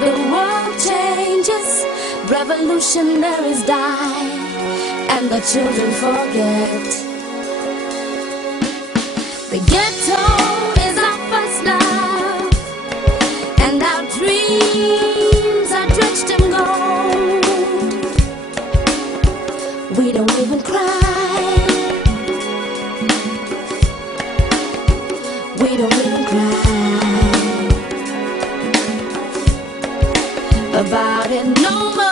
The world changes, revolutionaries die, and the children forget. The ghetto is our first love, and our dreams are drenched in gold. We don't even cry. We don't even cry about it no more.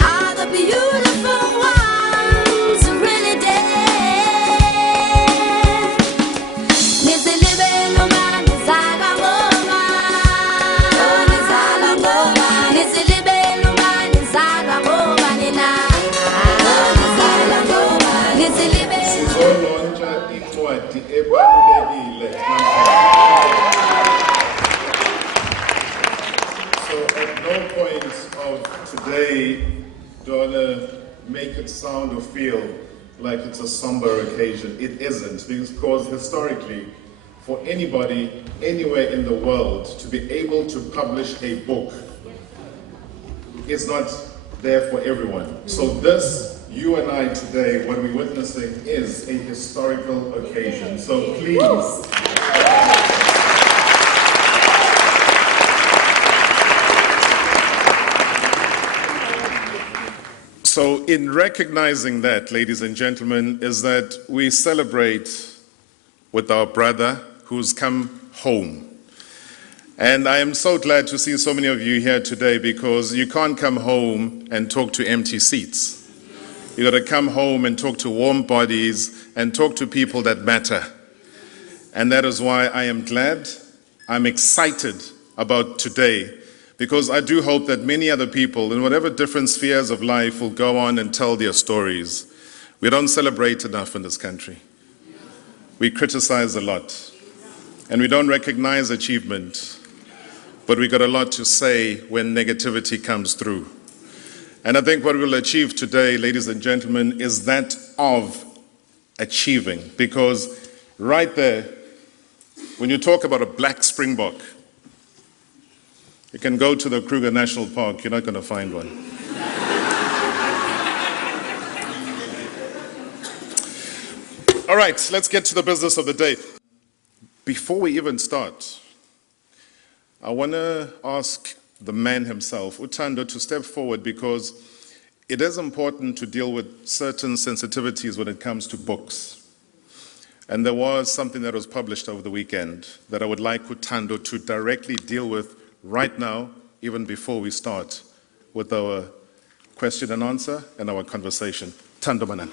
Are the beautiful ones really dead? Nizilibe noma nizala ngoma, nizala ngoma. Nizilibe noma nizala ngoma nina, nizala ngoma. Nizilibe. Sizolontsha incwadi ebalulekile. So at no point of today do I want to make it sound or feel like it's a somber occasion. It isn't, because historically, for anybody anywhere in the world to be able to publish a book, it's not there for everyone. So this, you and I today, what we're witnessing is a historical occasion. So please. So in recognizing that, ladies and gentlemen, is that we celebrate with our brother who's come home. And I am so glad to see so many of you here today, because you can't come home and talk to empty seats. You got to come home and talk to warm bodies and talk to people that matter. And that is why I am glad, I'm excited about today, because I do hope that many other people in whatever different spheres of life will go on and tell their stories. We don't celebrate enough in this country. We criticize a lot, and we don't recognize achievement, but we got a lot to say when negativity comes through. And I think what we'll achieve today, ladies and gentlemen, is that of achieving, because right there, when you talk about a black Springbok, you can go to the Kruger National Park, you're not going to find one. All right, let's get to the business of the day. Before we even start, I want to ask the man himself, Thando, to step forward, because it is important to deal with certain sensitivities when it comes to books. And there was something that was published over the weekend that I would like Thando to directly deal with right now, even before we start with our question and answer and our conversation. Thando Manana.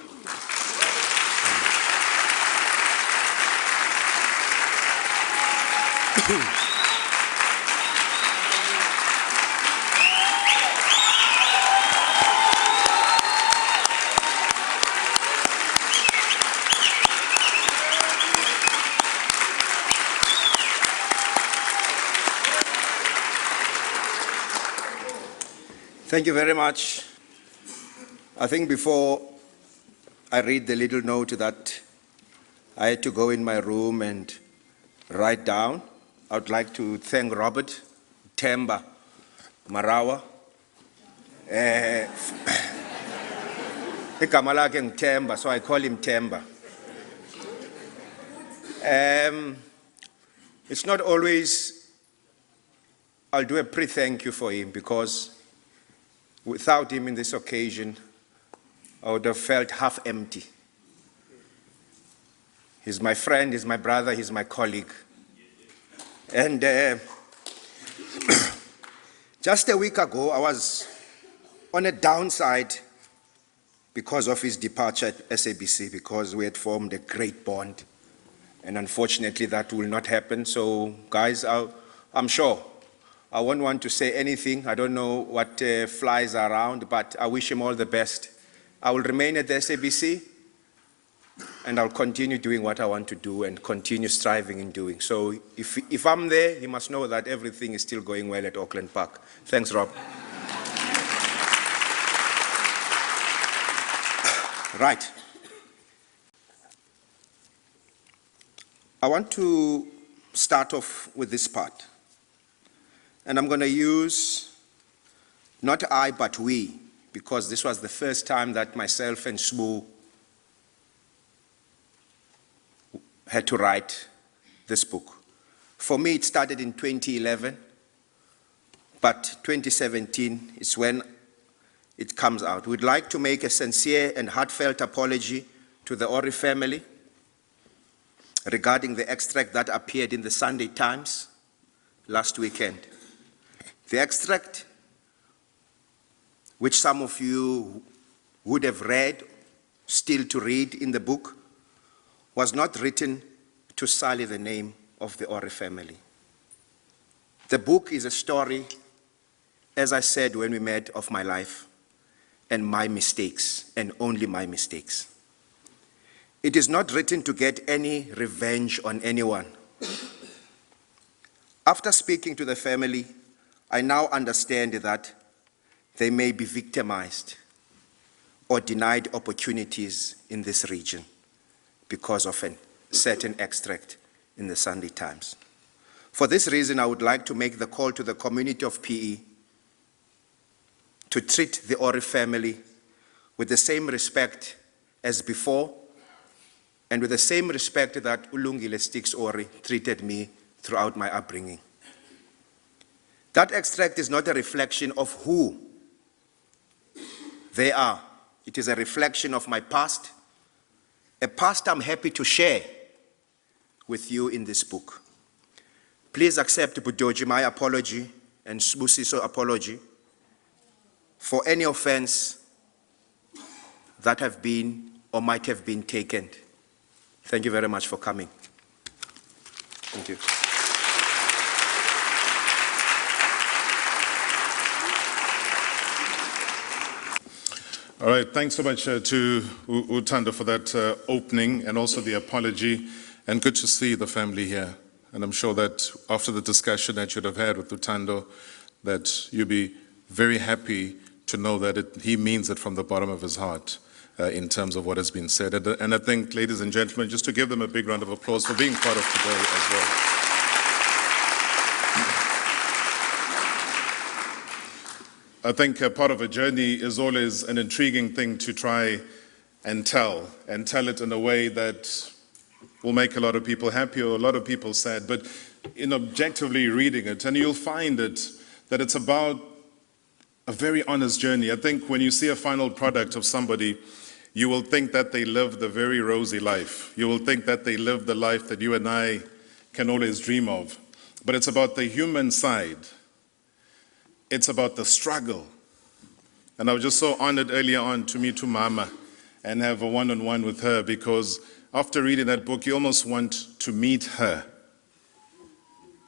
Thank you very much. I think before I read the little note that I had to go in my room and write down, I would like to thank Robert Temba Marawa. Igama lakhe nguThemba, so I call him Temba. It's not always, I'll do a pre-thank you for him, because without him in this occasion, I would have felt half empty. He's my friend, he's my brother, he's my colleague. And just a week ago, I was on a downside because of his departure at SABC, because we had formed a great bond. And unfortunately, that will not happen. So, guys, I'm sure I won't want to say anything. I don't know what flies around, but I wish him all the best. I will remain at the SABC, and I'll continue doing what I want to do and continue striving in doing. So if I'm there, he must know that everything is still going well at Auckland Park. Thanks, Rob. Right. I want to start off with this part. And I'm going to use, not I, but we, because this was the first time that myself and Sbu had to write this book. For me, it started in 2011, but 2017 is when it comes out. We'd like to make a sincere and heartfelt apology to the Ori family regarding the extract that appeared in the Sunday Times last weekend. The extract, which some of you would have read, still to read in the book, was not written to sully the name of the Ori family. The book is a story, as I said when we met, of my life and my mistakes, and only my mistakes. It is not written to get any revenge on anyone. After speaking to the family, I now understand that they may be victimized or denied opportunities in this region because of a certain extract in the Sunday Times. For this reason, I would like to make the call to the community of PE to treat the Ori family with the same respect as before, and with the same respect that Ulungile Sticks Ori treated me throughout my upbringing. That extract is not a reflection of who they are. It is a reflection of my past, a past I'm happy to share with you in this book. Please accept Budoji, my apology, and Sbusiso apology for any offense that have been or might have been taken. Thank you very much for coming. Thank you. All right, thanks so much to Thando for that opening and also the apology, and good to see the family here. And I'm sure that after the discussion that you'd have had with Thando, that you'll be very happy to know that he means it from the bottom of his heart in terms of what has been said. And I think, ladies and gentlemen, just to give them a big round of applause for being part of today as well. I think part of a journey is always an intriguing thing to try and tell it in a way that will make a lot of people happy or a lot of people sad. But in objectively reading it, and you'll find that it's about a very honest journey. I think when you see a final product of somebody, you will think that they lived a very rosy life. You will think that they lived the life that you and I can always dream of. But it's about the human side. It's about the struggle. And I was just so honored earlier on to meet Mama and have a one-on-one with her, because after reading that book, you almost want to meet her.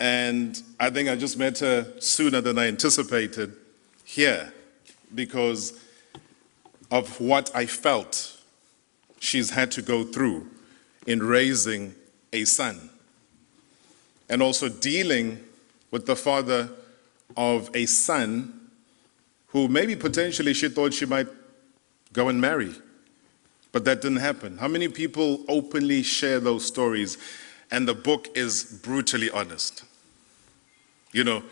And I think I just met her sooner than I anticipated here, because of what I felt she's had to go through in raising a son, and also dealing with the father of a son who maybe potentially she thought she might go and marry, but that didn't happen. How many people openly share those stories? And the book is brutally honest. You know,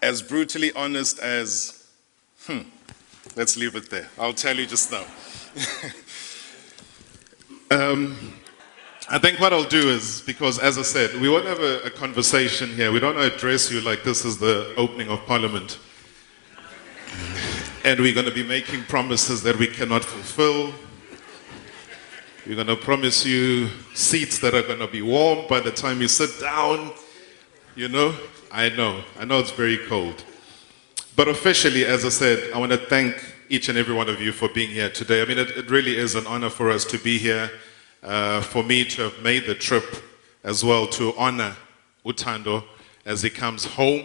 as brutally honest as, let's leave it there. I'll tell you just now. I think what I'll do is, because as I said, we won't have a conversation here. We don't address you like this is the opening of Parliament. And we're going to be making promises that we cannot fulfill. We're going to promise you seats that are going to be warm by the time you sit down. You know, I know it's very cold. But officially, as I said, I want to thank each and every one of you for being here today. I mean, it really is an honor for us to be here, for me to have made the trip as well to honor Thando as he comes home.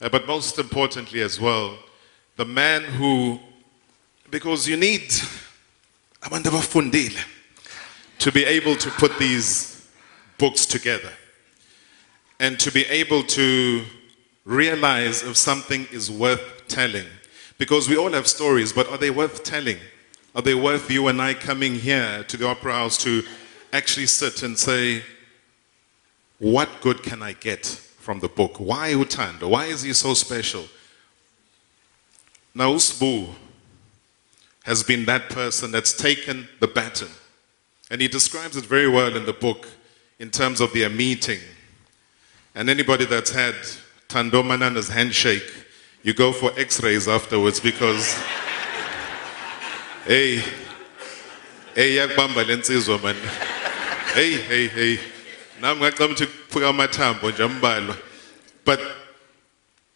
But most importantly as well, the man who, because you need to be able to put these books together and to be able to realize if something is worth telling. Because we all have stories, but are they worth telling? Are they worth you and I coming here to the Opera House to actually sit and say, what good can I get from the book? Why Thando? Why is he so special? Now, Usbu has been that person that's taken the baton. And he describes it very well in the book in terms of their meeting. And anybody that's had Thando Manana's handshake, you go for x-rays afterwards because, hey, yakubamba lensizwa man. Hey. Now I'm going to put on my tambo, jambalo. But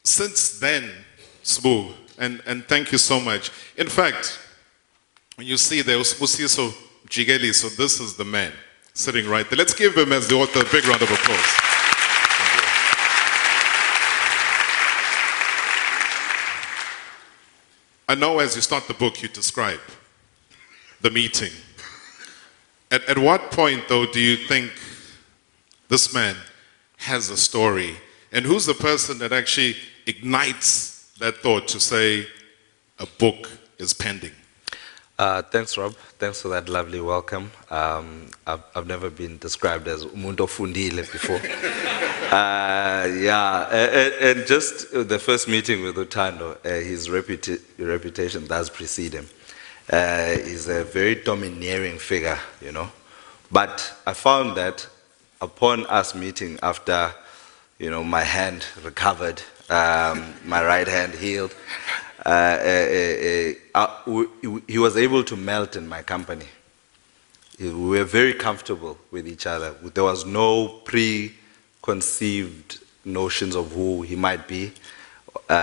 since then, Sbu, and thank you so much. In fact, when you see there, Usbusiso Jigeli, so this is the man sitting right there. Let's give him as the author a big round of applause. I know as you start the book, you describe the meeting. At what point, though, do you think this man has a story? And who's the person that actually ignites that thought to say a book is pending? Thanks, Rob. Thanks for that lovely welcome. I've never been described as umuntu ofundile before. And just the first meeting with Thando, his reputation does precede him. He's a very domineering figure, you know. But I found that upon us meeting after, you know, my hand recovered, my right hand healed, he was able to melt in my company. We were very comfortable with each other. There was no preconceived notions of who he might be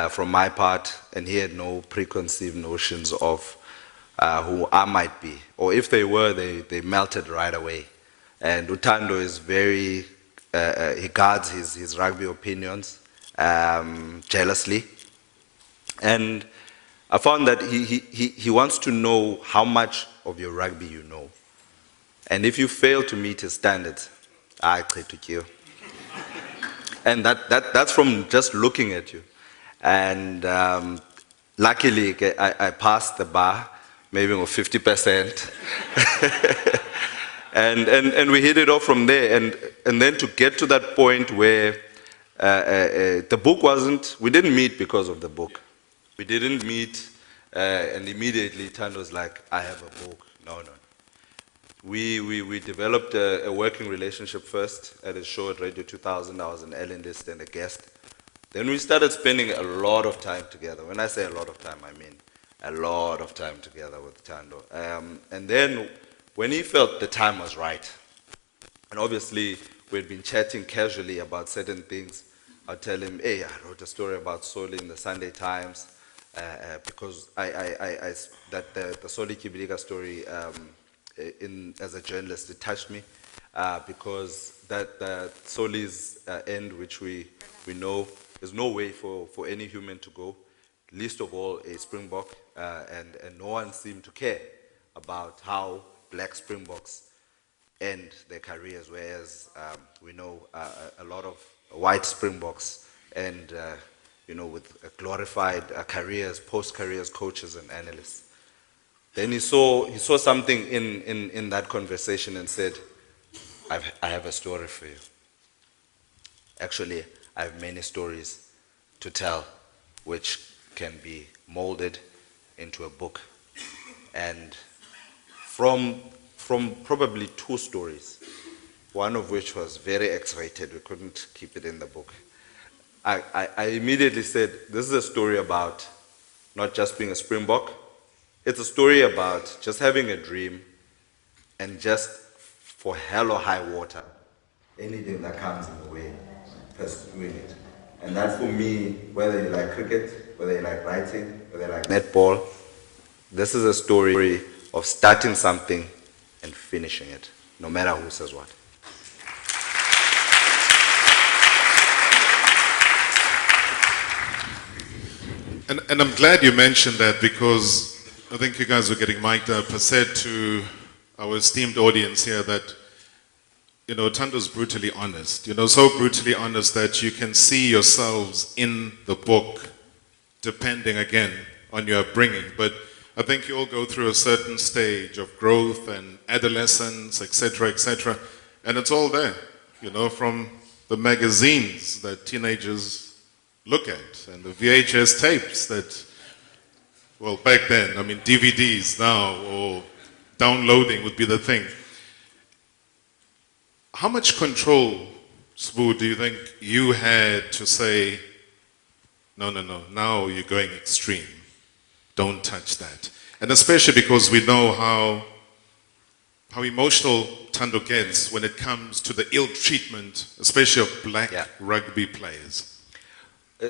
from my part, and he had no preconceived notions of who I might be. Or if they were, they melted right away. And Thando is very, he guards his rugby opinions jealously. And I found that he wants to know how much of your rugby you know. And if you fail to meet his standards, I critique you. And that's from just looking at you. And luckily, I passed the bar, maybe with 50%. and we hit it off from there. And then to get to that point where the book wasn't, we didn't meet because of the book. We didn't meet, and immediately Thando was like, I have a book. No. We developed a working relationship first at a show at Radio 2000. I was an analyst and a guest. Then we started spending a lot of time together. When I say a lot of time, I mean a lot of time together with Thando. And then when he felt the time was right, and obviously we'd been chatting casually about certain things, I'd tell him, hey, I wrote a story about Soli in the Sunday Times, because the Soli Kibilika story, as a journalist, it touched me, because that Soli's end, which we know, there's no way for any human to go, least of all a Springbok, and no one seemed to care about how black Springboks end their careers, whereas we know a lot of white Springboks end, you know, with glorified careers, post-careers, coaches and analysts. Then he saw something in that conversation and said, I have a story for you. Actually, I have many stories to tell which can be molded into a book. And from probably 2 stories, one of which was very X-rated, we couldn't keep it in the book, I immediately said, this is a story about not just being a Springbok, it's a story about just having a dream and just for hell or high water, anything that comes in the way, pursuing it. And that for me, whether you like cricket, whether you like writing, whether you like netball, this is a story of starting something and finishing it, no matter who says what. And I'm glad you mentioned that, because I think you guys were getting mic'd up. I said to our esteemed audience here that, you know, Thando's brutally honest, you know, so brutally honest that you can see yourselves in the book, depending again on your upbringing. But I think you all go through a certain stage of growth and adolescence, etc., and it's all there, you know, from the magazines that teenagers look at and the VHS tapes that, well, back then, I mean, DVDs now or downloading would be the thing. How much control, Sbu, do you think you had to say, no, now you're going extreme. Don't touch that. And especially because we know how emotional Thando gets when it comes to the ill treatment, especially of black rugby players.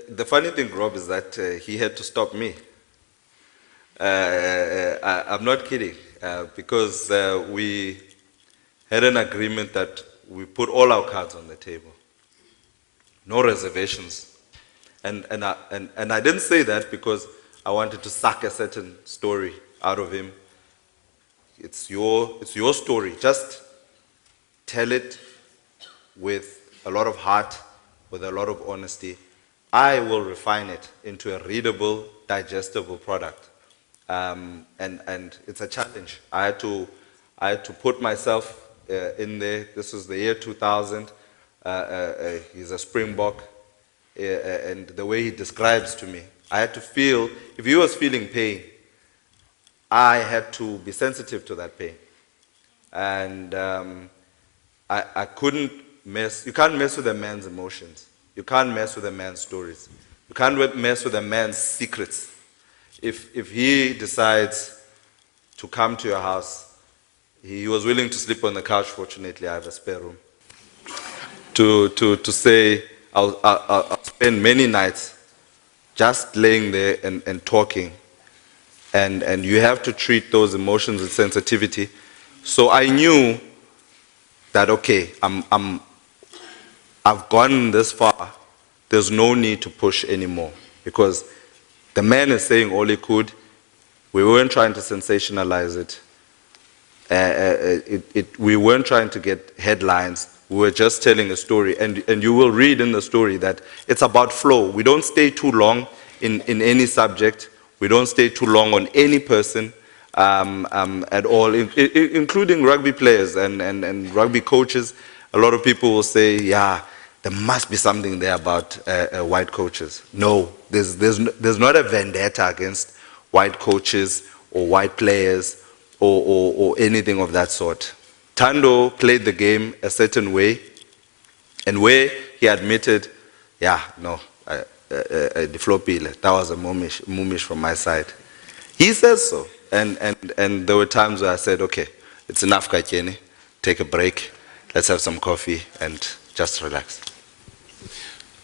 The funny thing, Rob, is that he had to stop me. I'm not kidding, because we had an agreement that we put all our cards on the table. No reservations. And I didn't say that because I wanted to suck a certain story out of him. It's your story. Just tell it with a lot of heart, with a lot of honesty. I will refine it into a readable, digestible product. And it's a challenge. I had to put myself in there. This was the year 2000. He's a Springbok. And the way he describes to me, I had to feel, if he was feeling pain, I had to be sensitive to that pain. And I couldn't mess, you can't mess with a man's emotions. You can't mess with a man's stories. You can't mess with a man's secrets. If he decides to come to your house, he was willing to sleep on the couch. Fortunately, I have a spare room. To say, I'll spend many nights just laying there and talking. And you have to treat those emotions with sensitivity. So I knew that, okay, I've gone this far. There's no need to push anymore, because the man is saying all he could. We weren't trying to sensationalize it. We weren't trying to get headlines. We were just telling a story. And you will read in the story that it's about flow. We don't stay too long in any subject. We don't stay too long on any person at all, including rugby players and rugby coaches. A lot of people will say, yeah, there must be something there about white coaches. No, there's not a vendetta against white coaches or white players or anything of that sort. Thando played the game a certain way, and where he admitted, yeah, no, the flopile, that was a moomish from my side. He says so, and there were times where I said, okay, it's enough, Kakeni, take a break, let's have some coffee and just relax.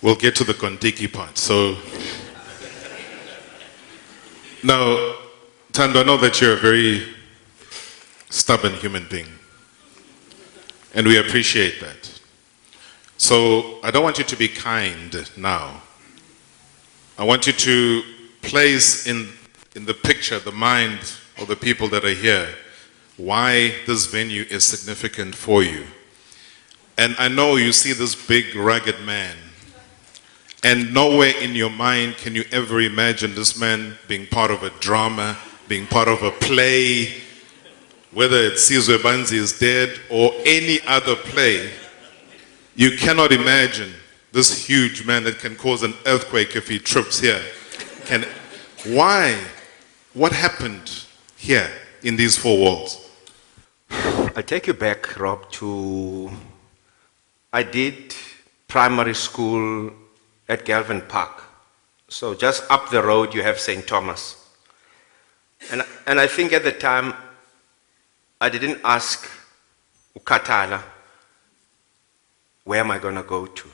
We'll get to the Kontiki part. So now, Thando, I know that you're a very stubborn human being, and we appreciate that. So I don't want you to be kind now. I want you to place in the picture, the mind of the people that are here, why this venue is significant for you. And I know you see this big, rugged man, and nowhere in your mind can you ever imagine this man being part of a drama, being part of a play, whether it's Sizwe Banzi is dead or any other play. You cannot imagine this huge man that can cause an earthquake if he trips here. Why? What happened here in these four walls? I'll take you back, Rob, to I did primary school at Galvin Park. So just up the road you have St. Thomas. And I think at the time I didn't ask Ukatala, where am I going to go to?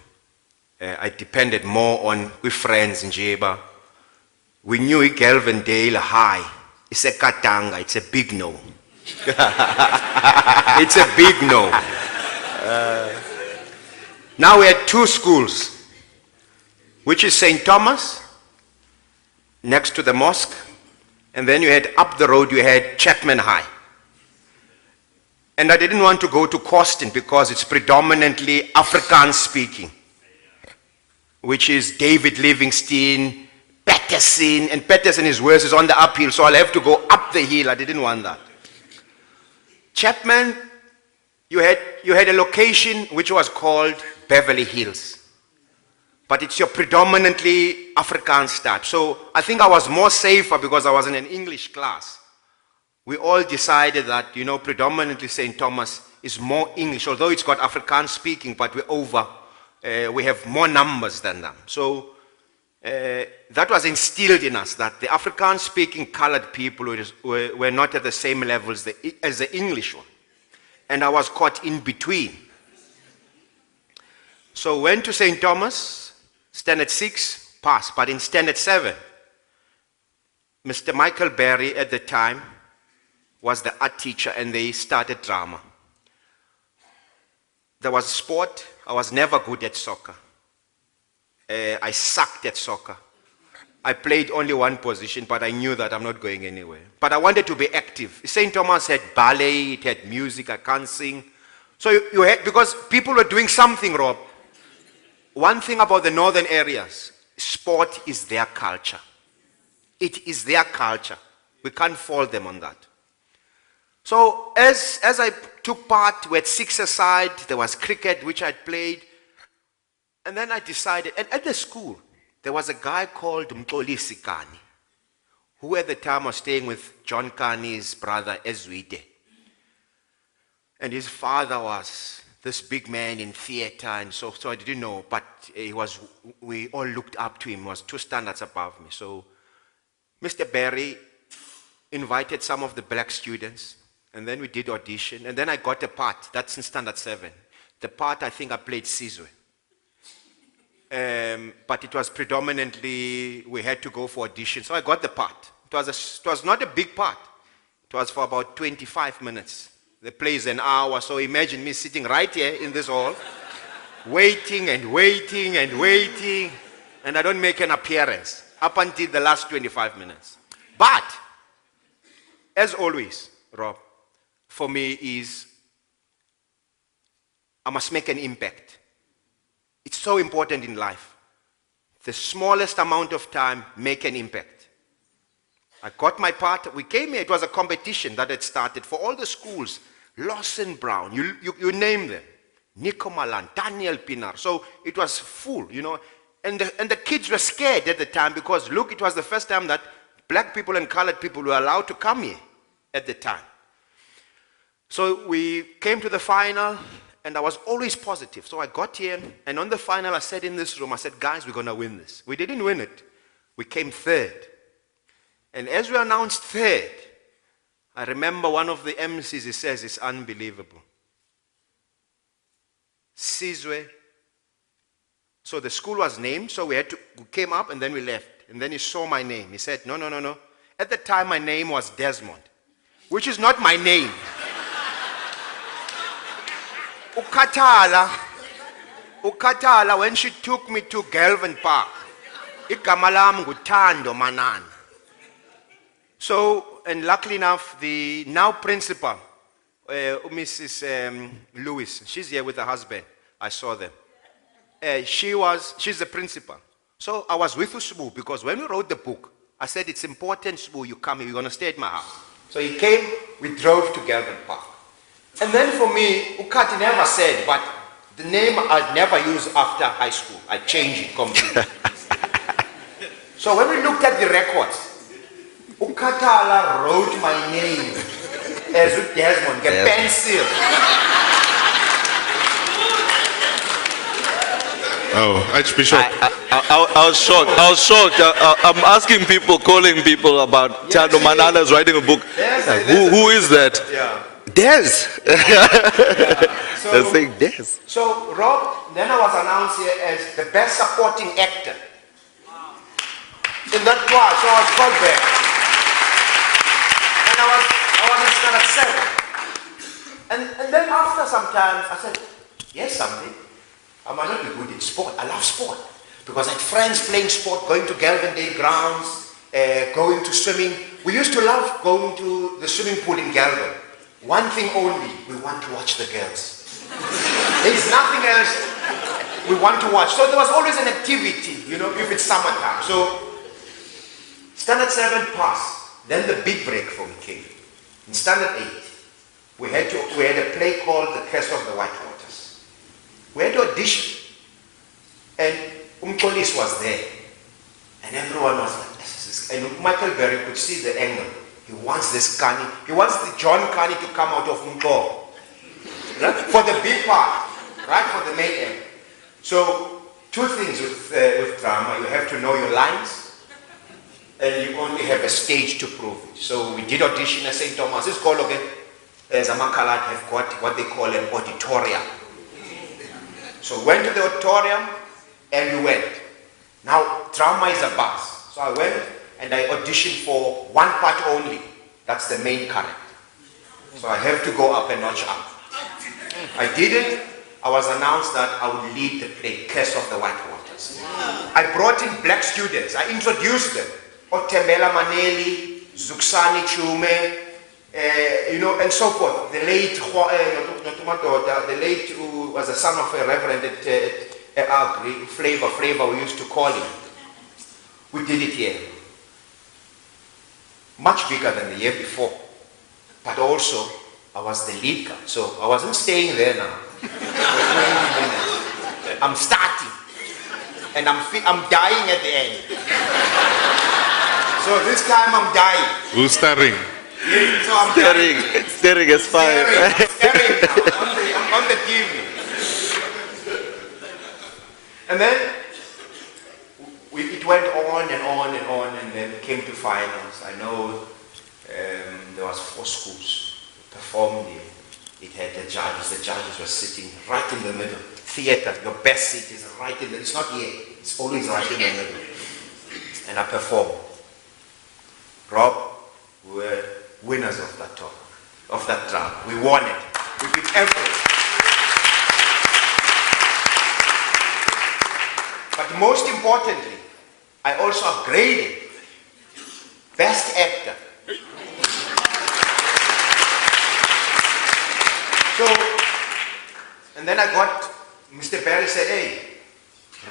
I depended more on with friends in Jeba. We knew Galvindale High. It's a Katanga, it's a big no. It's a big no. Now we had two schools, which is St. Thomas, next to the mosque, and then you had up the road, you had Chapman High. And I didn't want to go to Costin because it's predominantly Afrikaans speaking, which is David Livingstone, Patterson, and Patterson is worse, is on the uphill, so I'll have to go up the hill. I didn't want that. Chapman, you had a location which was called Beverly Hills. But it's your predominantly Afrikaans type. So I think I was more safer because I was in an English class. We all decided that, predominantly St. Thomas is more English, although it's got Afrikaans speaking, but we have more numbers than them. So that was instilled in us, that the Afrikaans speaking colored people were not at the same level as the English one. And I was caught in between. So went to St. Thomas, standard 6, passed. But in standard 7, Mr. Michael Berry at the time was the art teacher, and they started drama. There was sport. I was never good at soccer. I sucked at soccer. I played only one position, but I knew that I'm not going anywhere. But I wanted to be active. St. Thomas had ballet, it had music, I can't sing. So you had, because people were doing something, Rob. One thing about the northern areas, sport is their culture. It is their culture. We can't fault them on that. So as I took part, we had 6-a-side, there was cricket, which I'd played. And then I decided, and at the school, there was a guy called Mxolisi Kani, who at the time was staying with John Kani's brother, Ezwide. And his father was this big man in theater, and so I didn't know, but we all looked up to him. He was 2 standards above me. So Mr. Berry invited some of the black students, and then we did audition, and then I got a part. That's in standard 7. The part, I think I played Sizwe. But it was predominantly, we had to go for audition. So I got the part. It was not a big part. It was for about 25 minutes. The play is an hour, so imagine me sitting right here in this hall, waiting and waiting and waiting, and I don't make an appearance up until the last 25 minutes. But, as always, Rob, for me is, I must make an impact. It's so important in life. The smallest amount of time, make an impact. I got my part. We came here. It was a competition that had started for all the schools. Lawson Brown, you name them. Nico Malan, Daniel Pinar. So it was full, And the kids were scared at the time because, look, it was the first time that black people and colored people were allowed to come here at the time. So we came to the final. And I was always positive. So I got here, and on the final, I said in this room, I said, guys, we're going to win this. We didn't win it. We came 3rd. And as we announced 3rd, I remember one of the MCs, he says, it's unbelievable. Sizwe. So the school was named, so we came up, and then we left. And then he saw my name. He said, no. At the time, my name was Desmond, which is not my name. Ukatala, when she took me to Galvin Park, igama lami nguThando Manana. So, and luckily enough, the now principal, Mrs. Lewis, she's here with her husband. I saw them. She's the principal. So I was with Usbu because when we wrote the book, I said, it's important, Usbu, you come here, you're going to stay at my house. So he came, we drove to Galvin Park. And then for me, Ukati never said, but the name I'd never use after high school. I changed it completely. So when we looked at the records, Ukatala wrote my name as with Desmond, a pencil. Oh, Archbishop. I was shocked. I'm asking people, calling people about Thando Manana's writing a book. Who is that? Yeah. Des. So, they're saying Des. So Rob, then I was announced here as the best supporting actor. In that part, so I was called back. And I was in standard 7. And then after some time, I said, yes, something. I might not be good in sport. I love sport. Because I had friends playing sport, going to Galvin grounds, going to swimming. We used to love going to the swimming pool in Galvin. One thing only, we want to watch the girls. There's nothing else we want to watch. So there was always an activity, if it's summertime. So standard 7 passed. Then the big break for me came. In standard 8, we had a play called The Curse of the White Waters. We had to audition. And Umcholis was there. And everyone was like, this. And Michael Berry could see the angle. He wants this Kani, he wants the John Kani to come out of Mko. Right? For the big part, right? For the main end. So, two things with drama. You have to know your lines, and you only have a stage to prove it. So we did audition at St. Thomas. It's called, okay, as a Makalat have got what they call an auditorium. So went to the auditorium, and we went. Now, drama is a bus. So I went, and I auditioned for one part only. That's the main character. So I have to go up a notch up. I did it. I was announced that I would lead the play, Curse of the White Waters. I brought in black students. I introduced them. Otembela Maneli, Zuksani Chume, and so forth. The late, the late who was the son of a reverend at Agri, Flavor, we used to call him. We did it here. Much bigger than the year before. But also, I was the lead guy. So I wasn't staying there now. I'm starting. And I'm dying at the end. So this time I'm dying. Who's starring? Yeah, so I'm dying. Staring is fine. Staring now. I'm on the TV. And then it went on and on and on, and then came to finals. I know there was 4 schools performed here. It had the judges. The judges were sitting right in the middle. Theater, your best seat is right in the. It's not here. It's always right in the middle. And I performed. Rob, we were winners of that talk, of that drama. We won it. We did everything. But most importantly, I also upgraded Best Actor. So, and then I got, Mr. Barry said, hey,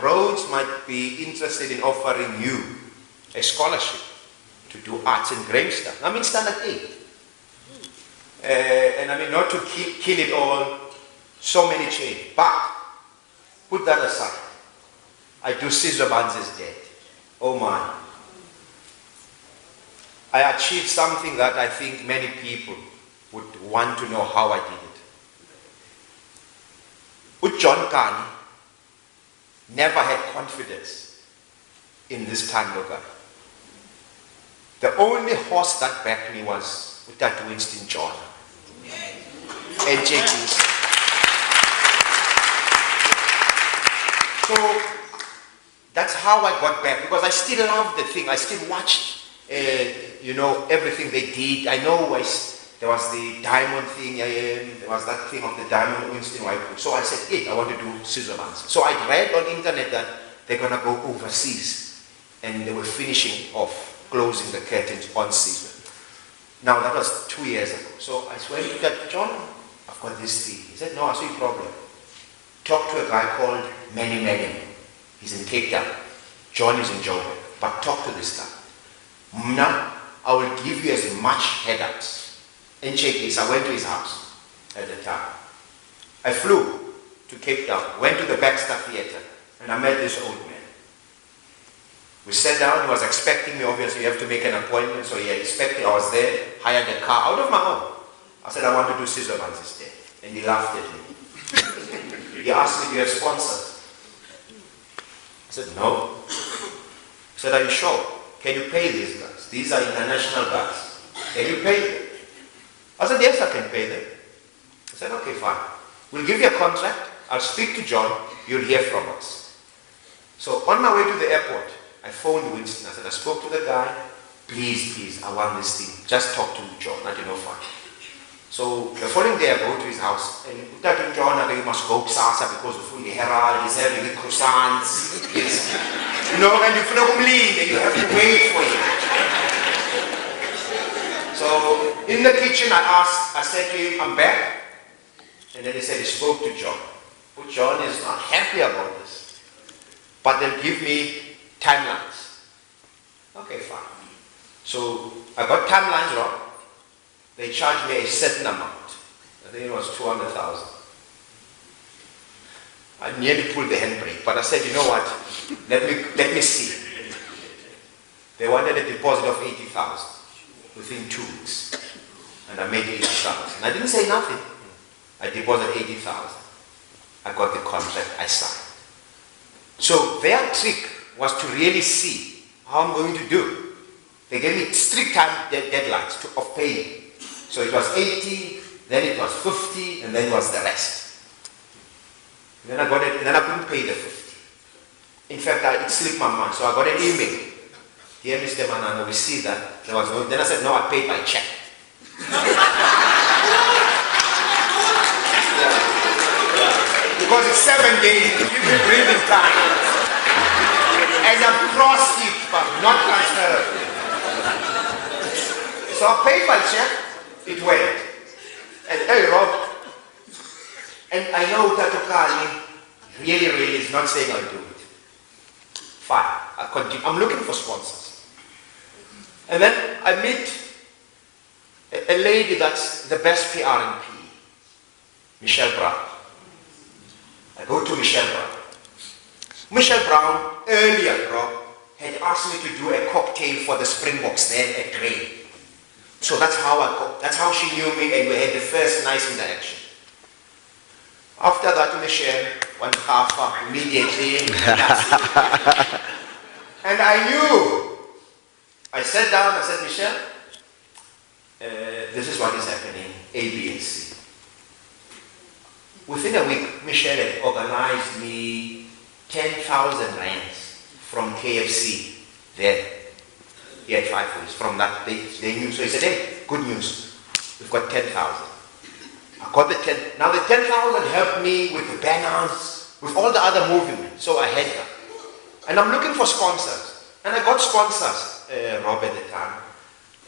Rhodes might be interested in offering you a scholarship to do arts and grade stuff. I'm in standard 8. And I mean, not to kill it all, so many change. But, put that aside. I do Caesar Banz's Dead. Oh my. I achieved something that I think many people would want to know how I did it. With John Kani never had confidence in this Thando guy. The only horse that backed me was with that Winston John. And JT. So that's how I got back, because I still loved the thing. I still watched, everything they did. I know there was the diamond thing, there was that thing of the diamond Winston White. So I said, hey, I want to do Switzerland. So I read on the internet that they're going to go overseas, and they were finishing off, closing the curtains on season. Now that was 2 years ago. So I went to that, John, I've got this thing. He said, no, I see a problem. Talk to a guy called Manny. He's in Cape Town. John is in Joburg. But talk to this guy. Now, I will give you as much head-ups. And check this, I went to his house at the time. I flew to Cape Town, went to the Baxter Theatre, and I met this old man. We sat down, he was expecting me, obviously you have to make an appointment, so he expected, I was there, hired a car out of my own. I said, I want to do Caesar Banz instead. And he laughed at me. He asked me, do you have sponsors? I said, no. He said, are you sure? Can you pay these guys? These are international guys. Can you pay them? I said, yes, I can pay them. I said, okay, fine. We'll give you a contract. I'll speak to John. You'll hear from us. So on my way to the airport, I phoned Winston. I said, I spoke to the guy. Please, I want this thing. Just talk to John. I didn't know fine. So the following day, I go to his house. And I told John, I think you must go to Sasa because of the Herald. He's having the croissants. And you have to wait for him. So in the kitchen, I said to him, I'm back. And then he said he spoke to John. But John is not happy about this. But they'll give me timelines. Okay, fine. So I got timelines wrong. They charged me a certain amount. I think it was 200,000. I nearly pulled the handbrake, but I said, you know what? Let me see. They wanted a deposit of 80,000 within 2 weeks. And I made 80,000. I didn't say nothing. I deposited 80,000. I got the contract, I signed. So their trick was to really see how I'm going to do. They gave me strict time deadlines of paying. So it was 80, then it was 50, and then it was the rest. And then I got it, and then I couldn't pay the 50. In fact, it slipped my mind. So I got an email. Dear Mr. Manana, we see that there was no, then I said, no, I paid by check. Because it's 7 days, you give me breathing time. As a prostitute, but not transferable. So I paid by check, it went. And hey Rob, and I know Tato really is not saying I'll do it. Fine, I continue. I'm looking for sponsors. And then I meet a lady that's the best PR in P, Michelle Brown. I go to Michelle Brown. Michelle Brown, earlier, Rob, had asked me to do a cocktail for the Springboks there at Grey. So that's how she knew me, and we had the first nice interaction. After that, Michelle went half immediately. And I knew. I sat down, I said, Michelle, this is what is happening, A, B, and C. Within a week, Michelle had organized me 10,000 rands from KFC then. He had 5 weeks. From that, they knew. So he said, hey, good news. We've got 10,000. I got the 10. Now the 10,000 helped me with the banners, with all the other movement. So I had that. And I'm looking for sponsors. And I got sponsors, Rob at the time.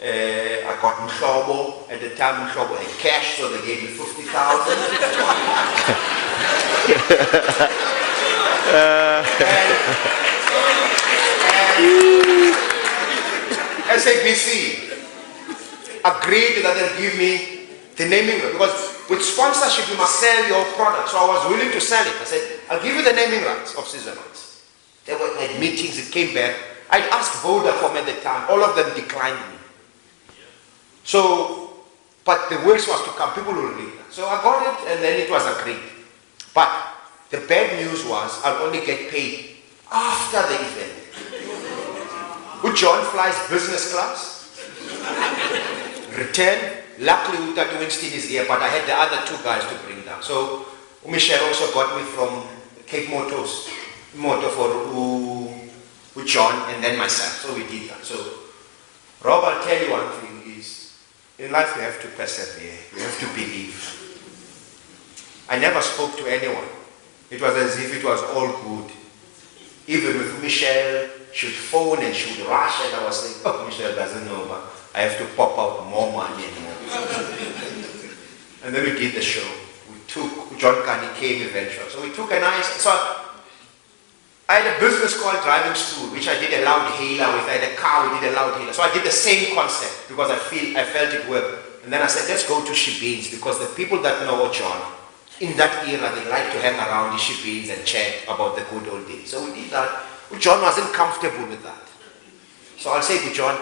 I got Mhlobo. At the time, Mhlobo had cash, so they gave me 50,000. SABC agreed that they'll give me the naming rights, because with sponsorship you must sell your product. So I was willing to sell it. I said, I'll give you the naming rights of season rights. They were at meetings, it came back. I'd asked Vodacom at the time, all of them declined me. So, but the worst was to come, people will read that. So I got it, and then it was agreed. But the bad news was I'll only get paid after the event. John flies business class. Return. Luckily, Utatu Winston is here, but I had the other 2 guys to bring down. So Michelle also got me from Cape Motors, motor for John and then myself. So we did that. So Rob, I'll tell you one thing is, in life you have to persevere. You have to believe. I never spoke to anyone. It was as if it was all good. Even with Michelle, she would phone and she would rush, and I was saying, oh, Michelle doesn't know, but I have to pop out more money and more. And then we did the show. John Carney came eventually. So we took a nice, so I had a business called Driving School, which I did a loud hailer with. I had a car, we did a loud hailer. So I did the same concept because I felt it worked. And then I said, let's go to Shebeens, because the people that know John, in that era, they like to hang around the Shebeens and chat about the good old days. So we did that. John wasn't comfortable with that. So I'll say to John,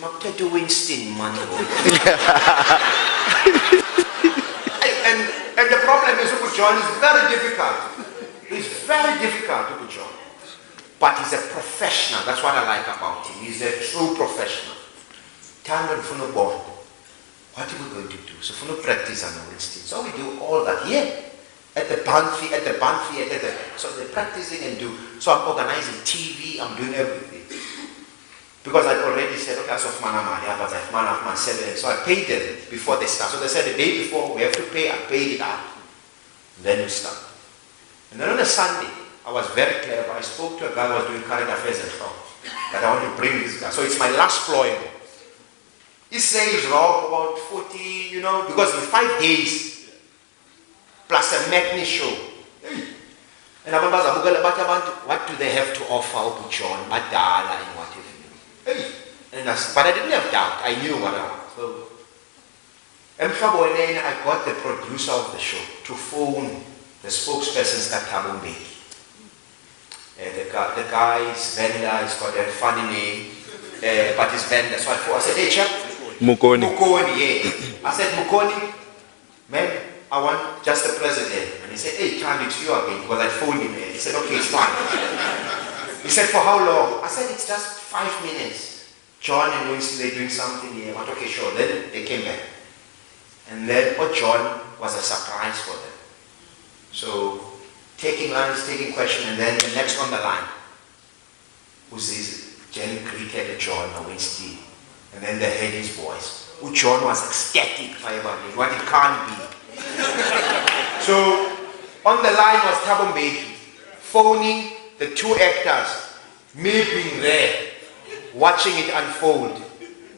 not to Winston, man. And the problem is with John is very difficult. It's very difficult to John. But he's a professional. That's what I like about him. He's a true professional. Thando and bond. What are we going to do? So for practice on Winston. So we do all that here. At the band theater, so they're practicing and do. So I'm organizing TV, I'm doing everything. Because I'd already said, okay, so I paid them before they start. So they said the day before, we have to pay, I paid it out. Then we start. And then on a Sunday, I was very clever. I spoke to a guy who was doing current affairs at home. That I want to bring this guy. So it's my last ploy. He says, Rob, about 40, because in 5 days, plus a matinee show. And I what do they have to offer John? Madala and whatever. But I didn't have doubt. I knew what I was. So, I got the producer of the show to phone the spokesperson's got Thabo Manana. The guy's vendor, he's got a funny name, but his vendor. So I said, hey chap, Mukoni. Mukoni, yeah. I said, Mukoni, man, I want just the president. And he said, hey, Thando, it's you again, because I phoned him. He said, okay, it's fine. He said, for how long? I said, it's just 5 minutes. John and Winston, they're doing something here. I went, okay, sure. Then they came back. And then what John was a surprise for them. So, taking lines, taking questions, and then the next on the line, who's this? Jen greeted John and Winston. And then they heard his voice. Who John was ecstatic, what it can't be. So, on the line was Thabo Manana, phoning the 2 actors, me being there, watching it unfold.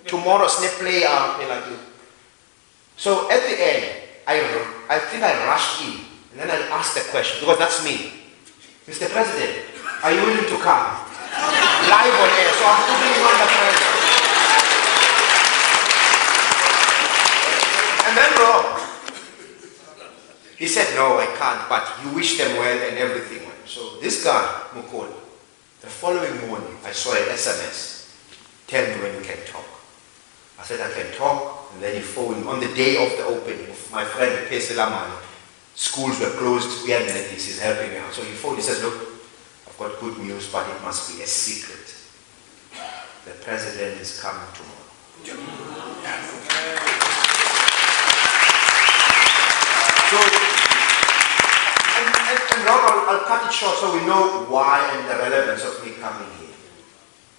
Tomorrow, snap play out, like you. So at the end, I think I rushed in, and then I asked the question, because that's me. Mr. President, are you willing to come? Live on air, so I'm putting him on the pressure. And then Rob, he said, no, I can't, but you wish them well and everything. So this guy, Mukoni, the following morning, I saw an SMS. Tell me when you can talk. I said, I can talk, and then he phoned on the day of the opening. My friend, Peselamani, schools were closed, we had this, he's helping me out. So he phoned, he says, look, I've got good news, but it must be a secret. The president is coming tomorrow. So, and Rob, I'll cut it short so we know why and the relevance of me coming here.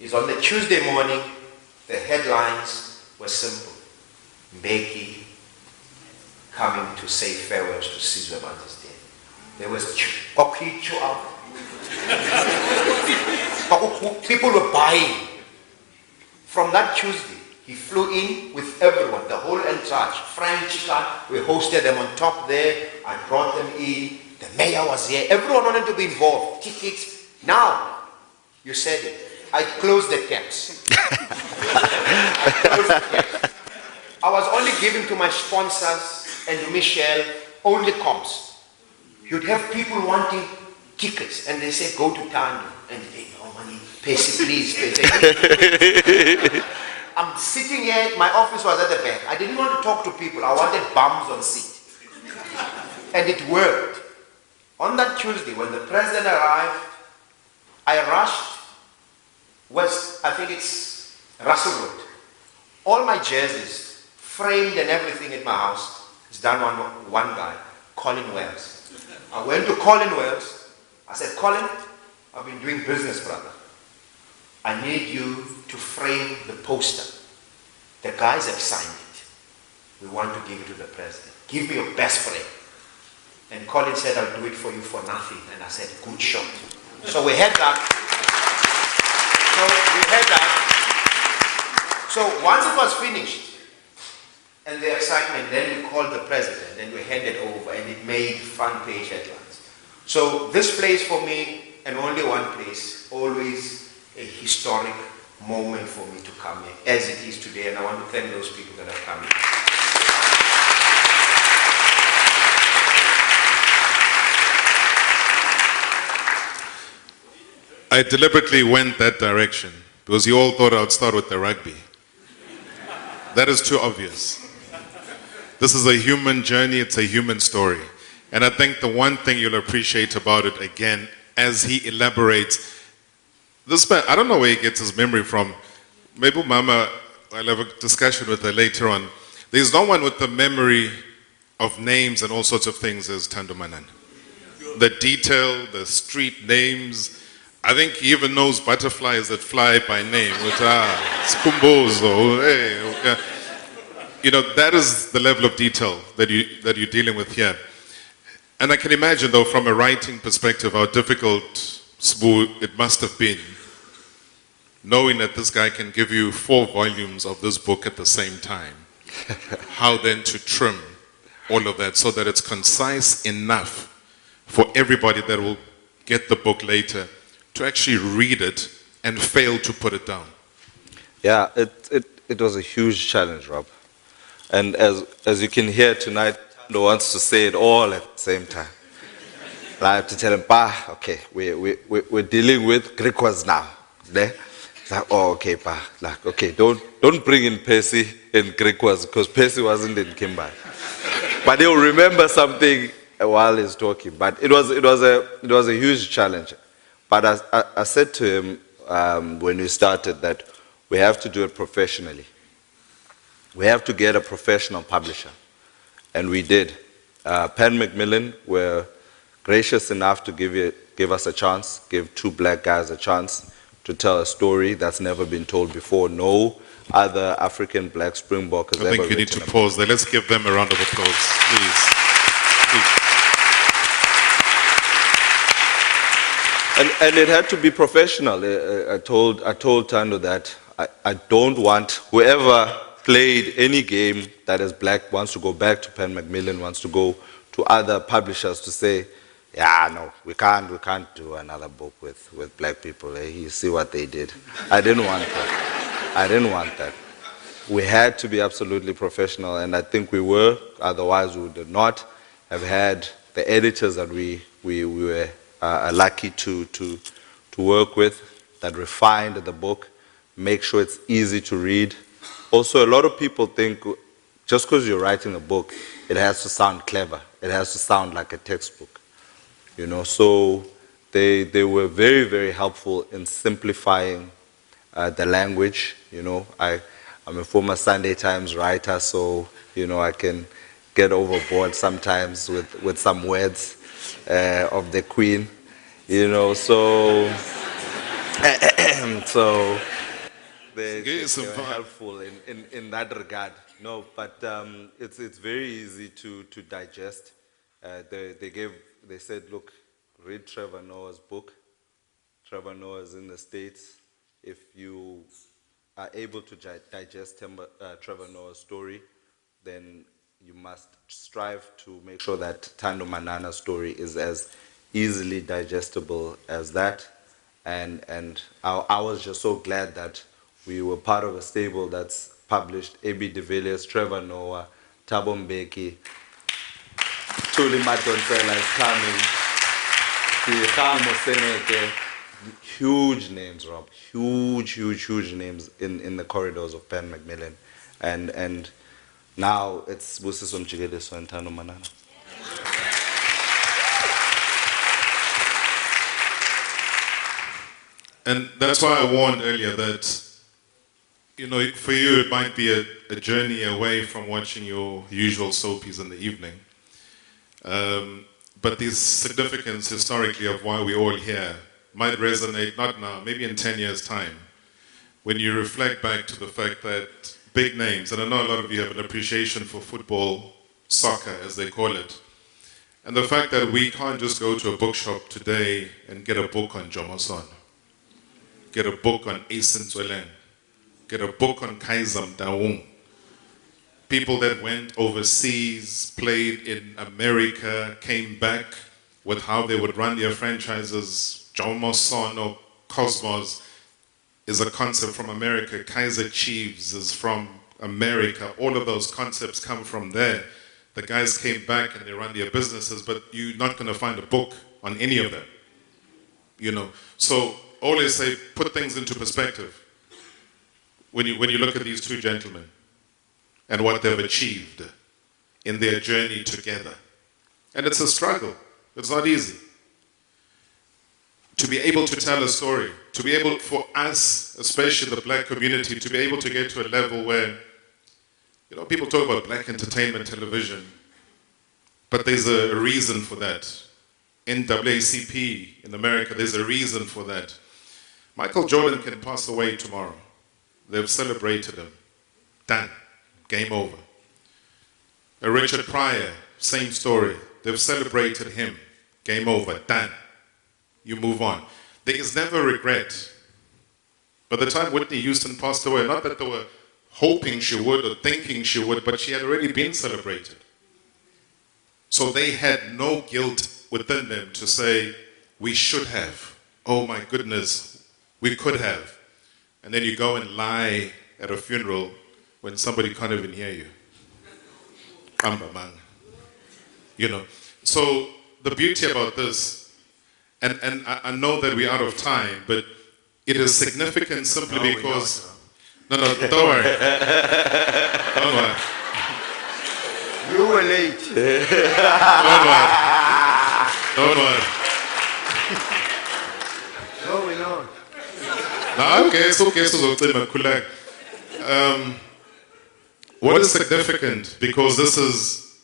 Is on the Tuesday morning, the headlines were simple. Mbeki coming to say farewells to Sizwe Bantu's day. There was people were buying. From that Tuesday, he flew in with everyone, the whole entourage. Frank Chika, we hosted them on top there. I brought them in. The mayor was here. Everyone wanted to be involved. Tickets. Now, you said it. I closed the caps. I was only giving to my sponsors and to Michelle only comps. You'd have people wanting tickets, and they say, go to Thando. And they, oh, money, pay please. Pay. I'm sitting here, my office was at the back. I didn't want to talk to people. I wanted bums on seat. And it worked. On that Tuesday, when the president arrived, I rushed west, I think it's Russell Road. All my jerseys, framed and everything in my house, is done on one guy, Colin Wells. I went to Colin Wells. I said, Colin, I've been doing business, brother. I need you to frame the poster. The guys have signed it. We want to give it to the president. Give me your best frame. And Colin said, I'll do it for you for nothing. And I said, good shot. So we had that. So once it was finished, and the excitement, then we called the president, and we handed over, and it made front page headlines. So this place for me, and only one place, always a historic moment for me to come here, as it is today, and I want to thank those people that have come here. I deliberately went that direction because you all thought I'd start with the rugby. That is too obvious. This is a human journey, it's a human story. And I think the one thing you'll appreciate about it, again, as he elaborates, this man, I don't know where he gets his memory from. Maybe Mama, I'll have a discussion with her later on. There's no one with the memory of names and all sorts of things as Thando Manana. The detail, the street names, I think he even knows butterflies that fly by name. With Spumbozo, hey, okay. You know, that is the level of detail that you're dealing with here. And I can imagine, though, from a writing perspective, how difficult Sbu it must have been, knowing that this guy can give you 4 volumes of this book at the same time. How then to trim all of that so that it's concise enough for everybody that will get the book later to actually read it and fail to put it down. Yeah, it was a huge challenge, Rob. And as you can hear tonight, Thando wants to say it all at the same time. I have to tell him, Pa, okay, we're dealing with Griquas now. There. It's like, oh, okay, Pa. Like, okay, don't bring in Percy and Griquas because Percy wasn't in Kimba. But he'll remember something while he's talking. But it was a huge challenge. But I said to him when we started that we have to do it professionally. We have to get a professional publisher. And we did. Penn Macmillan were gracious enough to give us a chance, give two black guys a chance to tell a story that's never been told before. No other African black Springbok has I ever think you need written to a book. pause there. Let's give them a round of applause, please. And it had to be professional. I told Thando that I don't want whoever played any game that is black wants to go back to Penn Macmillan, wants to go to other publishers to say, yeah, no, we can't do another book with black people. You see what they did. I didn't want that. We had to be absolutely professional, and I think we were. Otherwise, we would not have had the editors that we were lucky to work with, that refined the book, make sure it's easy to read. Also, a lot of people think just because you're writing a book, it has to sound clever. It has to sound like a textbook. You know, so they were very, very helpful in simplifying the language. You know, I'm a former Sunday Times writer, so you know I can get overboard sometimes with some words of the Queen. You know, so so they were helpful in that regard. No, but it's very easy to digest. They said, look, read Trevor Noah's book. Trevor Noah is in the States. If you are able to digest Trevor Noah's story, then you must strive to make sure that Thando Manana's story is as easily digestible as that. And I was just so glad that we were part of a stable that's published A.B. de Villiers, Trevor Noah, Thabo Mbeki, Thuli Madonsela is coming, Kamo Seneke, huge names, Rob, huge names in the corridors of Penn Macmillan. And now it's Busiso Mjikeleso and Thando Manana. And that's why I warned earlier that, you know, for you it might be a journey away from watching your usual soapies in the evening. But the significance historically of why we're all here might resonate, not now, maybe in 10 years' time, when you reflect back to the fact that big names, and I know a lot of you have an appreciation for football, soccer as they call it, and the fact that we can't just go to a bookshop today and get a book on Jomoson, get a book on Asen Zweleng, get a book on Kaiser Mdaung, people that went overseas, played in America, came back with how they would run their franchises. Jomoson or Cosmos is a concept from America. Kaiser Chiefs is from America. All of those concepts come from there. The guys came back and they run their businesses, but you're not going to find a book on any of them. You know, so always say, put things into perspective when you look at these two gentlemen and what they've achieved in their journey together. And it's a struggle. It's not easy. To be able to tell a story, to be able, for us, especially the black community, to be able to get to a level where, you know, people talk about black entertainment television, but there's a reason for that. NAACP in America, there's a reason for that. Michael Jordan can pass away tomorrow. They've celebrated him. Done. Game over. A Richard Pryor, same story. They've celebrated him. Game over. Done. You move on. There is never regret. By the time Whitney Houston passed away, not that they were hoping she would or thinking she would, but she had already been celebrated. So they had no guilt within them to say, we should have. Oh my goodness, we could have. And then you go and lie at a funeral when somebody can't even hear you. You know. So the beauty about this, and I know that we're out of time, but it is significant simply because... No, don't worry. Don't worry. You were late. Don't worry. Don't worry. No, we're not. No, okay, it's okay. What is significant, because this is,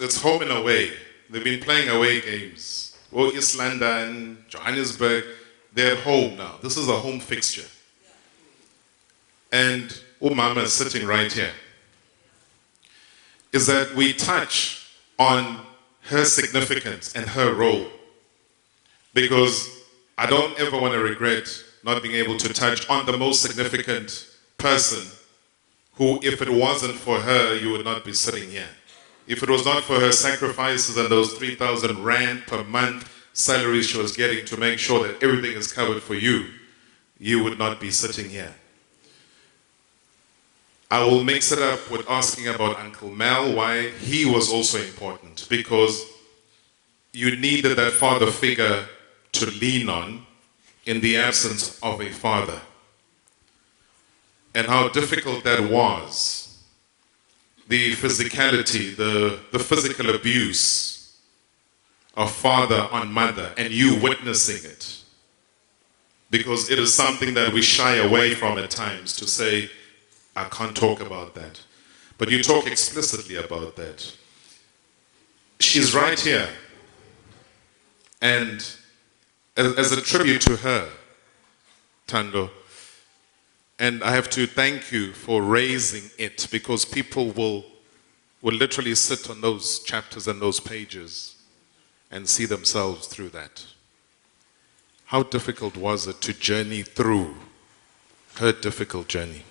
it's home and away. They've been playing away games. Oh, East London, Johannesburg, they're at home now. This is a home fixture. And Mama is sitting right here. Is that we touch on her significance and her role. Because I don't ever want to regret not being able to touch on the most significant person who, if it wasn't for her, you would not be sitting here. If it was not for her sacrifices and those 3,000 rand per month salaries she was getting to make sure that everything is covered for you, you would not be sitting here. I will mix it up with asking about Uncle Mel, why he was also important, because you needed that father figure to lean on in the absence of a father. And how difficult that was. The physicality, the physical abuse of father on mother, and you witnessing it. Because it is something that we shy away from at times, to say, I can't talk about that. But you talk explicitly about that. She's right here. And as a tribute to her, Thando, and I have to thank you for raising it, because people will literally sit on those chapters and those pages and see themselves through that. How difficult was it to journey through her difficult journey?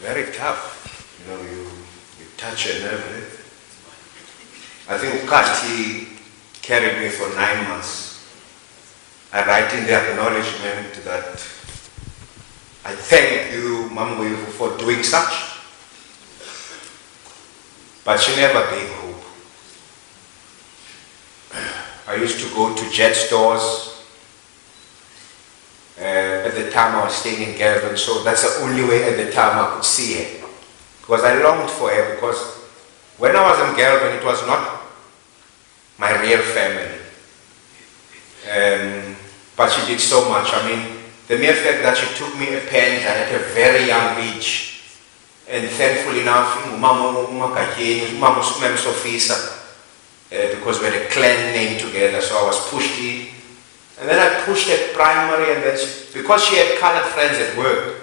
Very tough. You know, you touch a nerve. I think Ukati carried me for 9 months. I write in the acknowledgement that I thank you, Mamwe, for doing such. But she never gave hope. I used to go to jet stores. At the time I was staying in Gelvin, so that's the only way at the time I could see her. Because I longed for her, because when I was in Gelvin, it was not my real family. But she did so much. I mean, the mere fact that she took me a pen at a very young age, and thankfully enough, because we had a clan name together, so I was pushed in. And then I pushed at primary, and then because she had colored friends at work,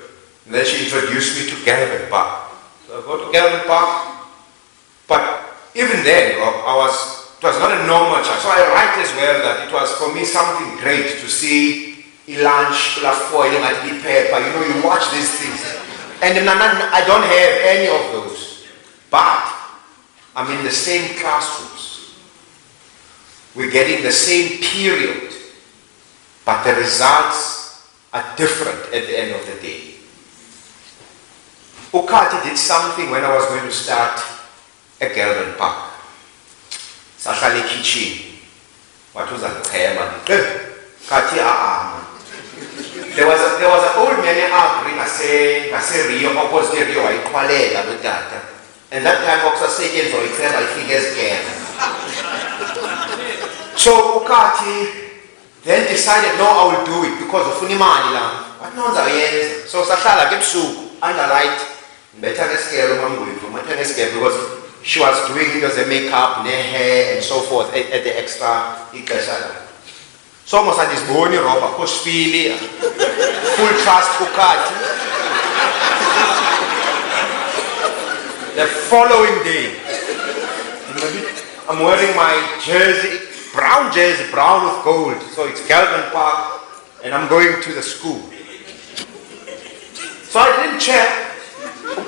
and then she introduced me to Galvin Park. So I go to Galvin Park, but even then, Rob, it was not a normal child. So I write as well that it was for me something great to see lunch, foiling at the paper. You know, you watch these things. And I don't have any of those. But I'm in the same classrooms. We're getting the same period. But the results are different at the end of the day. Ukati did something when I was going to start a Gelvin Park. Sahlale kitchen. What was that? Kati There was an old man arguing, I say Rio, opposite Rio, I call it data. And that time also saying for example, I think it's again. So Ukati then decided, no, I will do it because of Funimani. What knows I so Sahlala kept underwrite better because she was doing it as a makeup, hair, and so forth at the extra. So almost at this bony robber, Koshfili, full trust Ukati. The following day, I'm wearing my jersey, brown with gold. So it's Galvin Park, and I'm going to the school. So I didn't check,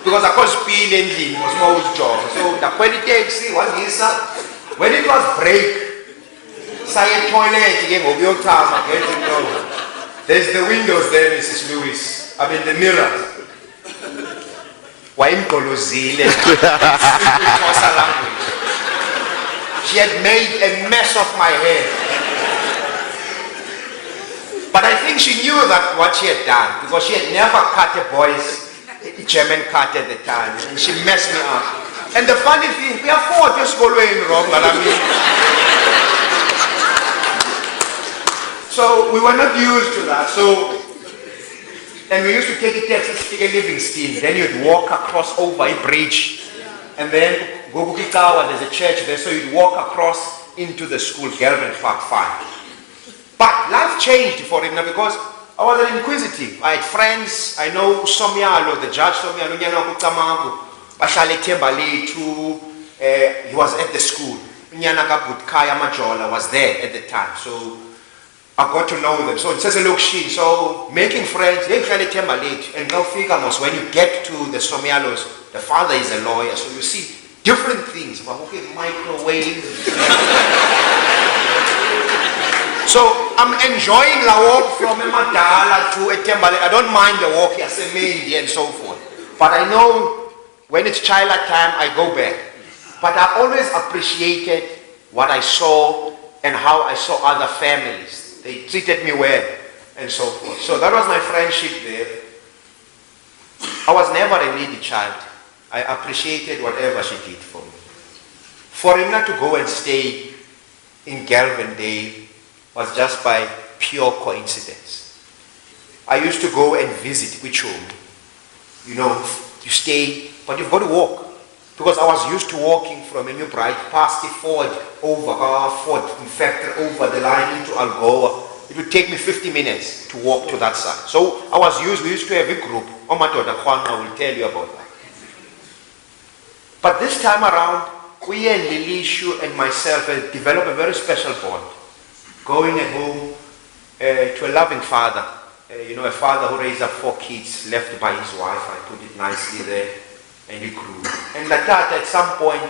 because I was speeding in, was my job. So the taxi was this. When it was break, say toilet again, there's the windows there, Mrs. Lewis. I mean the mirror. wayemgolozile Xhosa language. She had made a mess of my hair. But I think she knew that what she had done, because she had never cut a boy's German cut at the time, and she messed me up. And the funny thing, we are four just following wrong, but I mean. So we were not used to that. So, and we used to take a taxi to Livingston. Then you'd walk across over a bridge, and then go Gugikawa, there's a church there, so you'd walk across into the school, Gelman Park 5. But life changed for him now because I was an inquisitive. I had friends. I know Somialo, the judge Somialo, he was at the school. Kaya Majola was there at the time. So I got to know them. So it says a look she. So making friends, and now figure when you get to the Somialos, the father is a lawyer. So you see different things. Okay, microwave. So I'm enjoying the walk from Madala to Etembale. I don't mind the walk here, Semendi and so forth. But I know when it's childlike time, I go back. But I always appreciated what I saw and how I saw other families. They treated me well and so forth. So that was my friendship there. I was never a needy child. I appreciated whatever she did for me. For him not to go and stay in Galvandale was just by pure coincidence. I used to go and visit Wichum. You know, you stay, but you've got to walk. Because I was used to walking from a New Bright past the Ford, over Ford, in fact, over the line into Algoa. It would take me 50 minutes to walk to that side. So we used to have a group. Omatoda Kwana will tell you about that. But this time around, we and Lilishu and myself have developed a very special bond. Going at home to a loving father, a father who raised up 4 kids, left by his wife, I put it nicely there, and he grew. And Latata at some point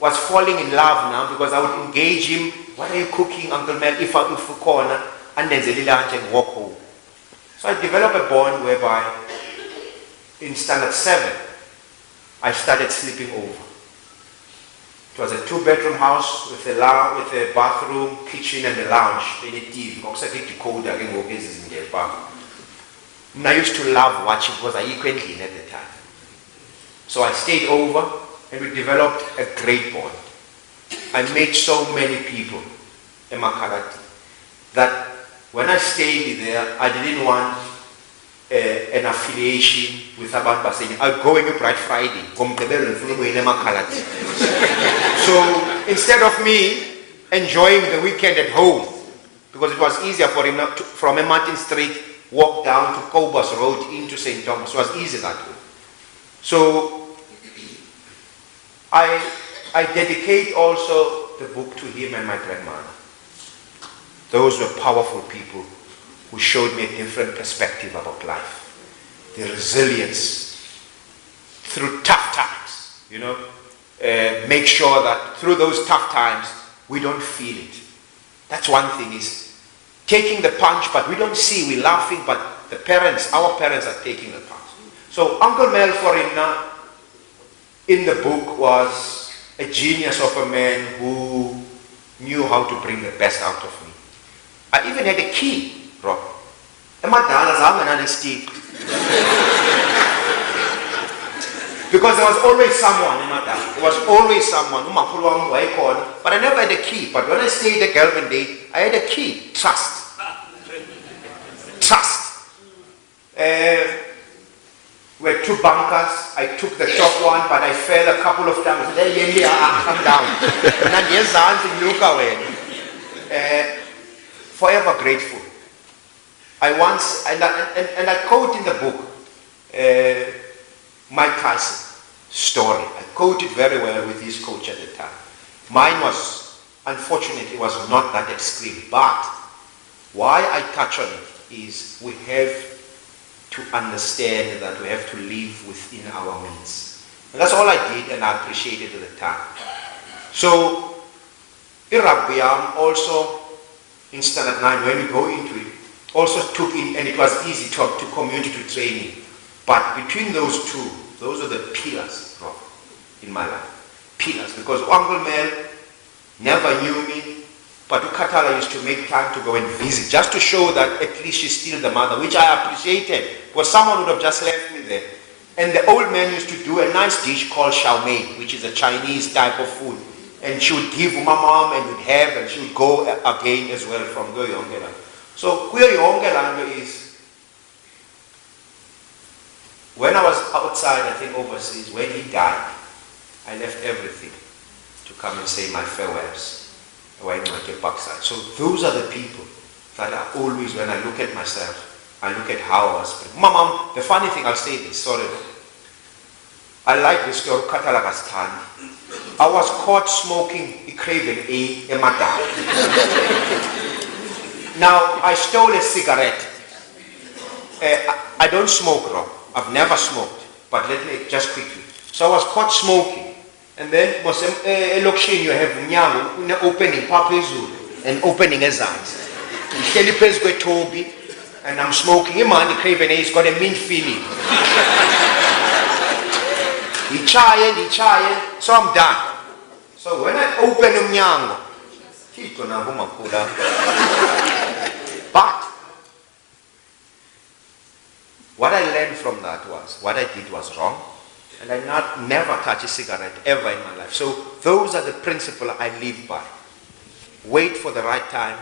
was falling in love now because I would engage him, what are you cooking, Uncle Mel, if I corner, and then the lunch and walk home. So I developed a bond whereby in standard 7, I started sleeping over. It was a 2-bedroom house with a bathroom, kitchen, and a lounge. And I used to love watching because I couldn't clean at the time. So I stayed over and we developed a great bond. I met so many people in Makarati that when I stayed there, I didn't want an affiliation with Abad Basini. I'll go in Bright Friday. So instead of me enjoying the weekend at home, because it was easier for him from a Martin Street, walk down to Cobus Road into St. Thomas. It was easy that way. So I dedicate also the book to him and my grandmother. Those were powerful people who showed me a different perspective about life. The resilience through tough times, make sure that through those tough times, we don't feel it. That's one thing, is taking the punch, but we don't see, we're laughing, but our parents are taking the punch. So Uncle Mel Forina in the book was a genius of a man who knew how to bring the best out of me. I even had a key, Rob. Because there was always someone in my dad. There was always someone. But I never had a key. But when I stayed at Galvin Day, I had a key. Trust. Trust. We had 2 bunkers. I took the top one, but I fell a couple of times. Come down. Forever grateful. I once, and I quote in the book, Mike Tyson story. I quoted very well with his coach at the time. Mine was, unfortunately, was not that extreme. But why I touch on it is we have to understand that we have to live within our means. And that's all I did, and I appreciated it at the time. So in rugby, I'm also in standard 9, when we go into it, also took in, and it was easy to commute to training. But between those two Those are the pillars, bro, in my life. Pillars, because Uncle Mel never knew me, but Ukatala used to make time to go and visit, just to show that at least she's still the mother, which I appreciated, because someone would have just left me there. And the old man used to do a nice dish called chow mein, which is a Chinese type of food. And she would give my mom and would have, and she would go again as well from Kuyo Yongela. So Kuyo Yongela is, when I was outside, I think overseas, when he died, I left everything to come and say my farewells. When I get backside. So those are the people that are always, when I look at myself, I look at how I was. Mom, the funny thing, I'll say this, sorry. I like this story, Katalagastan. I was caught smoking a craven a mata. Now, I stole a cigarette. I don't smoke, Rob. I've never smoked. But let me just quickly. So I was caught smoking. And then, you have Nyango, opening Papizul and opening his eyes. Kellypes go Toby, and I'm smoking. Him and the craven he's got a mint feeling. He trying, so I'm done. So when I open Nyango, but what I learned from that was, what I did was wrong. And I never touch a cigarette ever in my life. So those are the principles I live by. Wait for the right time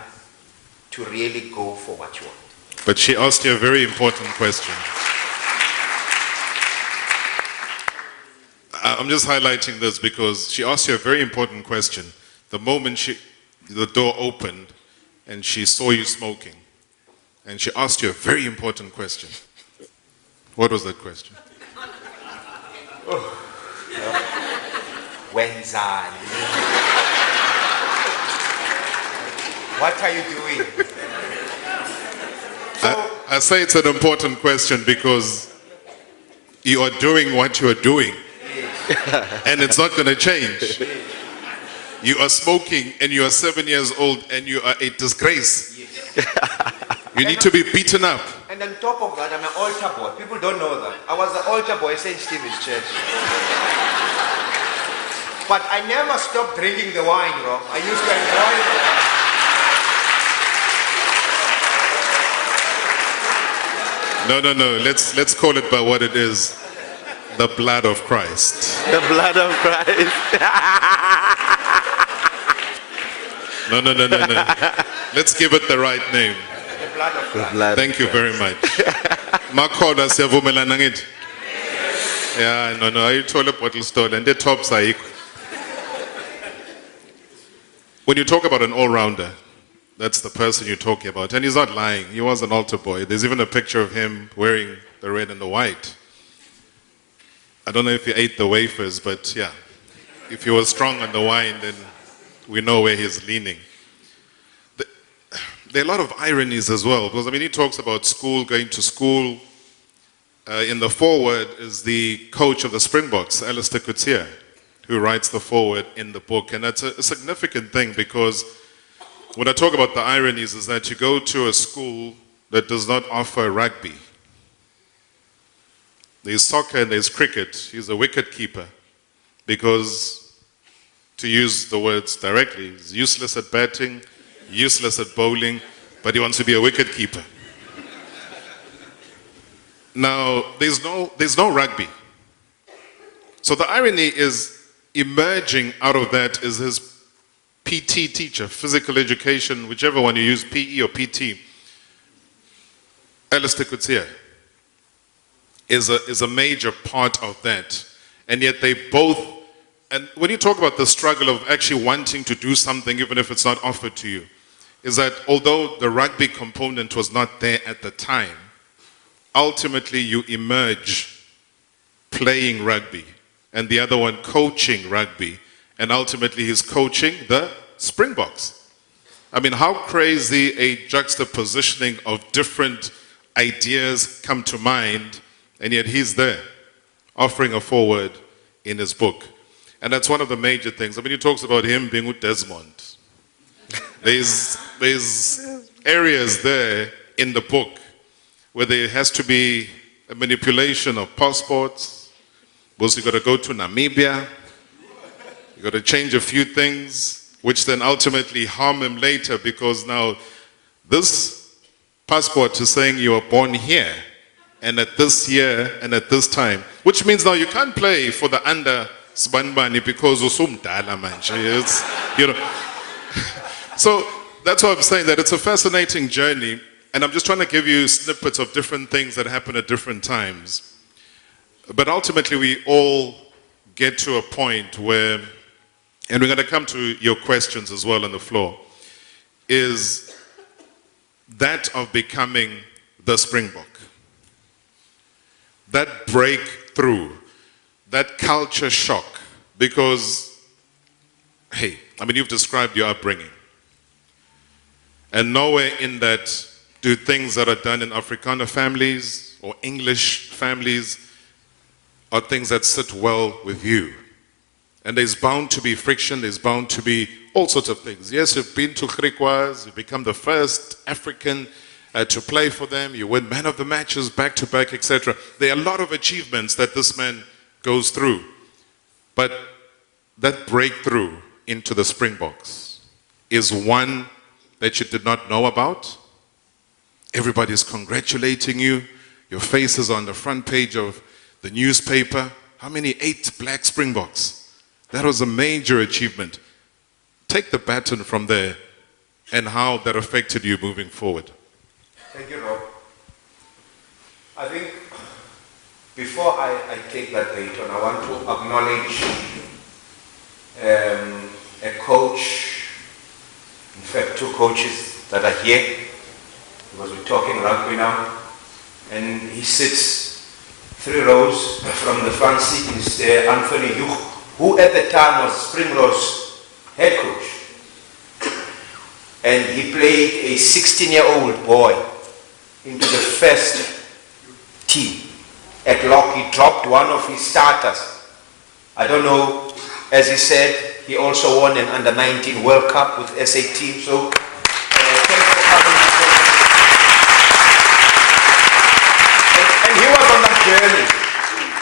to really go for what you want. But she asked you a very important question. I'm just highlighting this because she asked you a very important question. The moment the door opened and she saw you smoking, and she asked you a very important question. What was that question? When's I? What are you doing? I say it's an important question because you are doing what you are doing. And it's not going to change. You are smoking and you are 7 years old and you are a disgrace. You need to be beaten up. And on top of that, I'm an altar boy. People don't know that. I was the altar boy at St. Stephen's Church. But I never stopped drinking the wine, Rob. I used to enjoy the wine. No. Let's call it by what it is. The blood of Christ. The blood of Christ. No. Let's give it the right name. The blood of Christ. Thank you very much. Makhoda siyavumelana ngithi. Yeah, no. Ayithola bottle store and the tops ayikho. When you talk about an all-rounder, that's the person you're talking about. And he's not lying. He was an altar boy. There's even a picture of him wearing the red and the white. I don't know if he ate the wafers, but yeah. If he was strong on the wine, then we know where he's leaning. There are a lot of ironies as well, because he talks about school, going to school. In the foreword is the coach of the Springboks, Alistair Coetzee, who writes the foreword in the book. And that's a significant thing, because when I talk about the ironies is that you go to a school that does not offer rugby. There's soccer and there's cricket. He's a wicket keeper because, to use the words directly, he's useless at batting, useless at bowling, but he wants to be a wicket keeper. Now, there's no rugby. So the irony is, emerging out of that is his PT teacher, physical education, whichever one you use, PE or PT, Alistair Coetzee, is a major part of that. And yet they both, and when you talk about the struggle of actually wanting to do something, even if it's not offered to you, is that although the rugby component was not there at the time, ultimately you emerge playing rugby, and the other one coaching rugby, and ultimately he's coaching the Springboks. How crazy a juxtapositioning of different ideas come to mind, and yet he's there, offering a foreword in his book. And that's one of the major things. He talks about him being with Desmond. There's areas there in the book where there has to be a manipulation of passports, was you got to go to Namibia, you got to change a few things, which then ultimately harm him later because now this passport is saying you were born here and at this year and at this time, which means now you can't play for the under Sbanbani because usumdala manje. It's, you know. So that's why I'm saying that it's a fascinating journey, and I'm just trying to give you snippets of different things that happen at different times. But ultimately, we all get to a point where, and we're going to come to your questions as well on the floor, is that of becoming the Springbok. That breakthrough, that culture shock, because, hey, I mean, you've described your upbringing. And nowhere in that do things that are done in Afrikaner families or English families are things that sit well with you. And there's bound to be friction, there's bound to be all sorts of things. Yes, you've been to Griquas, you've become the first African to play for them, you win man of the matches back to back, etc. There are a lot of achievements that this man goes through. But that breakthrough into the Springboks is one that you did not know about. Everybody's congratulating you. Your face is on the front page of the newspaper. How many? 8 black Springboks. That was a major achievement. Take the baton from there and how that affected you moving forward. Thank you, Rob. I think before I take that baton, I want to acknowledge a coach, in fact 2 coaches that are here, because we're talking rugby now, and he sits 3 rows from the front seat is Anthony Hugh, who at the time was Springboks head coach. And he played a 16-year-old boy into the first team. At lock, he dropped one of his starters. I don't know, as he said, he also won an under-19 World Cup with SA team. So, thanks for coming. And he was on that journey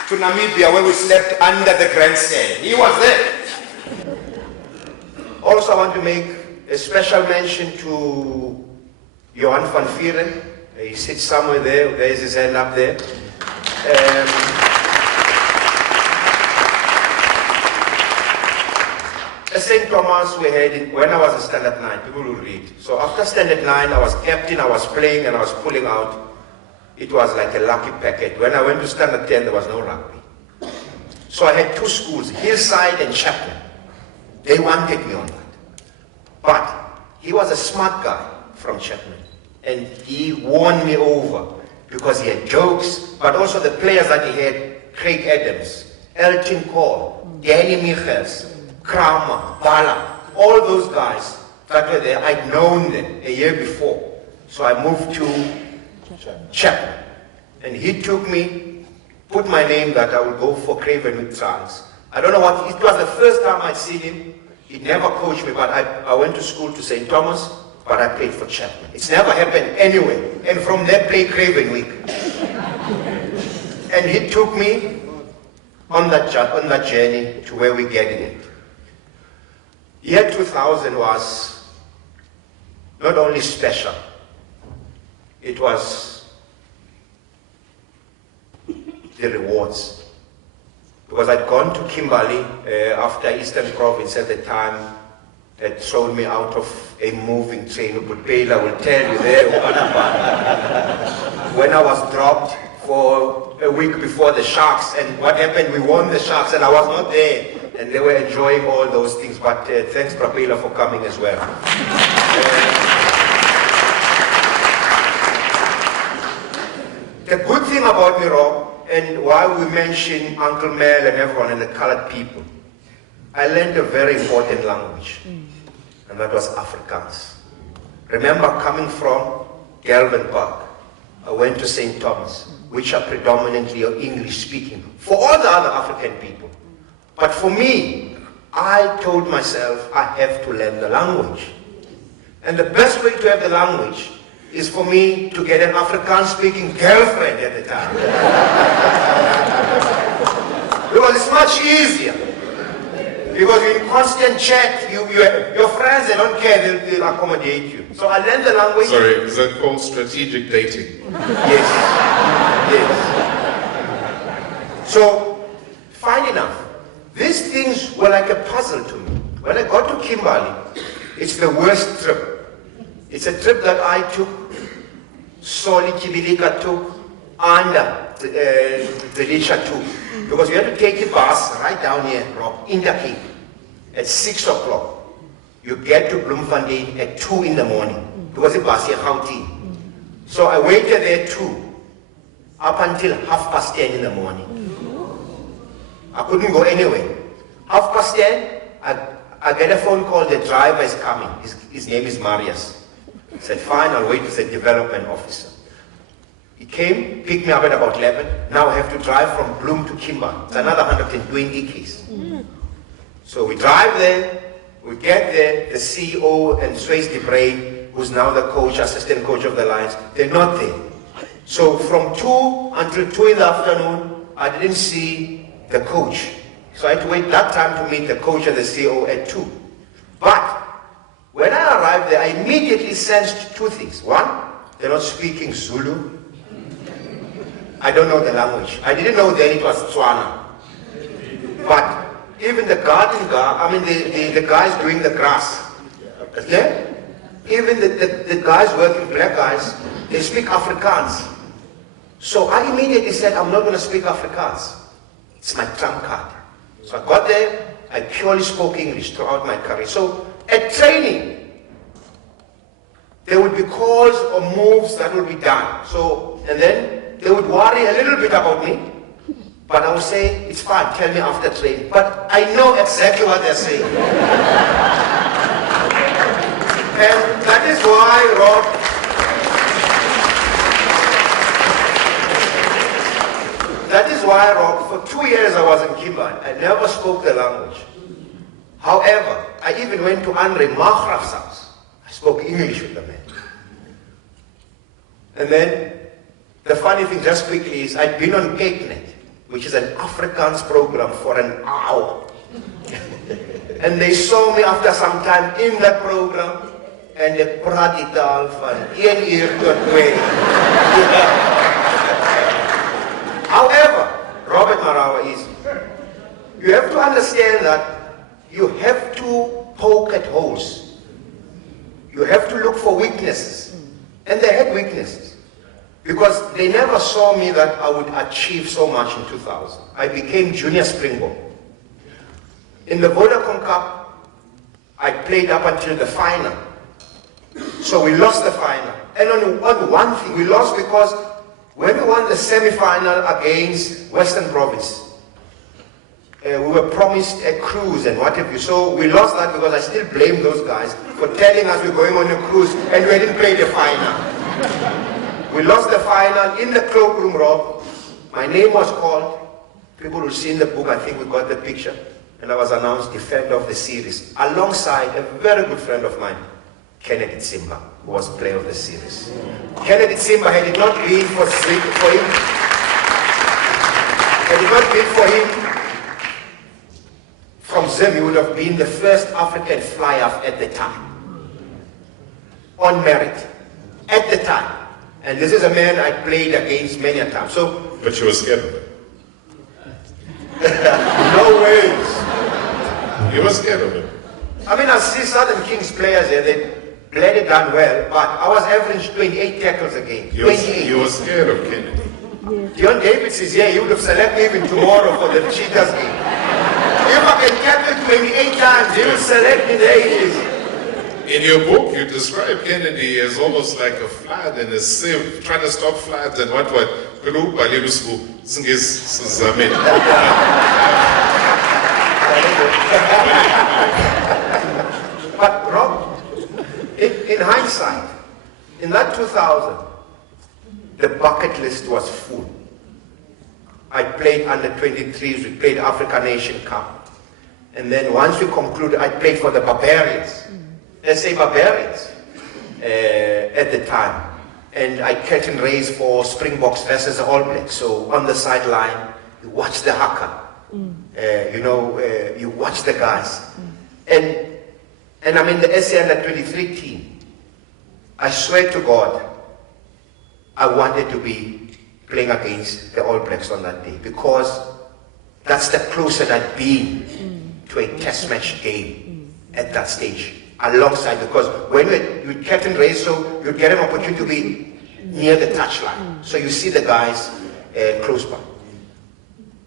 to Namibia where we slept under the grandstand. He was there. Also, I want to make a special mention to Johan van Vieren. He sits somewhere there. There's his hand up there. At St. Thomas, we had it when I was in Standard 9. People will read. So after Standard 9, I was captain, I was playing, and I was pulling out. It was like a lucky packet. When I went to Standard 10, there was no rugby. So I had 2 schools, Hillside and Chapman. They wanted me on that. But he was a smart guy from Chapman. And he won me over because he had jokes, but also the players that he had, Craig Adams, Elton Cole, Danny Michels, Kramer, Bala, all those guys that were there, I'd known them a year before. So I moved to Chapman. And he took me, put my name that I would go for Craven with trials. I don't know what, it was the first time I'd seen him. He never coached me, but I went to school to St. Thomas, but I played for Chapman. It's never happened anywhere. And from there, played Craven Week. And he took me on that journey to where we're getting it. Year 2000 was not only special, it was the rewards. Because I'd gone to Kimberley after Eastern Province at the time, had thrown me out of a moving train. But Bela will tell you there, when I was dropped for a week before the Sharks, and what happened, we won the Sharks, and I was not there, and they were enjoying all those things, but thanks, Brabela, for coming as well. The good thing about me, Rob, and why we mention Uncle Mel and everyone and the colored people, I learned a very important language, and that was Afrikaans. Remember coming from Galvin Park, I went to St. Thomas, which are predominantly English speaking, for all the other African people. But for me, I told myself I have to learn the language. And the best way to have the language is for me to get an Afrikaans speaking girlfriend at the time. Because much easier. Because you're in constant chat, your friends, they don't care, they'll accommodate you. So I learned the language. Sorry, is that called strategic dating? Yes. Yes. So, fine enough. These things were like a puzzle to me. When I got to Kimberley, it's the worst trip. It's a trip that I took, Soli Kibilika took, and Delisha took. Because we had to take a bus right down here, Rob, in the Cape, at 6 o'clock. You get to Bloemfontein at 2 in the morning. Because the bus here, Gauteng. So I waited there 2, up until 10:30 in the morning. I couldn't go anywhere. 10:30, I get a phone call, the driver is coming. His name is Marius. I said, fine, I'll wait with the development officer. He came, picked me up at about 11. Now I have to drive from Bloem to Kimberley. It's another 120 k's. So we drive there, we get there, the CEO and Swayze de Brey, who's now the coach, assistant coach of the Lions, they're not there. So from 2 until 2 in the afternoon, I didn't see the coach. So I had to wait that time to meet the coach and the CEO at 2. But when I arrived there, I immediately sensed 2 things. One, they're not speaking Zulu. I don't know the language. I didn't know then it was Tswana. But even the garden guy, I mean the guys doing the grass, okay? Even the guys working, black guys, they speak Afrikaans. So I immediately said, I'm not going to speak Afrikaans. It's my trump card. So I got there, I purely spoke English throughout my career. So at training, there would be calls or moves that would be done. So, and then they would worry a little bit about me, but I would say, it's fine, tell me after training. But I know exactly what they're saying. And that is why, Rob, for 2 years I was in Kimberley. I never spoke the language. However, I even went to Andre Magraf's house. I spoke English with the man. And then, the funny thing, just quickly, is I'd been on CakeNet, which is an Afrikaans program for an hour. And they saw me after some time in that program, and they praat die taal van 1 uur tot 2. However, Robert Marawa, is, you have to understand that you have to poke at holes. You have to look for weaknesses. And they had weaknesses. Because they never saw me that I would achieve so much in 2000. I became junior Springbok. In the Vodacom Cup, I played up until the final. So we lost the final. And on one thing, we lost because when we won the semi-final against Western Province, we were promised a cruise and what have you. So we lost that because I still blame those guys for telling us we're going on a cruise and we didn't play the final. We lost the final in the cloakroom, Rob. My name was called. People will see in the book, I think we got the picture. And I was announced defender of the series, alongside a very good friend of mine, Kennedy Simba, who was player of the series. Kennedy Simba, had it not been for him, from Zim, he would have been the first African fly-off at the time. On merit. At the time. And this is a man I played against many a time. So, But you were scared of him. no ways. You were scared of him. I mean, I see Southern Kings players there, they played it done well, but I was averaging 28 tackles a game. 28. You were scared of Kennedy. Dion Davids is here, he would have selected me even tomorrow for the Cheetahs game. If I can tackle 28 times, he would select me, there he is. In your book, you describe Kennedy as almost like a flood and a sieve, trying to stop floods and what. But Rob, in hindsight, in that 2000, the bucket list was full. I played under 23s, we played African Nation Cup. And then once we concluded, I played for the Barbarians. SA Barbarians at the time. And I curtain raised for Springboks versus the All Blacks. So on the sideline, you watch the haka. You watch the guys. And I'm in the SA Under 23 team. I swear to God, I wanted to be playing against the All Blacks on that day because that's the closest I'd been to a test match game at that stage. Alongside, because when you Captain Raso, you'd get an opportunity to be near the touchline. So you see the guys close by.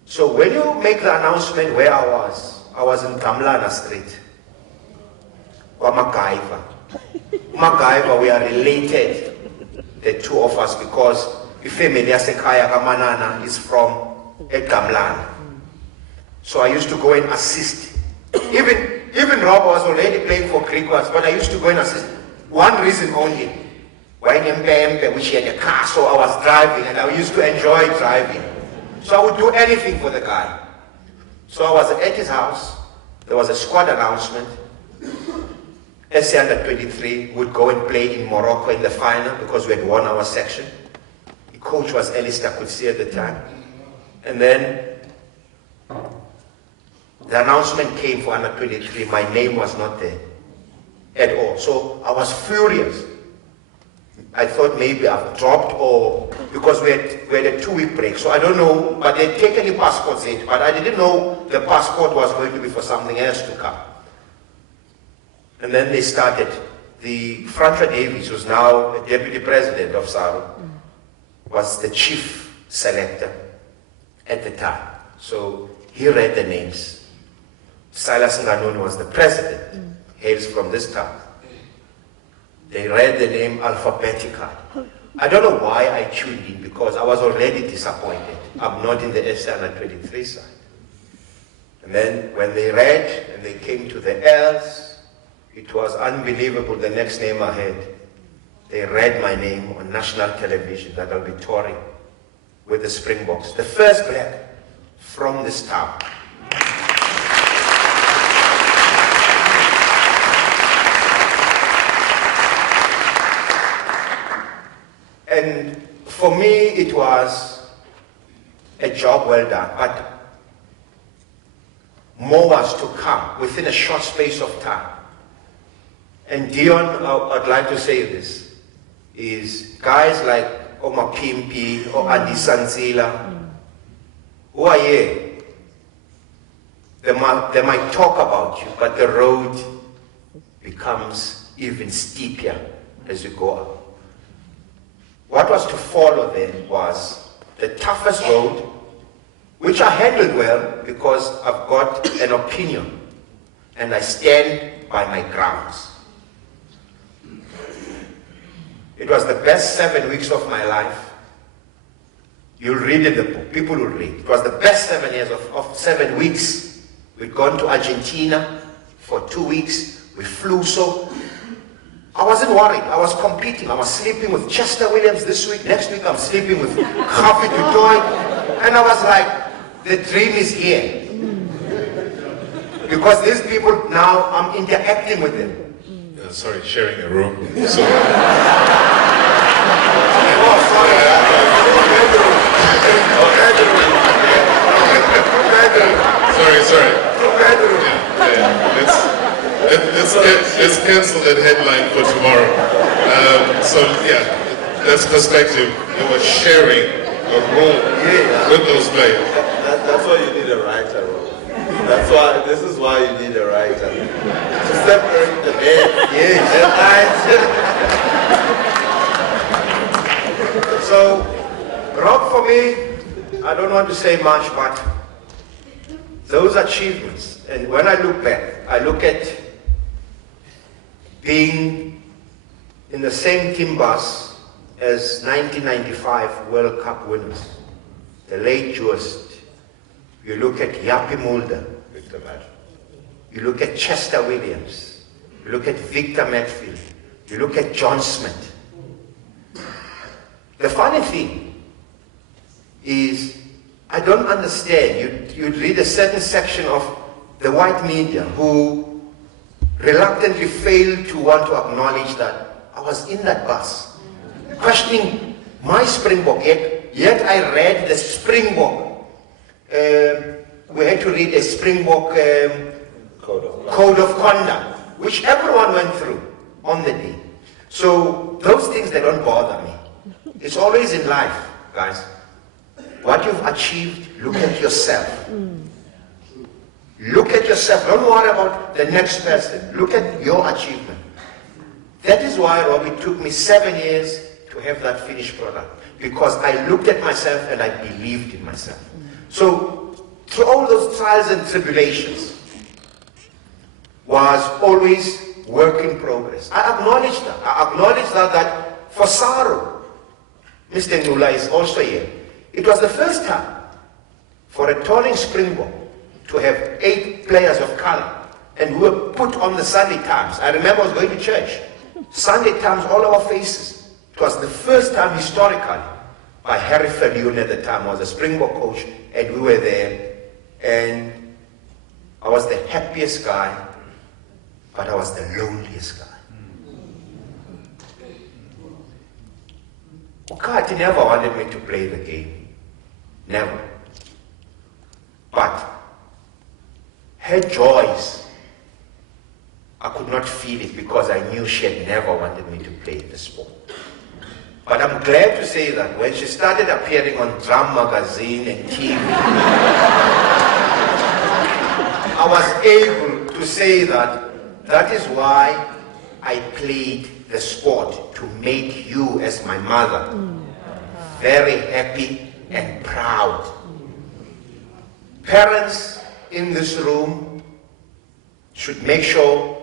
So when you make the announcement where I was in Tamlana Street. MacGyver. MacGyver, we are related, the two of us, because the family Thando Manana is from Tamlana. So I used to go and assist. Even Rob was already playing for Crickets, but I used to go and assist. One reason only. When which he had a car, so I was driving, and I used to enjoy driving. So I would do anything for the guy. So I was at his house. There was a squad announcement. SA Under 23 would go and play in Morocco in the final because we had won our section. The coach was Alistair Kutsi at the time. And then the announcement came for Under 23. My name was not there at all. So I was furious. I thought maybe I've dropped or because we had a 2-week break. So I don't know, but they'd taken the passports in. But I didn't know the passport was going to be for something else to come. And then they started. The Francois Davies, who's now a deputy president of SARU, was the chief selector at the time. So he read the names. Silas Nganoni was the president, hails from this town. They read the name alphabetically. I don't know why I tuned in because I was already disappointed. I'm not in the SA Under 23 side. And then when they read and they came to the L's, it was unbelievable, the next name I had. They read my name on national television that I'll be touring with the Springboks. The first black from this town. And for me, it was a job well done, but more was to come within a short space of time. And Dion, I'd like to say this, is guys like Omar Pimpi or Adi Sanzila, who are here, they might talk about you, but the road becomes even steeper as you go up. What was to follow then was the toughest road, which I handled well because I've got an opinion and I stand by my grounds. It was the best 7 weeks of my life. You'll read in the book, people will read. It was the best 7 years of 7 weeks. We'd gone to Argentina for 2 weeks. We flew, so I wasn't worried. I was competing. I was sleeping with Chester Williams this week. Next week I'm sleeping with Khafi Dutoy. And I was like, the dream is here. Because these people now, I'm interacting with them. Sorry, sharing a room. So, Oh, sorry. sorry. Let's cancel that headline for tomorrow. That's perspective. They were sharing a room with those players. That's why you need a writer, Rob. This is why you need a writer. To separate the men. So, Rob, for me, I don't want to say much, but those achievements, and when I look back, I look at being in the same team bus as 1995 World Cup winners, the late Joost. You look at Yappie Mulder, you look at Chester Williams, you look at Victor Matfield, you look at John Smith. The funny thing is, I don't understand. You'd read a certain section of the white media who reluctantly failed to want to acknowledge that I was in that bus, questioning my Springbok, yet I read the Springbok we had to read a Springbok code of conduct, which everyone went through on the day. So those things, they don't bother me. It's always in life, guys. What you've achieved, look at yourself. Look at yourself. Don't worry about the next person. Look at your achievement. That is why, Rob, it took me 7 years to have that finished product. Because I looked at myself and I believed in myself. So, through all those trials and tribulations, was always work in progress. I acknowledge that. I acknowledge that for Saru, Mr. Nula is also here. It was the first time for a touring Springbok to have 8 players of color, and we were put on the Sunday Times. I remember I was going to church. Sunday Times, all our faces. It was the first time historically by Harry Verlion at the time. I was a Springbok coach, and we were there, and I was the happiest guy, but I was the loneliest guy. Ukati never wanted me to play the game. Never. But her joys, I could not feel it because I knew she had never wanted me to play the sport. But I'm glad to say that when she started appearing on Drum Magazine and TV, I was able to say that is why I played the sport, to make you as my mother very happy and proud. Parents in this room should make sure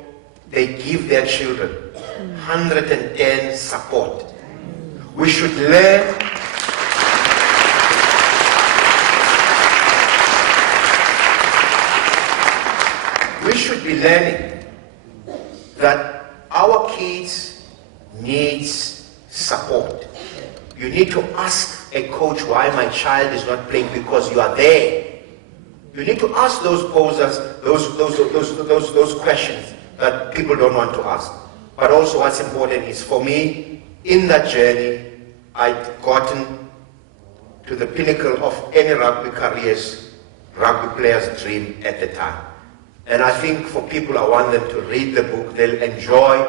they give their children 110 support. We should learn we should be learning that our kids needs support. You need to ask a coach why my child is not playing, because you are there. You need to ask those posers, those questions that people don't want to ask. But also what's important is, for me, in that journey, I'd gotten to the pinnacle of any rugby player's dream at the time. And I think for people, I want them to read the book. They'll enjoy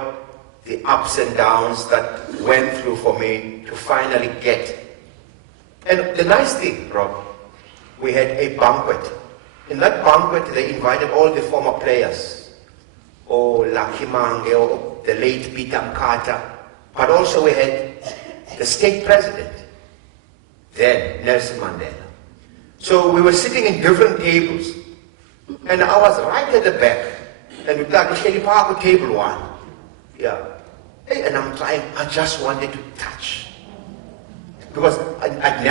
the ups and downs that went through for me to finally get. And the nice thing, Rob, we had a banquet. In that banquet, they invited all the former players, or Lucky Mange, or the late Peter Mkata, but also we had the state president, then Nelson Mandela. So we were sitting in different tables, and I was right at the back, and we got to table 1. Yeah. And I'm trying, I just wanted to touch. Because I'd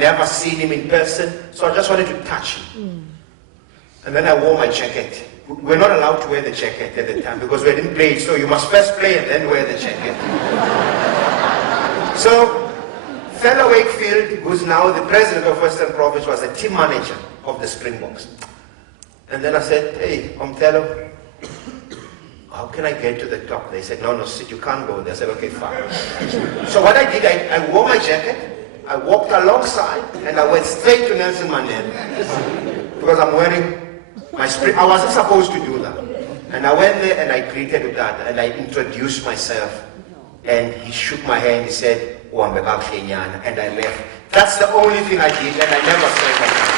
never seen him in person, so I just wanted to touch him. And then I wore my jacket. We're not allowed to wear the jacket at the time because we didn't play it, so you must first play and then wear the jacket. So, Fellow Wakefield, who's now the president of Western Province, was the team manager of the Springboks. And then I said, hey, Fellow, how can I get to the top? They said, no, sit, you can't go there. I said, okay, fine. So what I did, I wore my jacket, I walked alongside, and I went straight to Nelson Mandela. Because I'm wearing my I wasn't supposed to do that. And I went there and I greeted with that, and I introduced myself. And he shook my hand, he said, and I left. That's the only thing I did, and I never said that.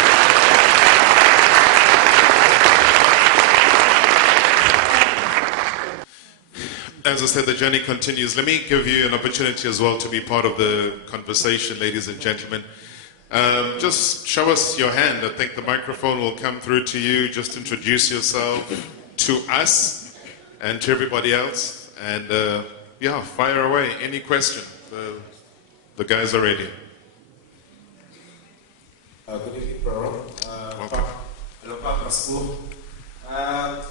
As I said, the journey continues. Let me give you an opportunity as well to be part of the conversation, ladies and gentlemen. Just show us your hand. I think the microphone will come through to you. Just introduce yourself to us and to everybody else. And yeah, fire away. Any question? The guys are ready. Good evening, Proro. Welcome. Hello, Papa School.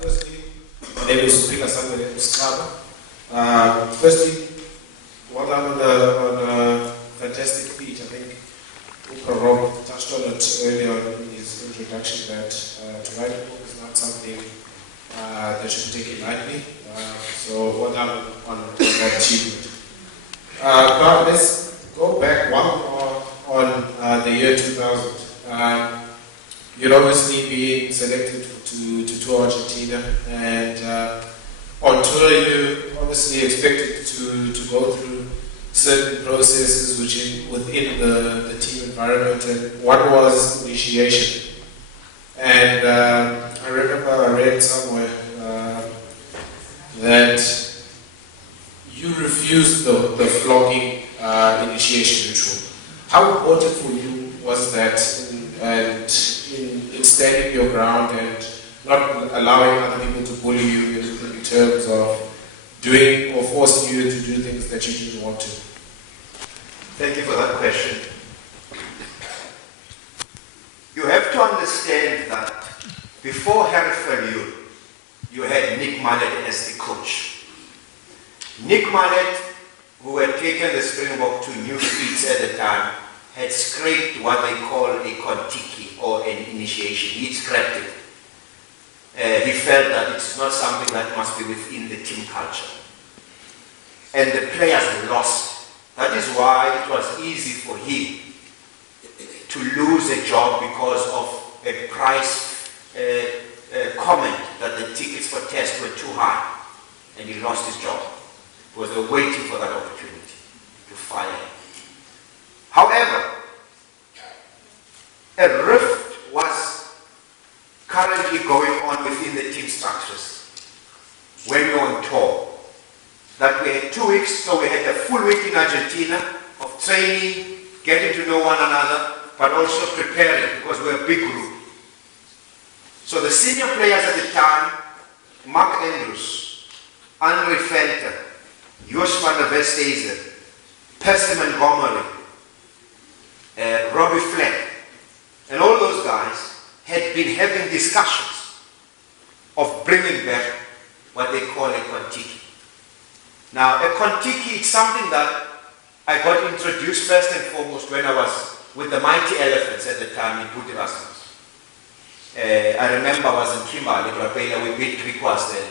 Firstly, my name is Springer Sangwe. Firstly, well done on the fantastic speech. I think Proro touched on it earlier in his introduction that to write a book is not something that should be taken lightly. So well done on that achievement. But let's go back one on the year 2000. you'd obviously be selected to tour Argentina, and on tour you obviously expected to go through certain processes within the team environment, and one was initiation. And I remember I read somewhere that you refused the flogging initiation ritual. How important for you was that in standing your ground and not allowing other people to bully you in terms of doing or forcing you to do things that you didn't want to? Thank you for that question. You have to understand that before Harry Ferrier, you had Nick Mallet as the coach. Nick Mallet, who had taken the Springbok to new feats at the time, had scraped what they call a kontiki, or an initiation. He'd scrapped it. He felt that it's not something that must be within the team culture. And the players lost. That is why it was easy for him to lose a job because of a price comment that the tickets for test were too high. And he lost his job. Because they were waiting for that opportunity to fire him. However, a rift was currently going on within the team structures when we were on tour. That we had 2 weeks, so we had a full week in Argentina of training, getting to know one another, but also preparing because we were a big group. So the senior players at the time, Mark Andrews, Andre Venter, Jos van der Westhuizen, Percy Montgomery, Robbie Fleck, and all those guys had been having discussions of bringing back what they call a kontiki. Now, a kontiki is something that I got introduced first and foremost when I was with the Mighty Elephants at the time in Boet Erasmus. I remember I was in Kimberley, Rapela, we beat Griquas there,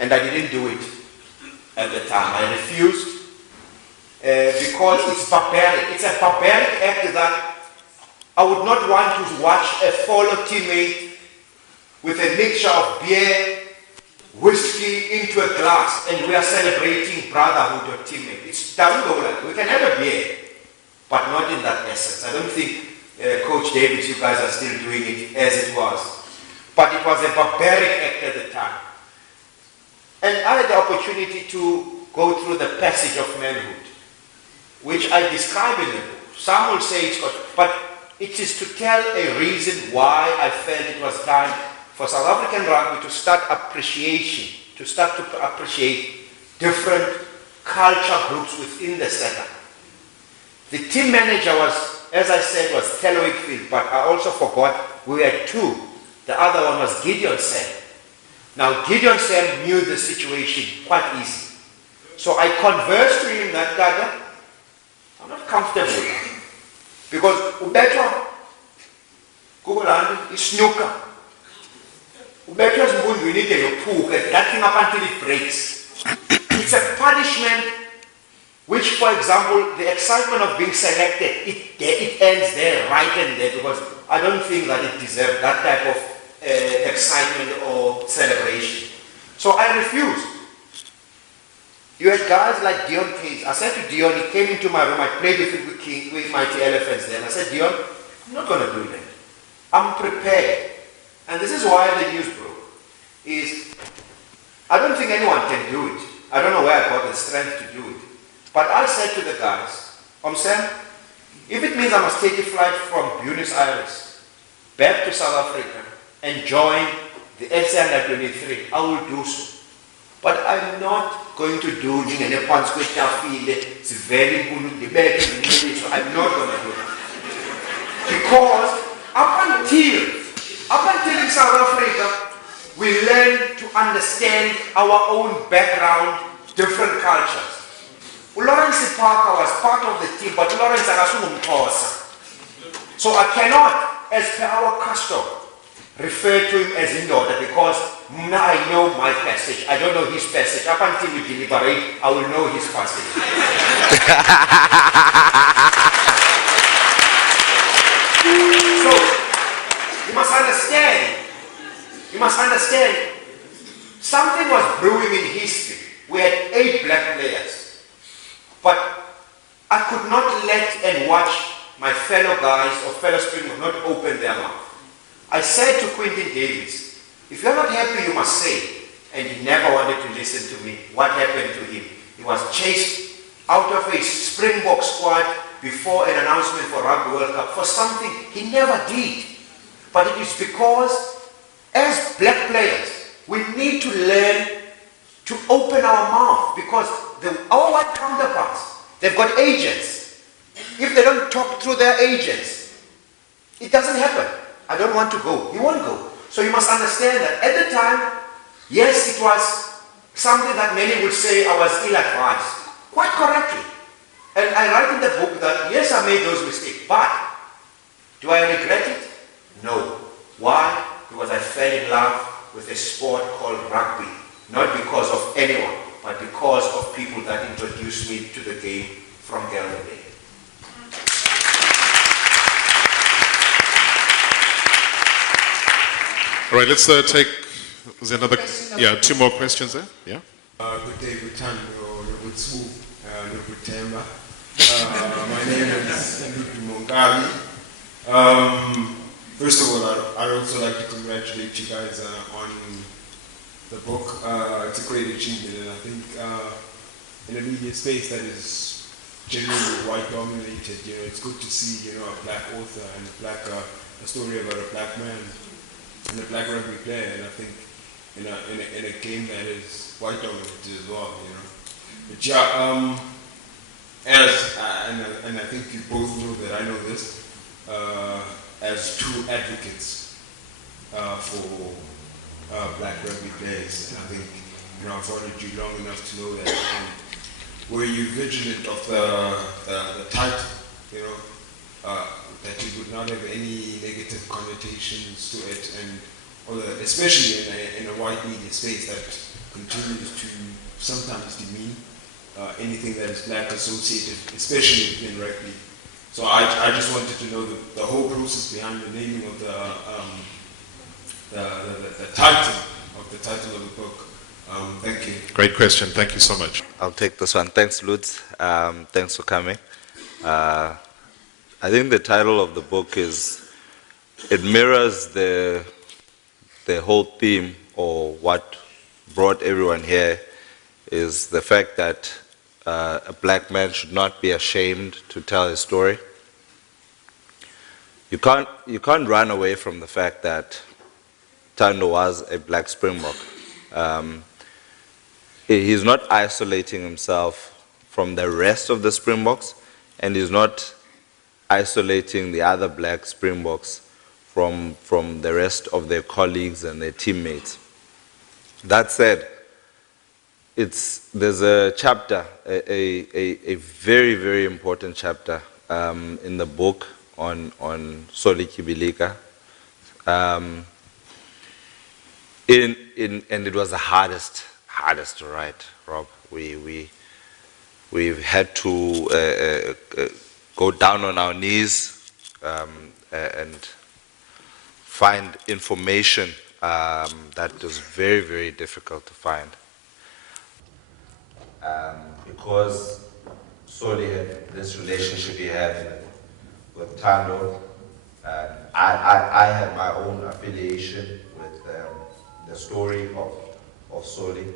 and I didn't do it at the time. I refused because it's barbaric. It's a barbaric act that I would not want to watch a fellow teammate with a mixture of beer, whiskey into a glass, and we are celebrating brotherhood of teammate. It doesn't go like that. We can have a beer, but not in that essence. I don't think Coach David, you guys are still doing it as it was. But it was a barbaric act at the time. And I had the opportunity to go through the passage of manhood, which I describe in the book. Some will say it's got, but it is to tell a reason why I felt it was time for South African rugby to start to appreciate different culture groups within the setup. The team manager was, as I said, was Thando Manana, but I also forgot we had two. The other one was Gideon Sam. Now, Gideon Sam knew the situation quite easy. So I conversed to him that, Dada, I'm not comfortable now. Because Ubetwa, Kukulandi, is snooker. Ubetwa's wound, we need a pool, that thing up until it breaks. It's a punishment which, for example, the excitement of being selected, it ends there, right and there, because I don't think that it deserved that type of excitement or celebration. So I refused. You had guys like Dion Case. I said to Dion, he came into my room, I played with him with Mighty Elephants then. I said, Dion, I'm not going to do that. I'm prepared. And this is why the news broke. Is I don't think anyone can do it. I don't know where I got the strength to do it. But I said to the guys, Sam, if it means I must take a flight from Buenos Aires back to South Africa and join the SA-23, I will do so. But I'm not going to do it. I'm not going to do it. Because up until in South Africa, we learn to understand our own background, different cultures. Lawrence Parker was part of the team, but Lawrence Arasumumkosa. So I cannot, as per our custom, refer to him as Indoda because now I know my passage. I don't know his passage. Up until we deliberate, I will know his passage. So You must understand, something was brewing in history. We had 8 black players. But I could not let and watch my fellow guys or fellow Springbok not open their mouth. I said to Quentin Davies, if you're not happy, you must say. And he never wanted to listen to me. What happened to him? He was chased out of a Springbok squad before an announcement for Rugby World Cup for something he never did. But it is because, as black players, we need to learn to open our mouth, because our white counterparts, they've got agents. If they don't talk through their agents, it doesn't happen. I don't want to go. You won't go. So you must understand that at the time, yes, it was something that many would say I was ill-advised. Quite correctly. And I write in the book that, yes, I made those mistakes, but do I regret it? No. Why? Because I fell in love with a sport called rugby. Not because of anyone, but because of people that introduced me to the game from Galway. All right, let's take, is there another, yeah, 2 more questions there, yeah? Good day, good time, good swoop, good temper. My name is Thando Manana. First of all, I'd also like to congratulate you guys on the book. It's a great achievement, and I think in a media space that is generally white dominated, it's good to see, a black author and a story about a black man and a black rugby player, and I think in a game that is white dominated as well, But yeah, and I think you both know that I know this, as true advocates for black rugby players. I think, I've followed you long enough to know that. And were you vigilant of the title, that it would not have any negative connotations to it, and especially in a white media space that continues to sometimes demean anything that is black associated, especially in rugby. So I just wanted to know the whole process behind the naming of the title of the book. Thank you. Great question, thank you so much. I'll take this one. Thanks, Lutz. Thanks for coming. I think the title of the book it mirrors the whole theme, or what brought everyone here, is the fact that a black man should not be ashamed to tell his story. You can't run away from the fact that Thando was a black Springbok. He's not isolating himself from the rest of the Springboks, and he's not isolating the other black Springboks from the rest of their colleagues and their teammates. That said, there's a chapter, a very, very important chapter in the book on Soli Kibilika. And it was the hardest to write, Rob. We've had to go down on our knees and find information that is very, very difficult to find. Because Soli had this relationship he had with Thando, I had my own affiliation with the story of Soli.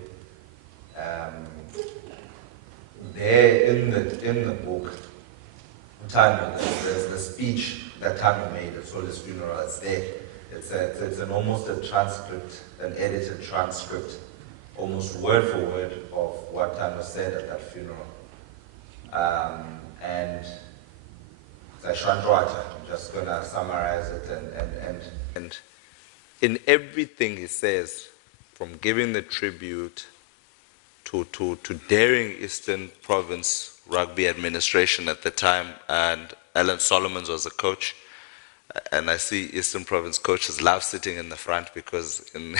There in the book, Thando, there's the speech that Thando made at Soli's funeral. It's there. It's almost a transcript, an edited transcript, almost word for word of what Thando said at that funeral. And I'm just gonna summarize it, and in everything he says, from giving the tribute to daring Eastern Province Rugby Administration at the time, and Alan Solomons was the coach. And I see Eastern Province coaches love sitting in the front, because in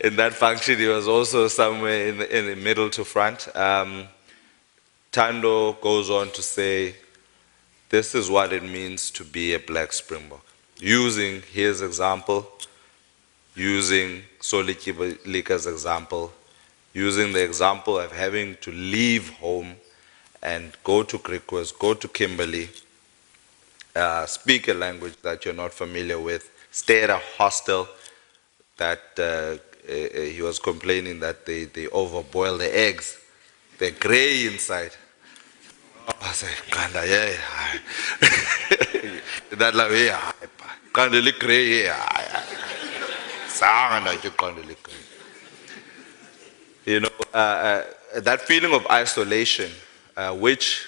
in that function he was also somewhere in the middle to front. Thando goes on to say, this is what it means to be a black Springbok. Using his example, using Solityibalika's example, using the example of having to leave home and go to Griquas, go to Kimberley, speak a language that you're not familiar with, stay at a hostel that he was complaining that they overboil the eggs. They're gray inside. I say, Kanda, yeah, that like, yeah, Kanda look gray, yeah. You know, that feeling of isolation, which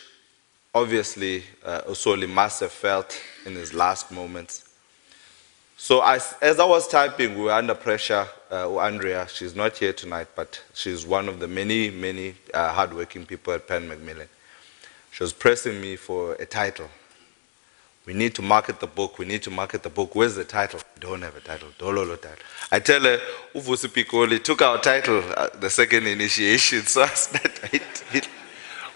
obviously Osoli must have felt in his last moments. So as I was typing, we were under pressure. Andrea, she's not here tonight, but she's one of the many, many hardworking people at Pan Macmillan. She was pressing me for a title. We need to market the book. We need to market the book. Where's the title? Don't have a title. Dololo title. I tell her, Uvusi Pikoli took our title, the second initiation. So I said,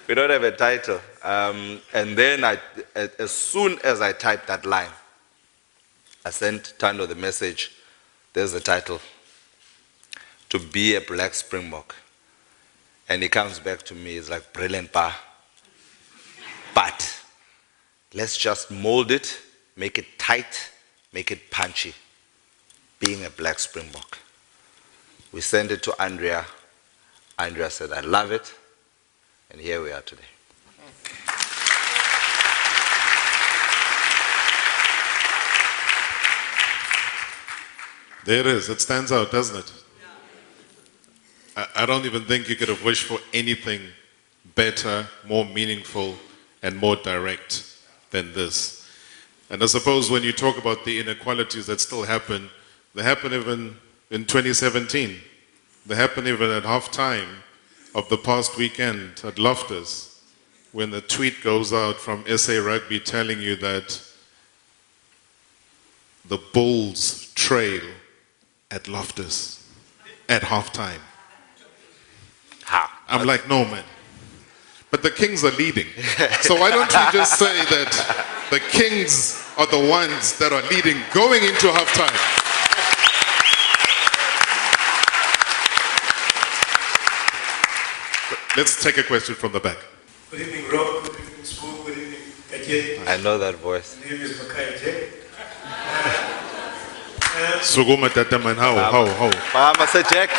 we don't have a title. And then as soon as I typed that line, I sent Thando the message. There's the title. To be a black Springbok. And he comes back to me. He's like, brilliant, pa. But let's just mold it, make it tight, make it punchy. Being a black Springbok. We sent it to Andrea. Andrea said, I love it. And here we are today. There it is. It stands out, doesn't it? I don't even think you could have wished for anything better, more meaningful, and more direct than this. And I suppose when you talk about the inequalities that still happen, they happen even in 2017. They happen even at halftime of the past weekend at Loftus, when the tweet goes out from SA Rugby telling you that the Bulls trail at Loftus at halftime. I'm like, no, man. But the Kings are leading. So why don't you just say that the Kings are the ones that are leading going into halftime? Let's take a question from the back. Good evening, Rob. Good evening, Spook. Good evening, Kaje. I know that voice. My name is Makai. Suguma Tata man, how? Mama said, Jack.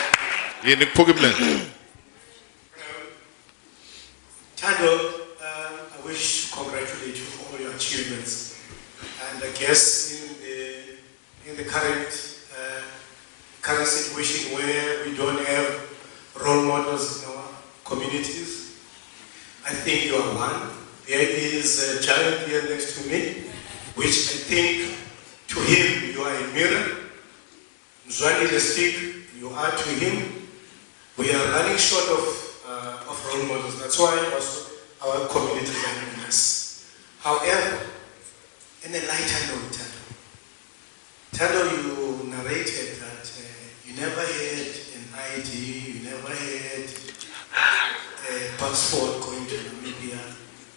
Thando, I wish to congratulate you for all your achievements. And I guess in the current situation where we don't have role models in our communities, I think you are one. There is a giant here next to me, which I think to him you are a mirror. Mzwani the stick, you are to him. We are running short of role models. That's why also our communities are doing this. However, in a lighter note, Thando, you narrated that you never had an ID, you never had a passport going to Namibia.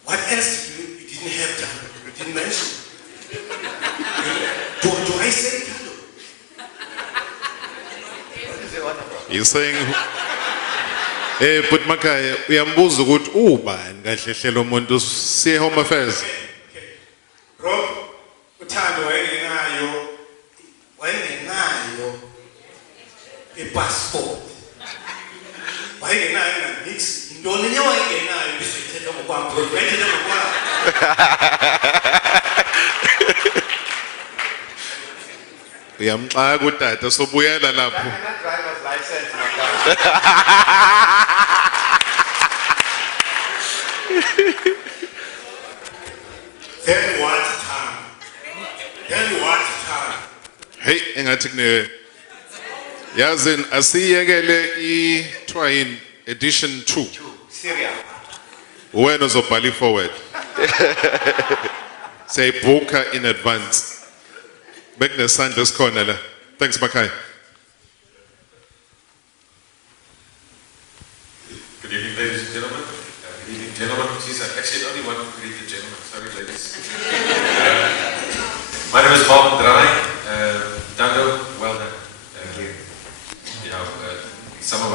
What else you didn't have, Thando? You didn't mention. Do I say Thando? You're saying, but Makai, uyambuza ukuthi ubani kahle hlelo umuntu siye Home Affairs. Rob, uThando wayengenayo passport. Wayengenayo na mix. Intoni nje wayengenayo bisithetha ngokwami. Wethetha ngokwami. Uyamxaka utata sobuyela lapho. Driver's license, Then what time? Then what time? Hey, engathi kune yazini asiyekele i-twine edition 2. Syria. Wena uzobhala forward. Say booker in advance. Bekunesandla esikhona la. Thanks Makai. Good evening, ladies and gentlemen. Good evening, gentlemen. Geez, I actually only want to greet the gentlemen. Sorry, ladies. My name is Bob Drai. Thando, well done.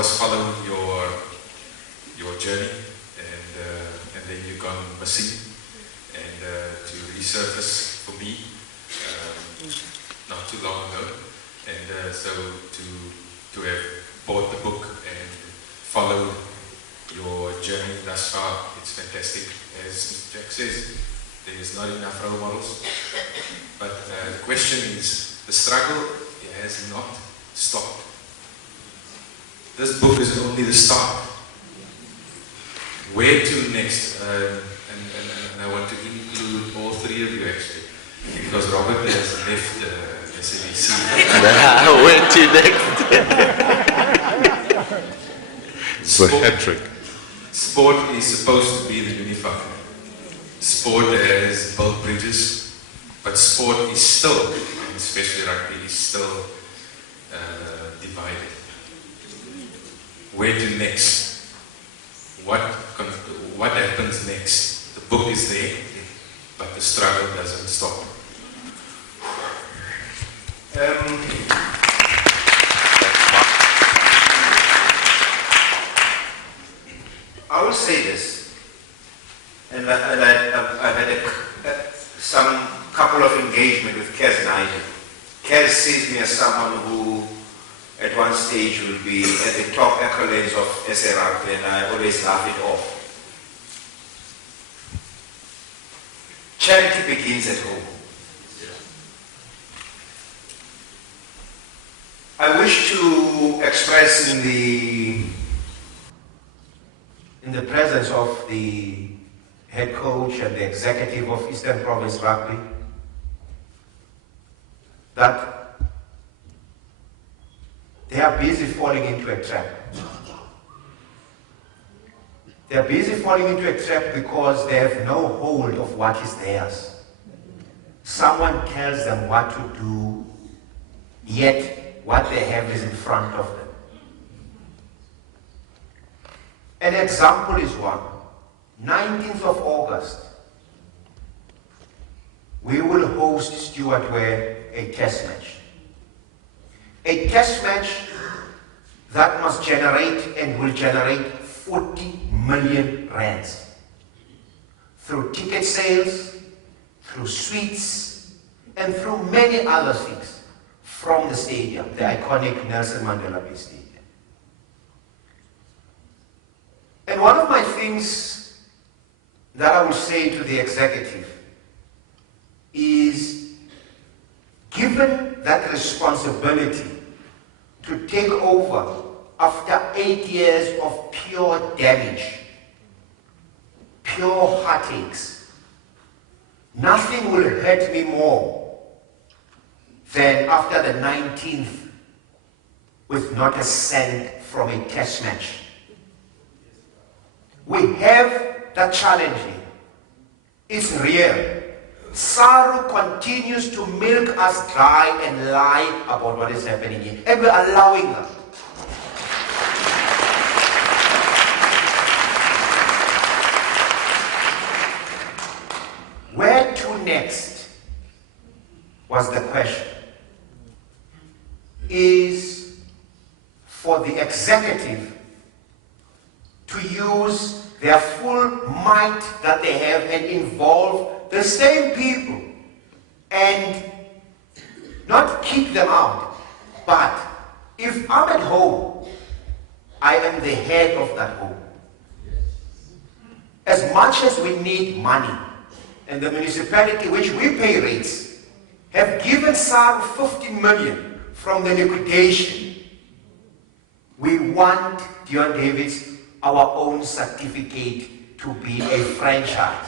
was following your journey, and then you gone missing, and to resurface for me not too long ago, and so to have bought the book and followed your journey thus far, it's fantastic. As Mr. Jack says, there is not enough role models, but the question is, the struggle has not stopped. This book is only the start. Where to next? And I want to include all three of you actually, because Robert has left SABC. Where to next? It's a hat trick. Sport is supposed to be the unifier. Sport has built bridges, but sport is still, and especially rugby, is still divided. Where to next? What happens next? The book is there, but the struggle doesn't stop. I will say this, and I've had some couple of engagement with Kez Nigel. Kez sees me as someone who at one stage will be at the top accolades of SA Rugby, and I always laugh it off. Charity begins at home. I wish to express in the presence of the head coach and the executive of Eastern Province Rugby that they are busy falling into a trap. They are busy falling into a trap because they have no hold of what is theirs. Someone tells them what to do, yet what they have is in front of them. An example is one. 19th of August, we will host Stuart Ware a test match. A test match that must generate and will generate 40 million rands through ticket sales, through suites, and through many other things from the stadium, the iconic Nelson Mandela Bay Stadium. And one of my things that I will say to the executive is, given that responsibility to take over after 8 years of pure damage, pure heartaches, nothing will hurt me more than after the 19th with not a cent from a test match. We have that challenge here. It's real. Saru continues to milk us dry and lie about what is happening here. And we're allowing that. Where to next was the question. Is for the executive to use their full might that they have and involve the same people and not kick them out. But if I'm at home, I am the head of that home. As much as we need money, and the municipality, which we pay rates, have given SARU 15 million from the liquidation, we want Dion Davids our own certificate to be a franchise.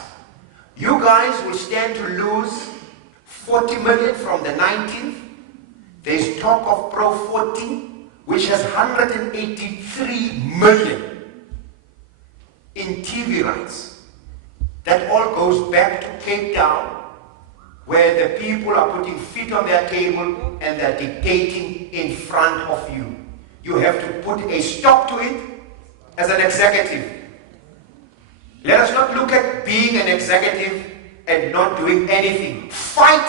You guys will stand to lose 40 million from the 19th. There's talk of Pro 14, which has 183 million in TV rights. That all goes back to Cape Town, where the people are putting feet on their table and they're dictating in front of you. You have to put a stop to it as an executive. Let us not look at being an executive and not doing anything. Fight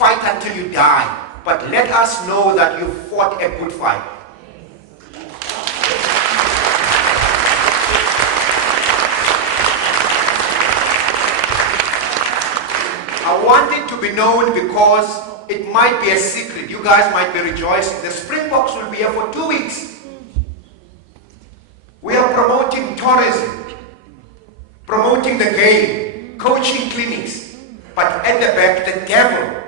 until you die. But let us know that you fought a good fight. I want it to be known because it might be a secret. You guys might be rejoicing. The Springboks will be here for 2 weeks. We are promoting tourism, promoting the game, coaching clinics. But at the back, the devil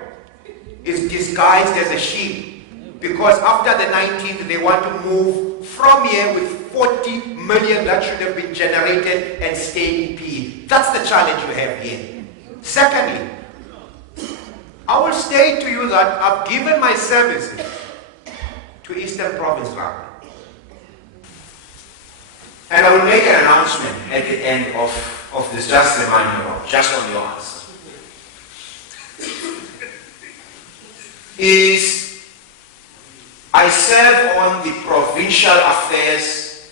is disguised as a sheep. Because after the 19th, they want to move from here with 40 million that should have been generated and stay in PE. That's the challenge you have here. Secondly, I will state to you that I've given my services to Eastern Province Rugby. And I will make an announcement at the end of this, just remind me of, just on your answer. Is I serve on the provincial affairs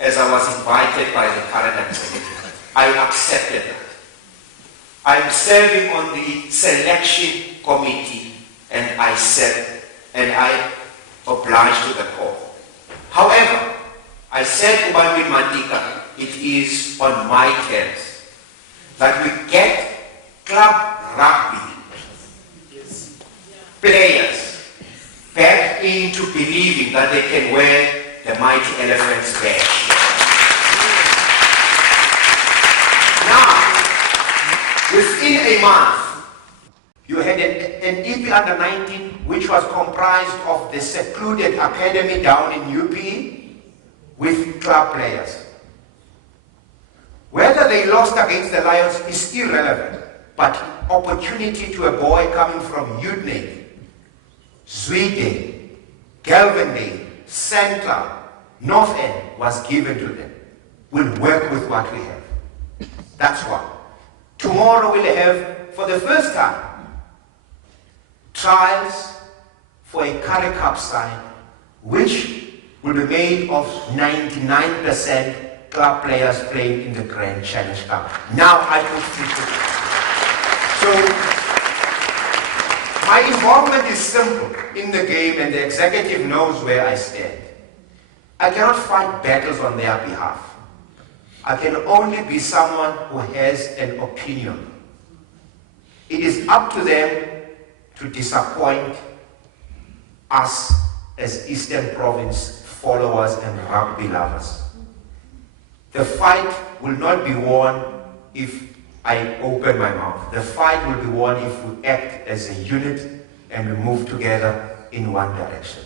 as I was invited by the current executive. I accepted that. I'm serving on the selection committee and I said, and I obliged to the call. However, I said to Banbi Matika, it is on my terms that we get club rugby players back into believing that they can wear the mighty elephant's badge. Now, within a month, you had an EP under 19 which was comprised of the secluded academy down in UP with club players. Whether they lost against the Lions is irrelevant, but opportunity to a boy coming from Udney, Zweden, Galvindale, Central, North End was given to them. We'll work with what we have. That's why. Tomorrow we'll have, for the first time, trials for a Currie Cup side, which will be made of 99% club players playing in the Grand Challenge Cup. Now I put people. So my involvement is simple in the game and the executive knows where I stand. I cannot fight battles on their behalf. I can only be someone who has an opinion. It is up to them to disappoint us as Eastern Province followers and rugby lovers. The fight will not be won if I open my mouth. The fight will be won if we act as a unit and we move together in one direction.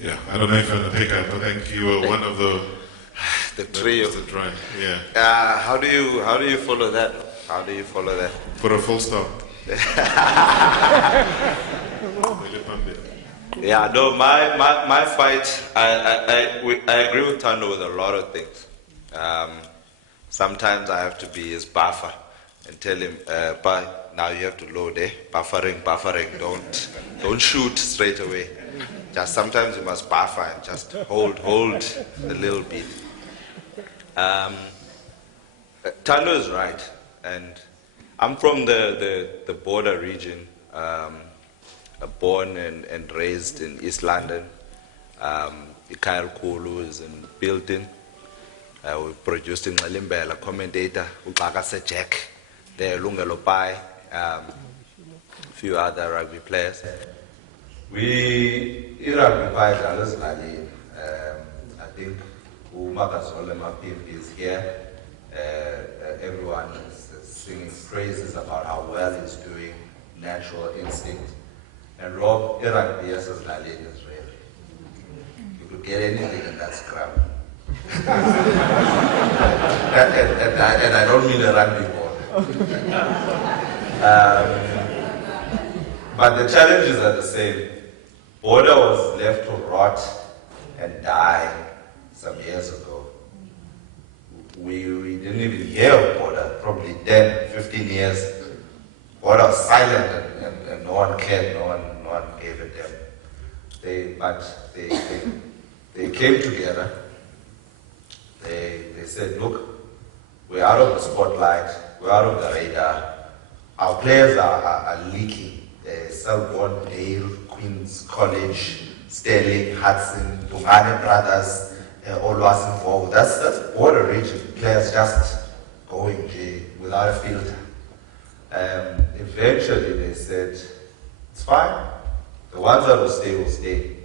Yeah, I don't know if I think I think you were one of the trio. The drive. Yeah. How do you follow that? How do you follow that? Put a full stop. Yeah, no, my fight, I agree with Thando with a lot of things. Sometimes I have to be his buffer and tell him, but now you have to load, buffering, don't shoot straight away. Just sometimes you must buffer and just hold a little bit. Thando is right, and I'm from the border region, born and raised in East London. Ikael Kulu is in Building. We produced in Limbela, commentator, Upakase Jack, there Lungelo Pai, a few other rugby players. We rugby players are listening. I think Umakazola Mapim is here. Everyone is singing praises about how well he's doing, natural instinct. And Rob, rugby is really. You could get anything in that scrum. and I don't mean a rugby ball. But the challenges are the same. Border was left to rot and die some years ago. We didn't even hear of Border, probably 10, 15 years. Border was silent and no one cared, no one gave a damn. But they came together. They said, look, we're out of the spotlight, we're out of the radar. Our players are leaking. Selborne, Dale, Queen's College, Sterling, Hudson, Bungane Brothers, olwazi involved. That's border region. Players just going without a filter. Eventually they said, it's fine. The ones that will stay.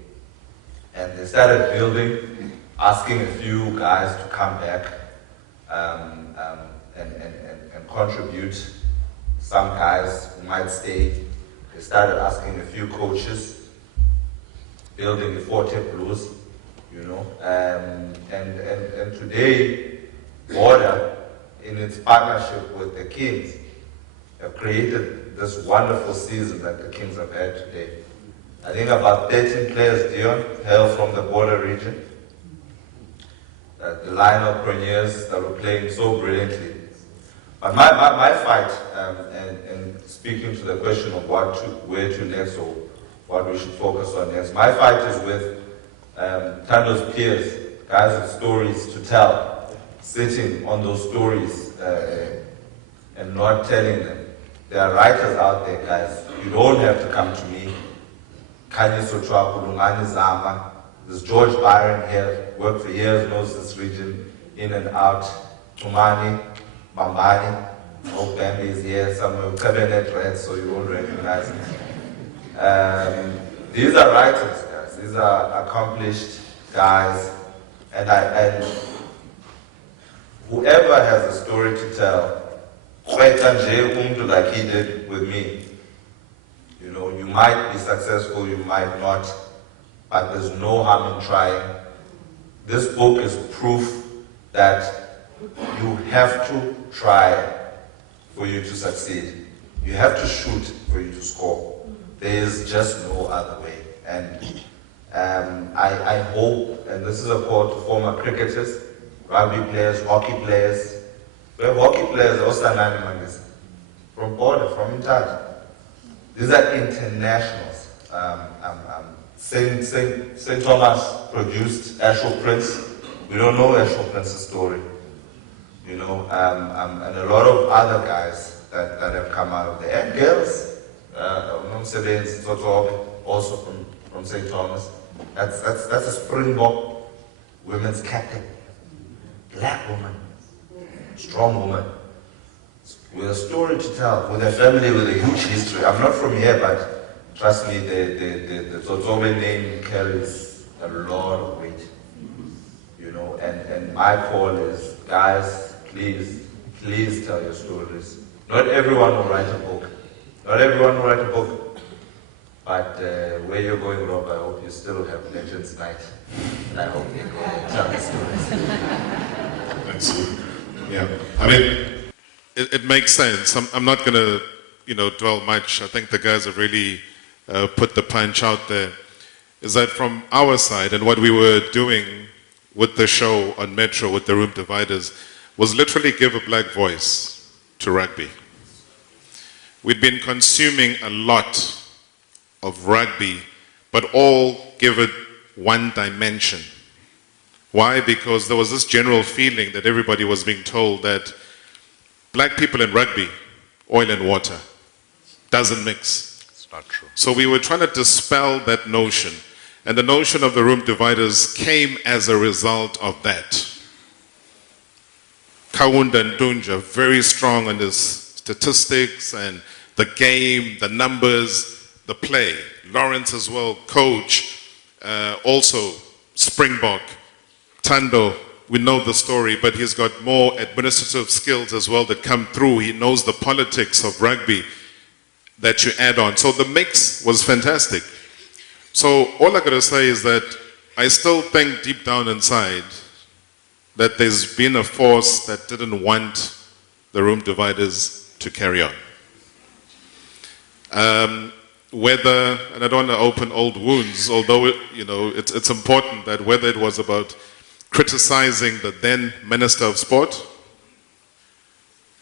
And they started building, asking a few guys to come back and contribute. Some guys who might stay. They started asking a few coaches, building the Forte Blues, you know. And today, Border, in its partnership with the Kings, have created this wonderful season that the Kings have had today. I think about 13 players, Dion, hail from the Border region. The line of pioneers that were playing so brilliantly. But my fight, and speaking to the question of where to next or what we should focus on next, my fight is with Thando's peers, guys with stories to tell, sitting on those stories and not telling them. There are writers out there, guys. You don't have to come to me. Kanye Sochwa, Kulungani Zama, this George Byron here, worked for years, knows this region in and out. Tumani, Bambani, Hope Bambi is here somewhere, Cabernet Red, so you won't recognize him. These are writers, guys. These are accomplished guys. And whoever has a story to tell, like he did with me, you know, you might be successful, you might not, but there's no harm in trying. This book is proof that you have to try for you to succeed. You have to shoot for you to score. There is just no other way. And I hope, and this is a call to former cricketers, rugby players, hockey players. We have hockey players also from Border, from Italy. These are internationals. St. Thomas produced Ashwell Prince. We don't know Ashwell Prince's story. You know, and a lot of other guys that have come out of there. And girls, also from St. Thomas. That's a Springbok women's captain. Black woman, strong woman, with a story to tell, with a family with a huge history. I'm not from here, but trust me, the Zozobe name carries a lot of weight. You know, and my call is, guys, please tell your stories. Not everyone will write a book. Not everyone will write a book. But where you're going, Rob, I hope you still have Legends Night. And I hope you go and tell the stories. Thanks. Yeah, I mean, it makes sense. I'm not going to, dwell much. I think the guys have really put the punch out there. Is that from our side, and what we were doing with the show on Metro, with the Room Dividers, was literally give a black voice to rugby. We'd been consuming a lot of rugby, but all give it one dimension. Why? Because there was this general feeling that everybody was being told that black people in rugby, oil and water, doesn't mix. It's not true. So we were trying to dispel that notion. And the notion of the Room Dividers came as a result of that. Kaunda and Dunja, very strong on his statistics and the game, the numbers, the play. Lawrence as well, coach, also Springbok. Thando, we know the story, but he's got more administrative skills as well that come through. He knows the politics of rugby that you add on. So the mix was fantastic. So all I gotta say is that I still think deep down inside that there's been a force that didn't want the Room Dividers to carry on. Whether, and I don't want to open old wounds, although it's important that whether it was about criticizing the then Minister of Sport,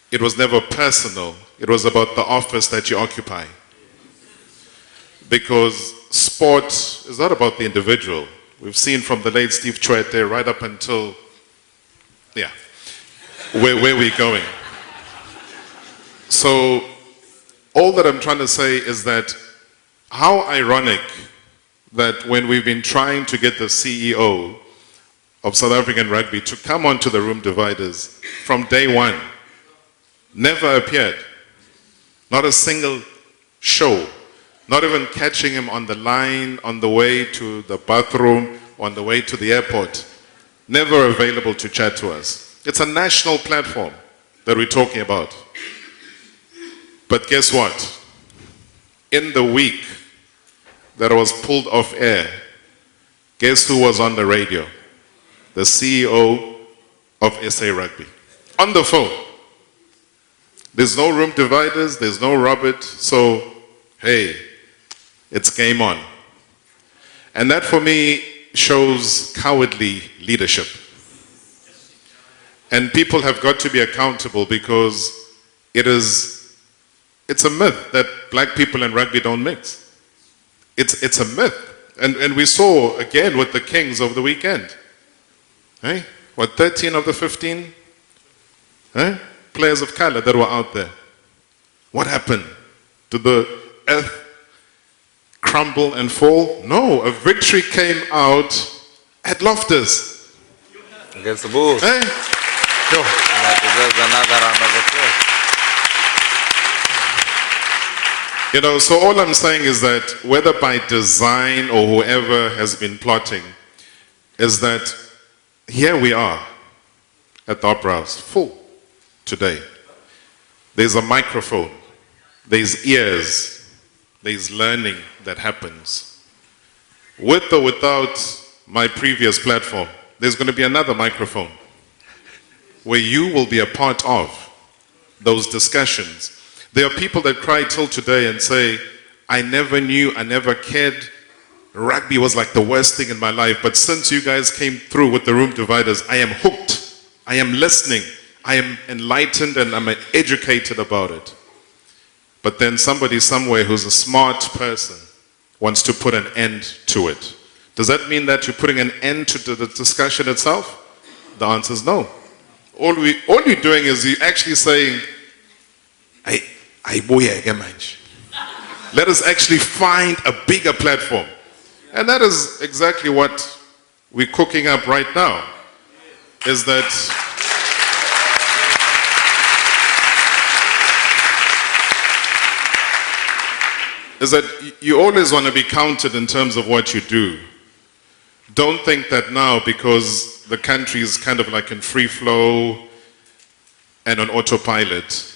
it was never personal. It was about the office that you occupy. Because sport is not about the individual. We've seen from the late Steve Chwete right up until, where we're going. So all that I'm trying to say is that how ironic that when we've been trying to get the CEO of South African rugby to come onto the room dividers from day one. Never appeared. Not a single show. Not even catching him on the line, on the way to the bathroom, on the way to the airport. Never available to chat to us. It's a national platform that we're talking about. But guess what? In the week that I was pulled off air, guess who was on the radio? The CEO of SA Rugby. On the phone. There's no room dividers, there's no Robert, so hey, it's game on. And that for me shows cowardly leadership. And people have got to be accountable because it's a myth that black people and rugby don't mix. It's a myth. And we saw again with the Kings over the weekend. Hey? What, 13 of the 15 players of color that were out there? What happened? Did the earth crumble and fall? No, a victory came out at Loftus. Against the Bulls. Hey? Sure. And that deserves another round of applause. You know, so all I'm saying is that whether by design or whoever has been plotting, is that here we are at the Opera House, full today. There's a microphone, there's ears, there's learning that happens. With or without my previous platform, there's going to be another microphone where you will be a part of those discussions. There are people that cry till today and say, I never knew, I never cared. Rugby was like the worst thing in my life, but since you guys came through with the room dividers, I am hooked. I am listening. I am enlightened and I'm educated about it. But then somebody somewhere who's a smart person wants to put an end to it. Does that mean that you're putting an end to the discussion itself? The answer is no. All you're doing is you're actually saying, let us actually find a bigger platform. And that is exactly what we're cooking up right now, is that you always want to be counted in terms of what you do. Don't think that now, because the country is kind of like in free flow and on autopilot,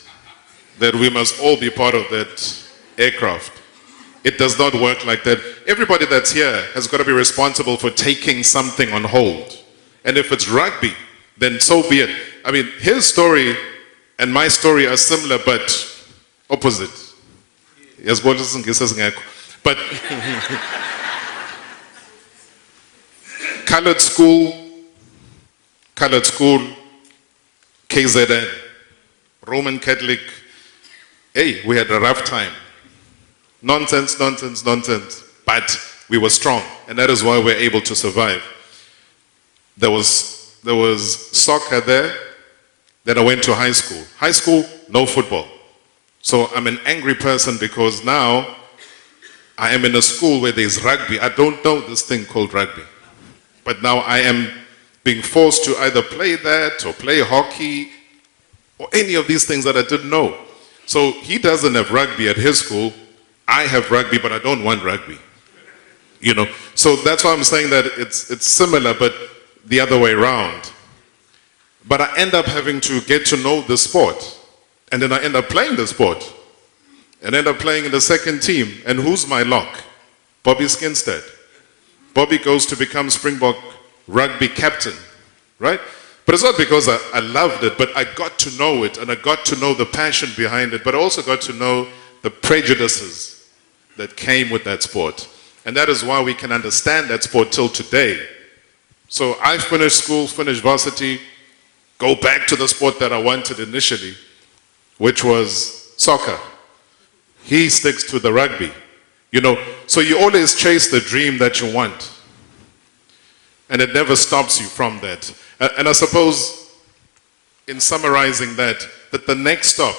that we must all be part of that aircraft. It does not work like that. Everybody that's here has got to be responsible for taking something on hold. And if it's rugby, then so be it. I mean, his story and my story are similar, but opposite. But colored school, KZN, Roman Catholic. Hey, we had a rough time. Nonsense. But we were strong, and that is why we're able to survive. There was soccer there. Then I went to high school. High school, no football. So I'm an angry person because now I am in a school where there's rugby. I don't know this thing called rugby. But now I am being forced to either play that or play hockey or any of these things that I didn't know. So he doesn't have rugby at his school. I have rugby, but I don't want rugby. You know, so that's why I'm saying that it's similar, but the other way around. But I end up having to get to know the sport. And then I end up playing the sport. And end up playing in the second team. And who's my lock? Bobby Skinstead. Bobby goes to become Springbok rugby captain, right? But it's not because I loved it, but I got to know it, and I got to know the passion behind it, but I also got to know the prejudices that came with that sport. And that is why we can understand that sport till today. So I finished school, finished varsity, go back to the sport that I wanted initially, which was soccer. He sticks to the rugby. You know, so you always chase the dream that you want. And it never stops you from that. And I suppose, in summarizing that the next stop,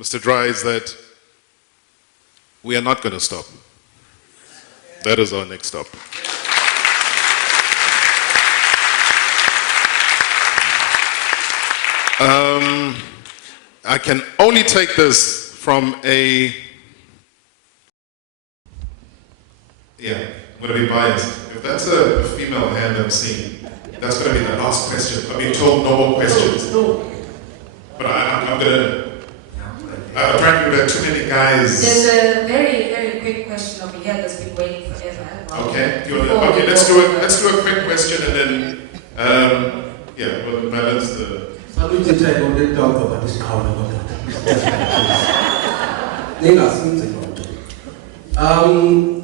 Mr. Dry, is that we are not going to stop. That is our next stop. I can only take this from a... Yeah, I'm going to be biased. If that's a female hand I'm seeing, that's going to be the last question. I've been told no more questions. But I'm going to... Apparently there are too many guys. There's a very, very quick question over here that's been waiting forever. Okay, let's do a quick question and then, yeah, we'll balance the...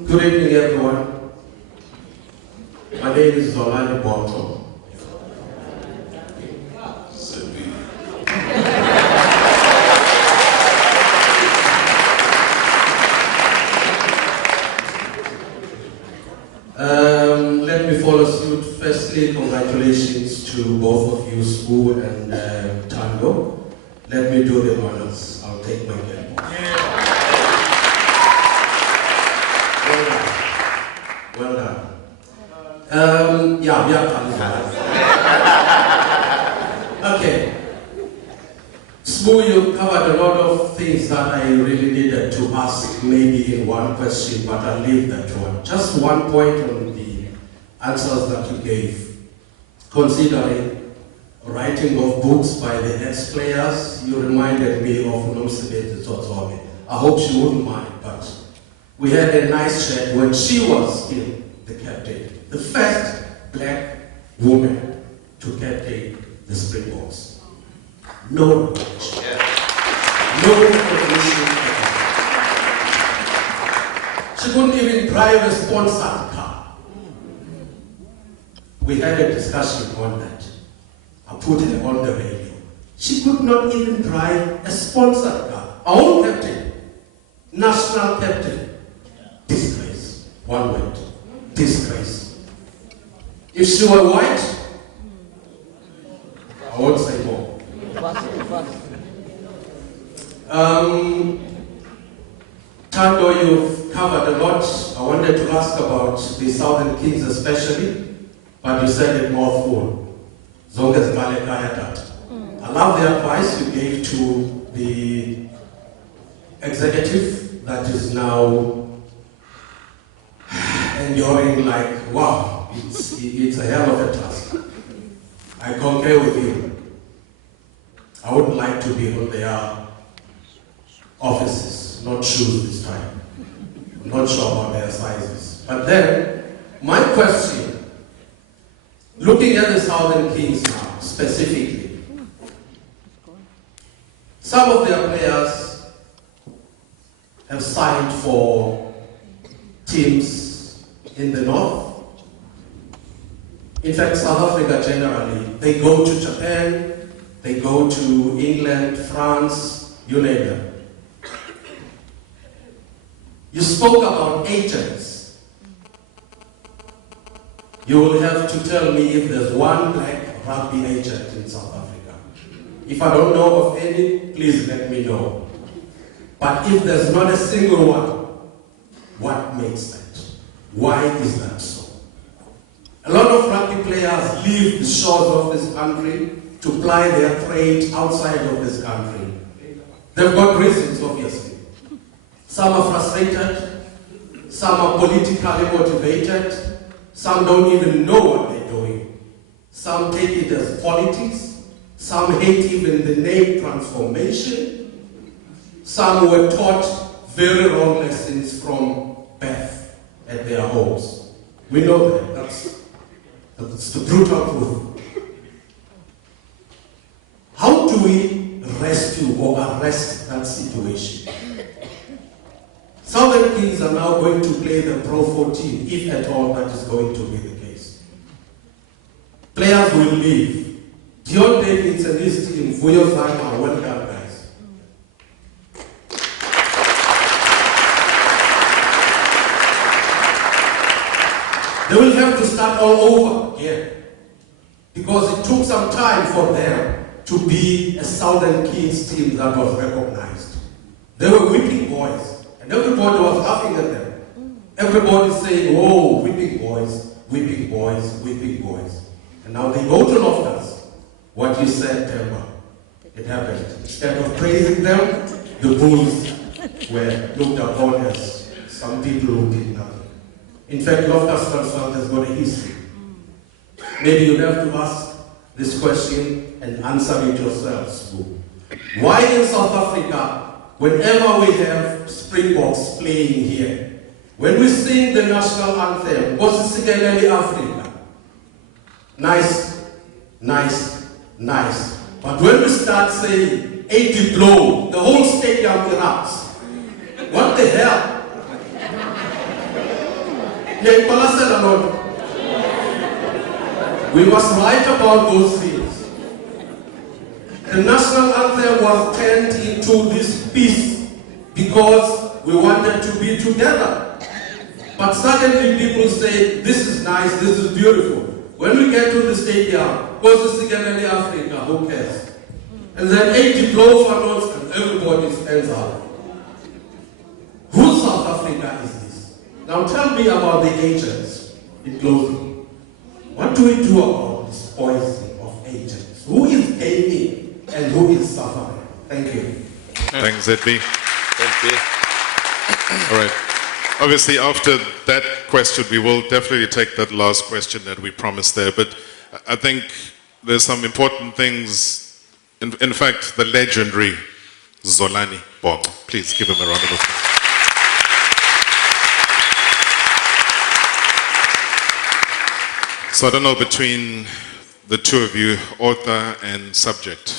Good evening, everyone. My name is Zolani Bonto. Let me follow suit. Firstly, congratulations to both of you, Spoo and Thando. Let me do the honors. I'll take my game. Well done. Yeah, we are done. Okay. Spoo, you covered a lot of things that I really needed to ask, maybe in one question, but I'll leave that one. Just one point on the answers that you gave. Considering writing of books by the ex-players, you reminded me of Nomsibete Totsobe. I hope she wouldn't mind, but we had a nice chat when she was still the captain. The first black woman to captain the Springboks. No recognition. No recognition. She couldn't even drive a sponsored car. We had a discussion on that. I put it on the radio. She could not even drive a sponsored car. Our own captain, national captain. Disgrace. One word. Disgrace. If she were white, I won't say more. Thando, you've covered a lot. I wanted to ask about the Southern Kings especially, but you said it more full. Zonges Gale Kaya Tat. I love the advice you gave to the executive that is now enjoying, like, wow, it's a hell of a task. I concur with you. I would like to be on their offices, not shoes this time. I'm not sure about their sizes. But then, my question, looking at the Southern Kings now, specifically, some of their players have signed for teams in the north. In fact, South Africa generally, they go to Japan, they go to England, France, you name them. You spoke about agents. You will have to tell me if there's one black rugby agent in South Africa. If I don't know of any, please let me know. But if there's not a single one, what makes that? Why is that so? A lot of rugby players leave the shores of this country to ply their trade outside of this country. They've got reasons, obviously. Some are frustrated, some are politically motivated, some don't even know what they're doing. Some take it as politics, some hate even the name transformation, some were taught very wrong lessons from birth at their homes. We know that, that's the brutal truth. How do we rescue or arrest that situation? Southern Kings are now going to play the Pro 14, if at all that is going to be the case. Players will leave. Dion Davids and his team, Vuyo Zama, well done, guys. They will have to start all over again, because it took some time for them to be a Southern Kings team that was recognized. They were whipping boys, and everybody was laughing at them. Everybody saying, oh, whipping boys, whipping boys, whipping boys. And now they go to Loftus. What you said, Temba. it happened. Instead of praising them, the bulls were looked upon as some people who did nothing. In fact, Loftus has got a history. Maybe you'd have to ask this question and answer it yourselves. Why in South Africa, whenever we have Springboks playing here, when we sing the national anthem, Bosisikelele Africa, nice, nice, nice. But when we start saying 80 blow, the whole stadium erupts. What the hell? We must write about those things. The national anthem was turned into this piece because we wanted to be together. But suddenly people say, this is nice, this is beautiful. When we get to the stadium, Bosisikelele Africa, who cares? And then 80 blow funnels and everybody stands up. Whose South Africa is this? Now tell me about the agents in closing. What do we do about this poison of agents? Who is gaining and who is suffering? Thank you. Thanks, ZB. Thank you. All right. Obviously, after that question, we will definitely take that last question that we promised there. But I think there's some important things. In fact, the legendary Zolani Bongo. Please give him a round of applause. So I don't know, between the two of you, author and subject.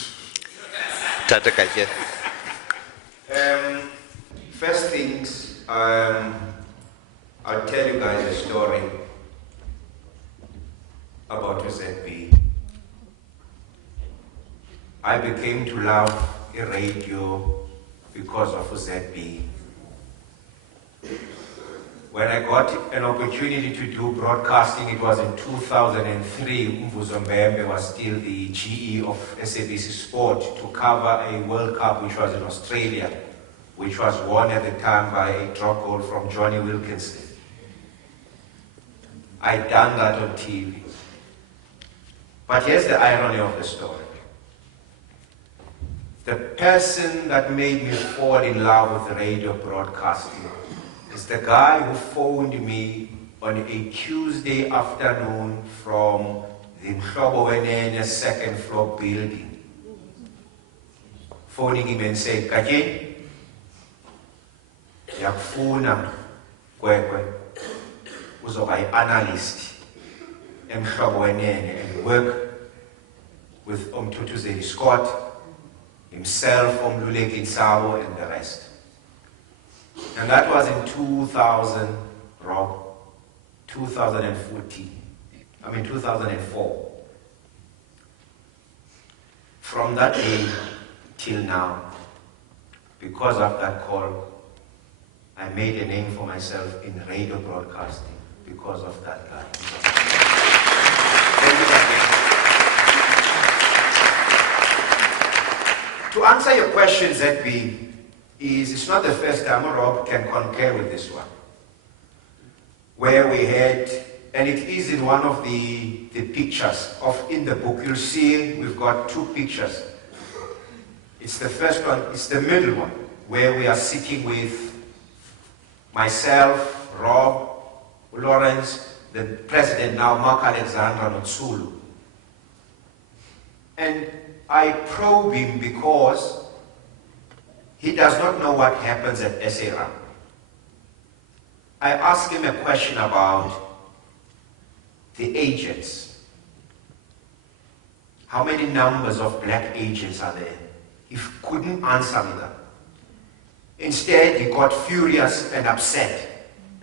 First things, I'll tell you guys a story about ZB. I became to love a radio because of ZB. When I got an opportunity to do broadcasting, it was in 2003. Mvuzo Mbembe was still the GE of SABC Sport to cover a World Cup which was in Australia, which was won at the time by a drop goal from Johnny Wilkinson. I'd done that on TV. But here's the irony of the story. The person that made me fall in love with radio broadcasting is the guy who phoned me on a Tuesday afternoon from the Mhlobo Wenene second floor building. Phoning him and saying, Kaji, yakufuna kwekwe uzoba analyst eMhlobo Wenene and work with Umtutuzeli Scott, himself, Luleki Sabo, and the rest. And that was in 2004. From that day till now, because of that call, I made a name for myself in radio broadcasting because of that guy. To answer your question, ZB, it's not the first time. Rob can concur with this one, where we had, and it is in one of the pictures in the book. You'll see we've got two pictures. It's the first one, it's the middle one, where we are sitting with myself, Rob, Lawrence, the president now, Mark Alexander Notsulu. And I probe him because he does not know what happens at SARAM. I asked him a question about the agents. How many numbers of black agents are there? He couldn't answer me that. Instead, he got furious and upset,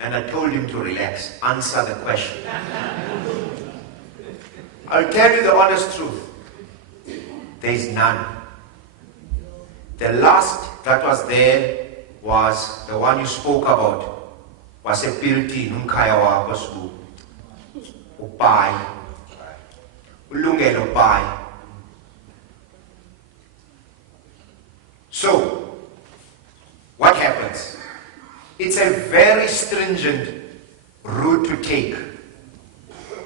and I told him to relax, answer the question. I'll tell you the honest truth. There is none. The last that was there was the one you spoke about, was a Pilti Nunkaya Wakosu. Upai. Ulungelo Upai. So, what happens? It's a very stringent route to take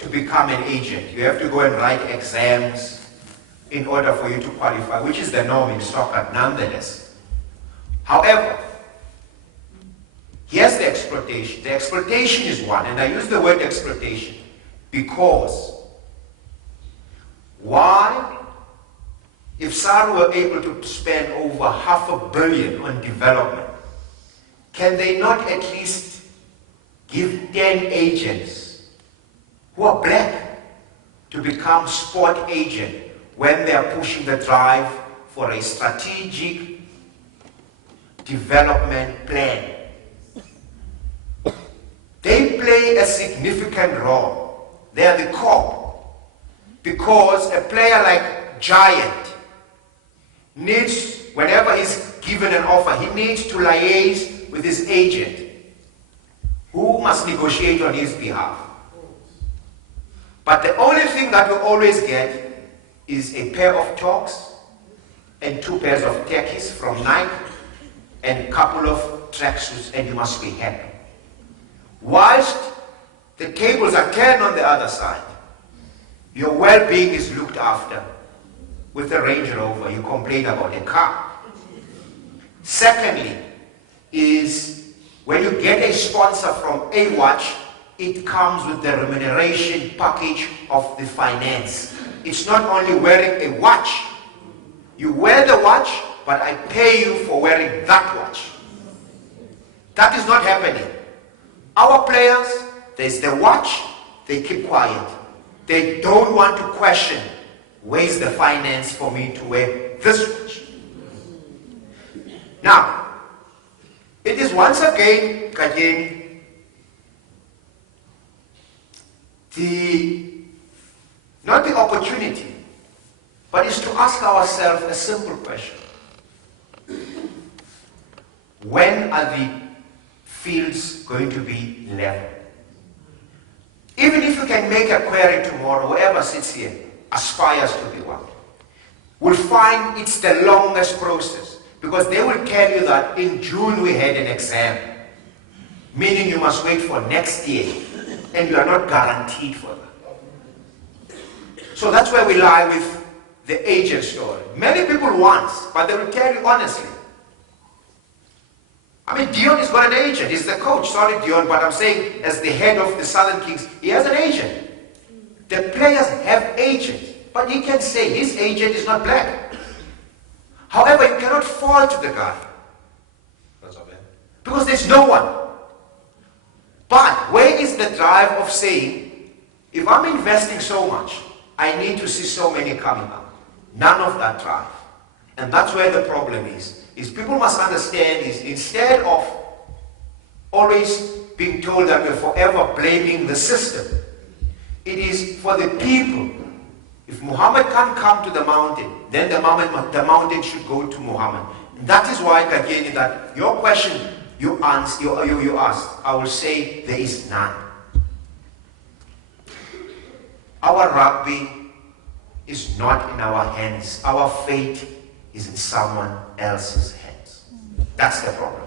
to become an agent. You have to go and write exams. in order for you to qualify, which is the norm in soccer nonetheless. However, here's the exploitation. The exploitation is one, and I use the word exploitation because why, if SARU were able to spend over $500 million on development, can they not at least give 10 agents who are black to become sport agents when they are pushing the drive for a strategic development plan? They play a significant role. They are the core. Because a player like Giant needs, whenever he's given an offer, he needs to liaise with his agent, who must negotiate on his behalf. But the only thing that you always get is a pair of talks and 2 pairs of khakis from Nike and a couple of tracksuits, and you must be happy. Whilst the tables are turned on the other side, your well-being is looked after. With a Range Rover, you complain about a car. Secondly, is when you get a sponsor from a watch, it comes with the remuneration package of the finance. It's not only wearing a watch. You wear the watch, but I pay you for wearing that watch. That is not happening. Our players, there's the watch, they keep quiet. They don't want to question, where's the finance for me to wear this watch? Now, it is once again, not the opportunity, but is to ask ourselves a simple question. When are the fields going to be level? Even if you can make a query tomorrow, whoever sits here aspires to be one, will find it's the longest process, because they will tell you that in June we had an exam, meaning you must wait for next year, and you are not guaranteed for that. So that's where we lie with the agent story. Many people want, but they will tell you honestly. I mean, Dion has got an agent. He's the coach. Sorry, Dion, but I'm saying as the head of the Southern Kings, he has an agent. The players have agents, but he can say his agent is not black. However, you cannot fault the guy. Because there's no one. But where is the drive of saying, if I'm investing so much, I need to see so many coming up? None of that drive. And that's where the problem is people must understand is instead of always being told that we're forever blaming the system, it is for the people. If Muhammad can't come to the mountain, then the mountain should go to Muhammad. That is why, again, that your question you asked, I will say there is none. Our rugby is not in our hands. Our fate is in someone else's hands. That's the problem.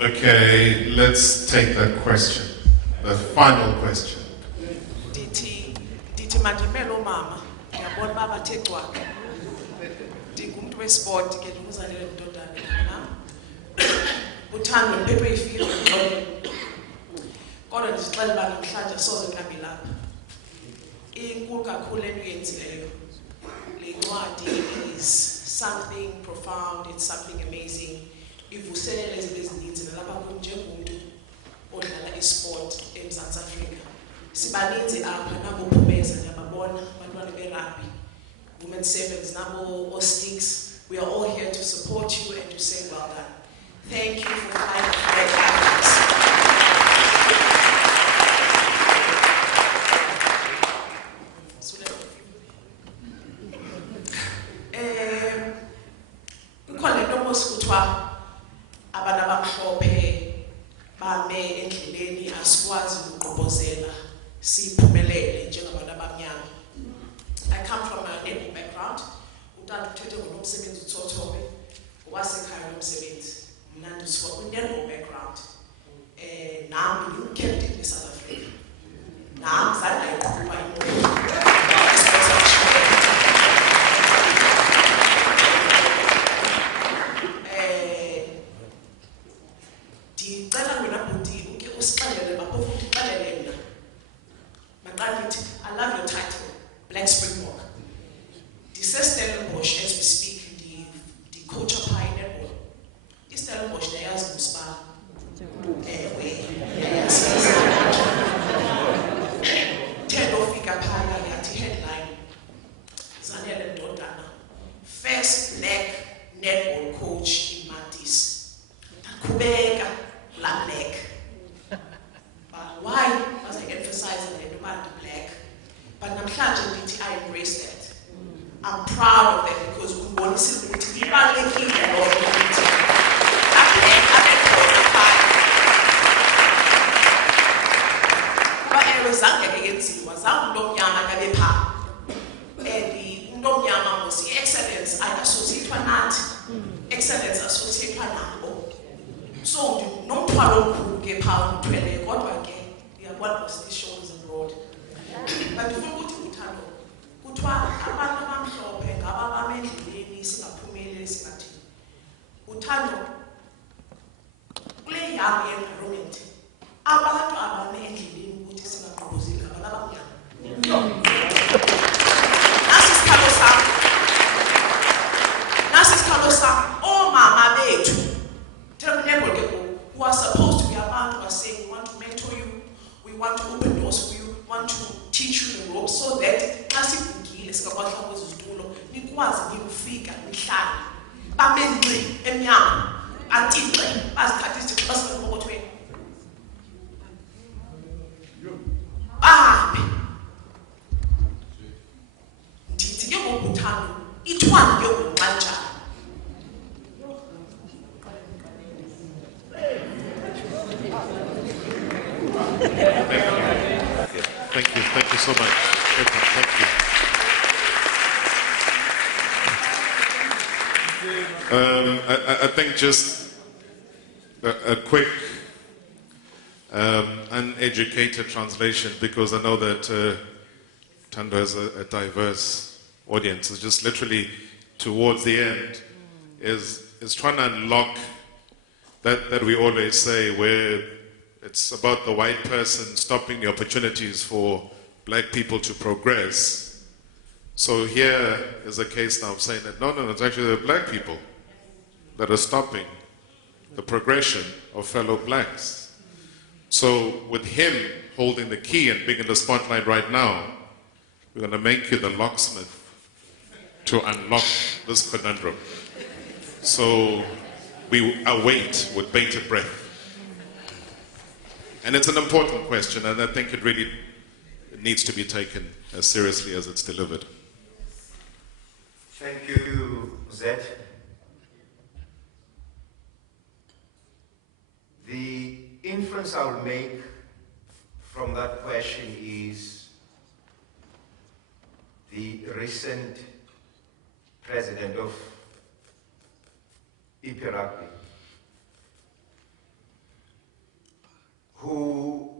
Okay, let's take that question, the final question. Dithi mandimelo mama, ngiyabona baba bathe cwaka. Ndingumuntu wesport ke ndinguzalele ndodana na. Uthando mpepho ifilo ngcono. Kodwa ndizixela uba namhlanje soze nkabi lapha. Inkulu kakhulu into yenzileyo. Le ncwadi is something profound, it's something amazing. Ivuselele izinto ezininzi nalapha kum njengomuntu odlala isport eMzantsi Afrika. Sibaninzi apha nabophumeza ndiyababona abantwana berugby, women sevens, nabo o-sticks. We are all here to support you and to say well done. Thank you for fighting for great athletes. Kukhona into osikuthiwa abantu abamhlophe bame endleleni asikwazi ukugqobhozela siphumelele njengabantu abamnyama. I come from a netball background. Utata uthethe ngonomsebenzi uthothobe wasekhaya nomsebenzi. Mna ndisuka kwi-netball background. Nami ngumcaptain eSouth Africa. nam zange ayikhupha imoto. Ndicela wena bhuti uke usixelele baphofu ndixelele mna. Maqala ndithi, I love your title, Black Springbok. Stellenbosch as we speak, the coach of high netball. Stellenbosch, they ask Musba. Ted Ofika Pala, the headline. Zanele Dodana. First black netball coach in Matis. Kubeka, black leg. But why was I emphasizing the black? But namhlanje ndithi I embrace that. I'm proud of that because we want to see the people making the Lord community. But I was against it. Was out of Yama Gadepa. And the Yama was the excellence I associate with that. Excellence associate with that. So, no problem who gave power to a God again. Yeah, what was the shows abroad? But if we go to Thando, kuthiwa abantu abamhlophe ngaba bamendleleni singaphumeleli singathini. Uthando kule young environment abantu abamendleleni ukuthi singaqhubuzeli ngaba abamnyama. Nasi sikhalo sami omama bethu who are supposed to be abantu who are saying we want to mentor you, we want to open doors for you, we want to teach you the ropes so that as you sikakwazi kwezitulo nikwazi nikufika nihlale bamenqi emnyama atixe bazithatha izithi basibekhokothweni bahambe ndithi ke ngokuthando ithwani ke ngokanjani. Thank you so much. Thank you. I think just a quick uneducated translation, because I know that Thando has a diverse audience. It's just literally towards the end is trying to unlock that we always say, where it's about the white person stopping the opportunities for black people to progress. So here is a case now of saying that no, it's actually the black people that are stopping the progression of fellow blacks. So with him holding the key and being in the spotlight right now, we're going to make you the locksmith to unlock this conundrum. So we await with bated breath. And it's an important question, and I think it really needs to be taken as seriously as it's delivered. Thank you, Zed. The inference I will make from that question is the recent president of Rugby, who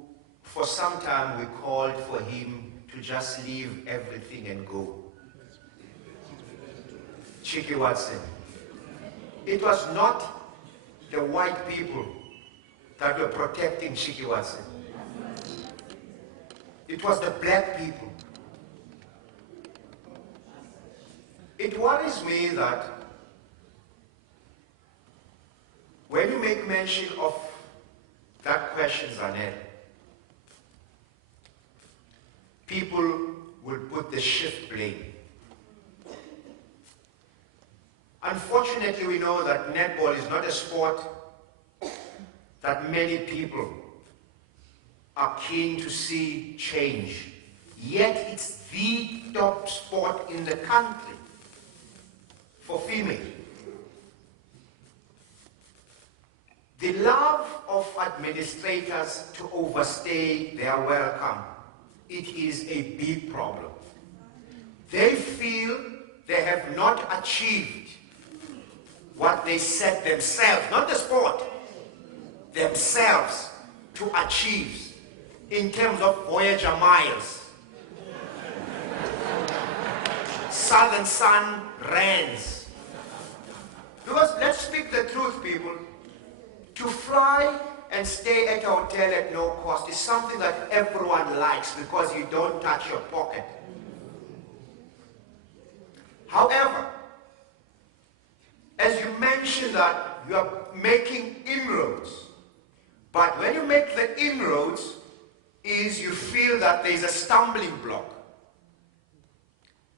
for some time we called for him to just leave everything and go. Chicky Watson. It was not the white people that were protecting Chicky Watson. It was the black people. It worries me that when you make mention of that question, Zanel, people will put the shift blame. Unfortunately, we know that netball is not a sport that many people are keen to see change. Yet it's the top sport in the country for female. The love of administrators to overstay their welcome, it is a big problem. They feel they have not achieved what they set themselves, not the sport, themselves to achieve. in terms of Voyager miles, Southern Sun rands. Because let's speak the truth, people. To fly and stay at a hotel at no cost is something that everyone likes because you don't touch your pocket. However, as you mentioned that you are making inroads, but when you make the inroads, is you feel that there is a stumbling block.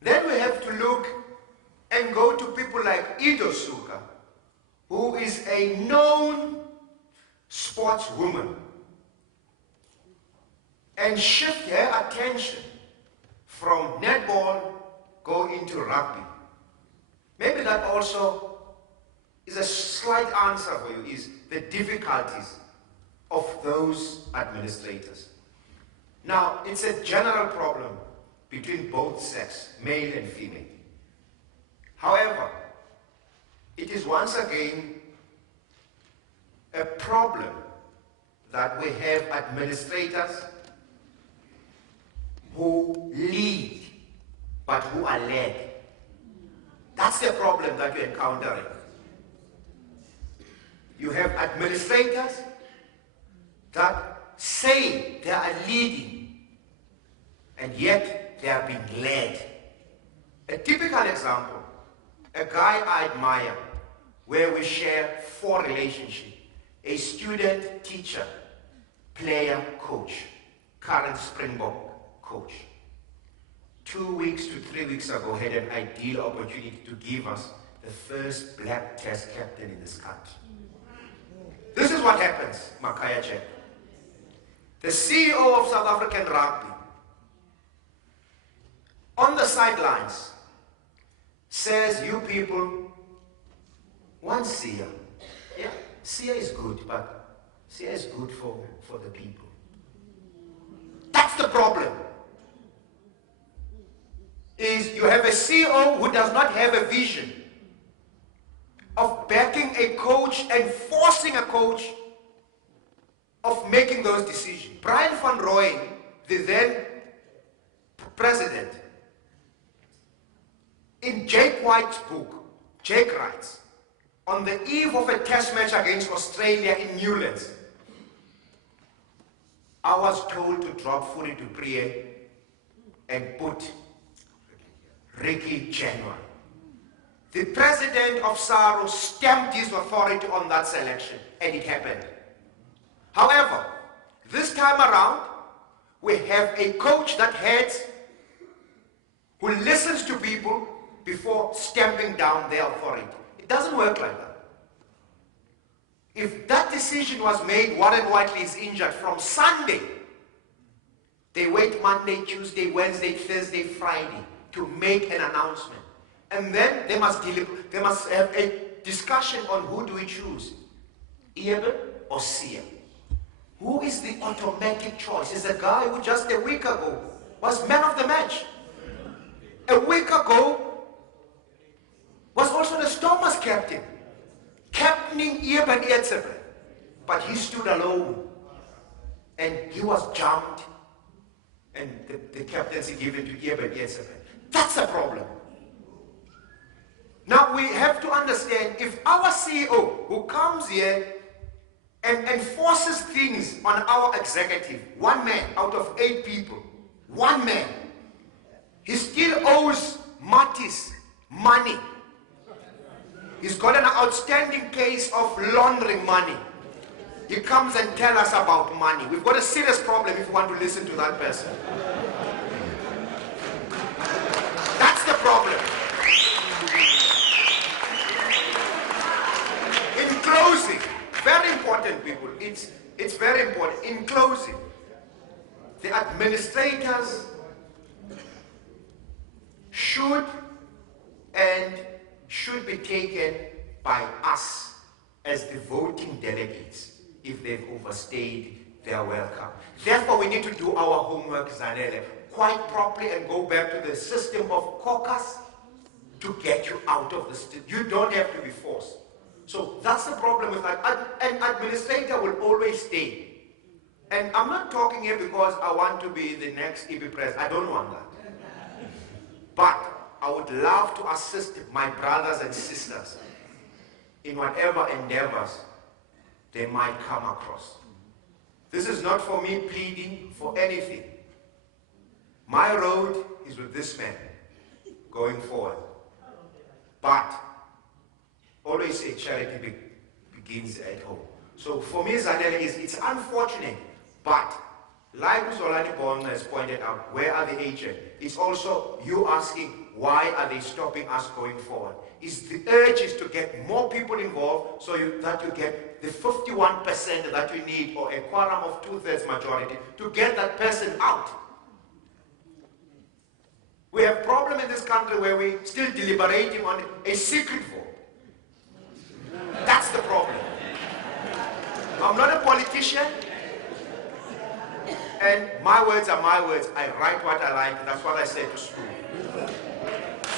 Then we have to look and go to people like Ido Suka, who is a known sportswoman, and shift her attention from netball go into rugby. Maybe that also is a slight answer for you, is the difficulties of those administrators. Now, it's a general problem between both sex, male and female. However, it is once again a problem that we have administrators who lead but who are led. That's the problem that you're encountering. You have administrators that say they are leading, and yet they are being led. A typical example, a guy I admire, where we share 4 relationships: a student, teacher, player, coach, current Springbok coach. 2 weeks to 3 weeks ago, had an ideal opportunity to give us the first black test captain in this country. This is what happens, Makaya Jack. The CEO of South African Rugby, on the sidelines, says, you people want Sia. Yeah, Sia is good, but Sia is good for the people. That's the problem. Is you have a CEO who does not have a vision of backing a coach and forcing a coach of making those decisions. Brian van Rooyen, the then president, in Jake White's book, Jake writes, on the eve of a test match against Australia in Newlands, I was told to drop Furi du Preez and put Ricky January. The president of SARO stamped his authority on that selection, and it happened. However, this time around, we have a coach that heads, who listens to people before stamping down their authority. It doesn't work like that. If that decision was made, Warren Whiteley is injured from Sunday, they wait Monday, Tuesday, Wednesday, Thursday, Friday to make an announcement. And then they must have a discussion on who do we choose, Eben or Sia. Who is the automatic choice? Is the guy who just a week ago was man of the match. A week ago was also the Stormers captain, captaining Eben Etzebeth, but he stood alone and he was jumped and the captaincy given to Eben Etzebeth. That's a problem. Now we have to understand, if our CEO who comes here and enforces things on our executive, 1 man out of 8 people, 1 man, he still owes Mattis money. He's got an outstanding case of laundering money. He comes and tells us about money. We've got a serious problem if you want to listen to that person. That's the problem. In closing, very important, people, it's very important. In closing, the administrators should be taken by us as the voting delegates if they've overstayed their welcome. Therefore, we need to do our homework, Zanele, quite properly and go back to the system of caucus to get you out of the state. You don't have to be forced. So that's the problem with that. An administrator will always stay And I'm not talking here because I want to be the next EP president. I don't want that. But I would love to assist my brothers and sisters in whatever endeavors they might come across. This is not for me pleading for anything. My road is with this man going forward. But always say charity begins at home. So for me, Zanele, it's unfortunate, but like Zolani Bon has pointed out, where are the agents? It's also you asking, why are they stopping us going forward? The urge is to get more people involved so that you get the 51% that you need, or a quorum of 2/3 majority, to get that person out. We have a problem in this country where we're still deliberating on a secret vote. That's the problem. I'm not a politician, and my words are my words. I write what I like, and that's what I say to school.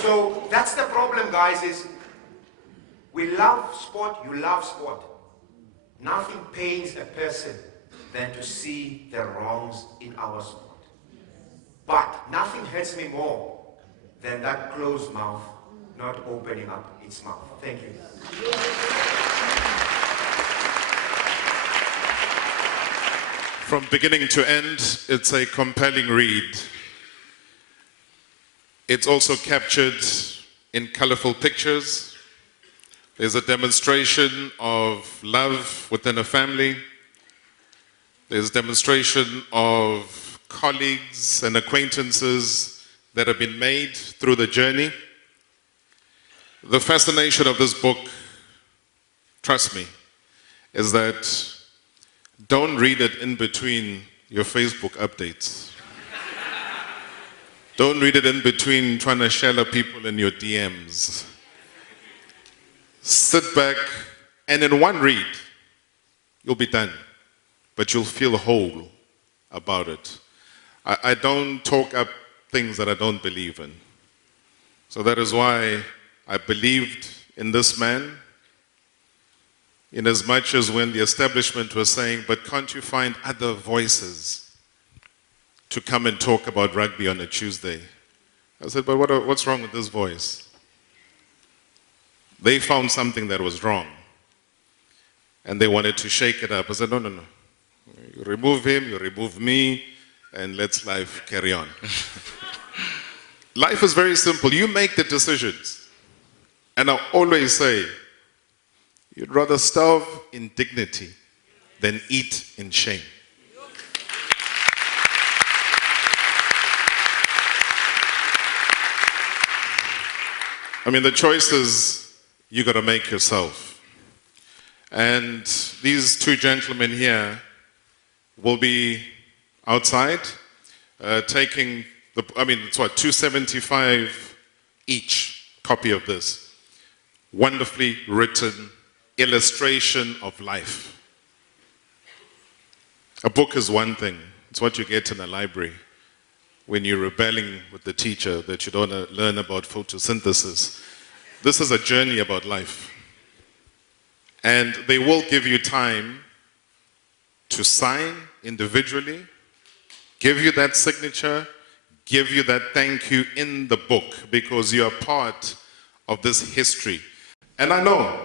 So that's the problem, guys, is we love sport, you love sport. Nothing pains a person than to see the wrongs in our sport. But nothing hurts me more than that closed mouth not opening up its mouth. Thank you. From beginning to end, it's a compelling read. It's also captured in colorful pictures. There's a demonstration of love within a family. There's a demonstration of colleagues and acquaintances that have been made through the journey. The fascination of this book, trust me, is that don't read it in between your Facebook updates. Don't read it in between trying to shell up people in your DMs. Sit back, and in one read, you'll be done, but you'll feel whole about it. I don't talk up things that I don't believe in. So that is why I believed in this man, in as much as when the establishment was saying, but can't you find other voices to come and talk about rugby on a Tuesday? I said, but what's wrong with this voice? They found something that was wrong, and they wanted to shake it up. I said, no. You remove him, you remove me, and let's life carry on. Life is very simple. You make the decisions. And I always say, you'd rather starve in dignity than eat in shame. I mean, the choices you got to make yourself. And these two gentlemen here will be outside taking it's what, $275 each copy of this. Wonderfully written illustration of life. A book is one thing. It's what you get in a library when you're rebelling with the teacher that you don't learn about photosynthesis. This is a journey about life. And they will give you time to sign individually, give you that signature, give you that thank you in the book, because you are part of this history. And I know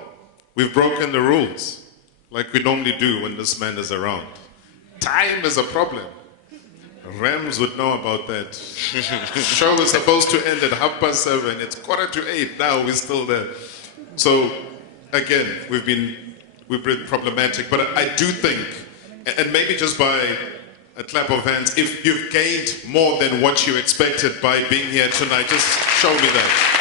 we've broken the rules like we normally do when this man is around. Time is a problem. Rams would know about that. Show was supposed to end at 7:30. It's 7:45. Now we're still there. So again, we've been problematic. But I do think, and maybe just by a clap of hands, if you've gained more than what you expected by being here tonight, just show me that.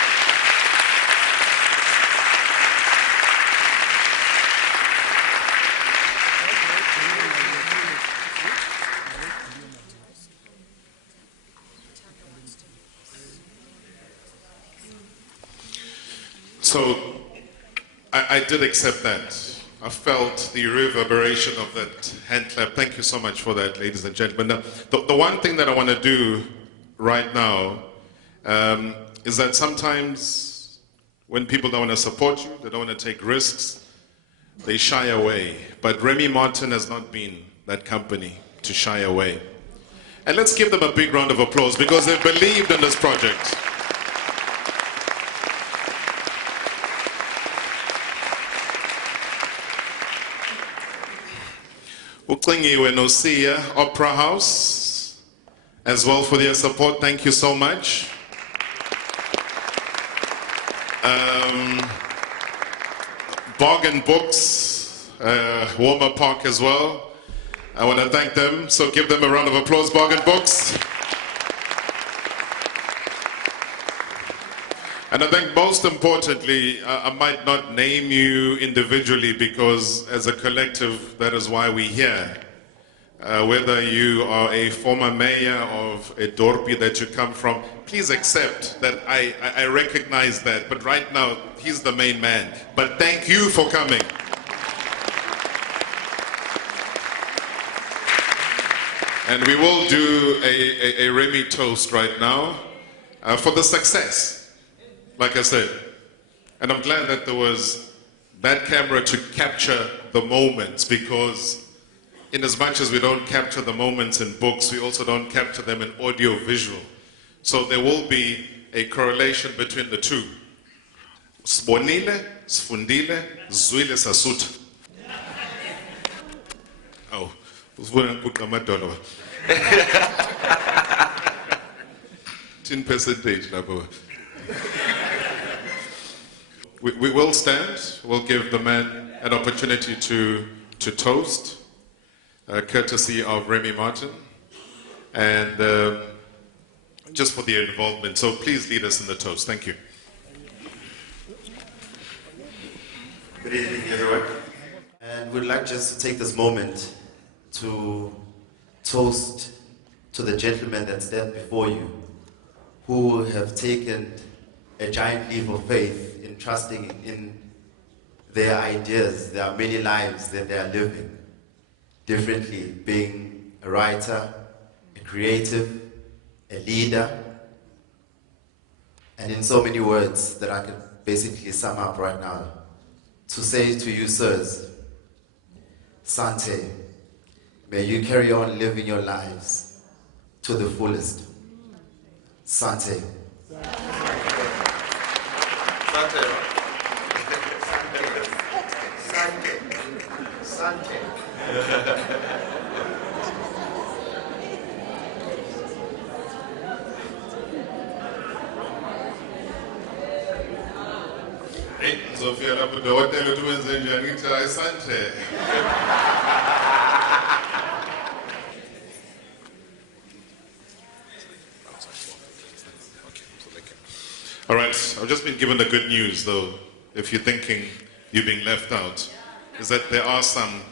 So I did accept that. I felt the reverberation of that hand clap. Thank you so much for that, ladies and gentlemen. Now, the one thing that I want to do right now is that sometimes when people don't want to support you, they don't want to take risks, they shy away. But Remy Martin has not been that company to shy away. And let's give them a big round of applause because they've believed in this project. Ucingiwe Nosia Opera House as well for their support. Thank you so much. Bargain Books, Warmer Park as well. I want to thank them, so give them a round of applause, Bargain Books. And I think most importantly, I might not name you individually because as a collective, that is why we're here. Whether you are a former mayor of a dorpie that you come from, please accept that I recognize that, but right now, he's the main man. But thank you for coming. And we will do a Remy toast right now for the success, like I said. And I'm glad that there was that camera to capture the moments, because in as much as we don't capture the moments in books, we also don't capture them in audio visual. So there will be a correlation between the two. Sbonile, sfundile, zwile sasutha. Oh, usibona ngiquqa amadolo. 10% lapho. We will stand. We'll give the man an opportunity to toast. Courtesy of Remy Martin, and just for their involvement. So please lead us in the toast. Thank you. Good evening, everyone. And we'd like just to take this moment to toast to the gentlemen that stand before you, who have taken a giant leap of faith in trusting in their ideas. There are many lives that they are living differently, being a writer, a creative, a leader, and in so many words that I can basically sum up right now, to say to you, sirs, Sante, may you carry on living your lives to the fullest. Sante. Sante. Sante. Sophia lapho dokotela uthi wenze njani ngithi ayisanthe. All right, I've just been given the good news though, if you're thinking you're being left out, is that there are some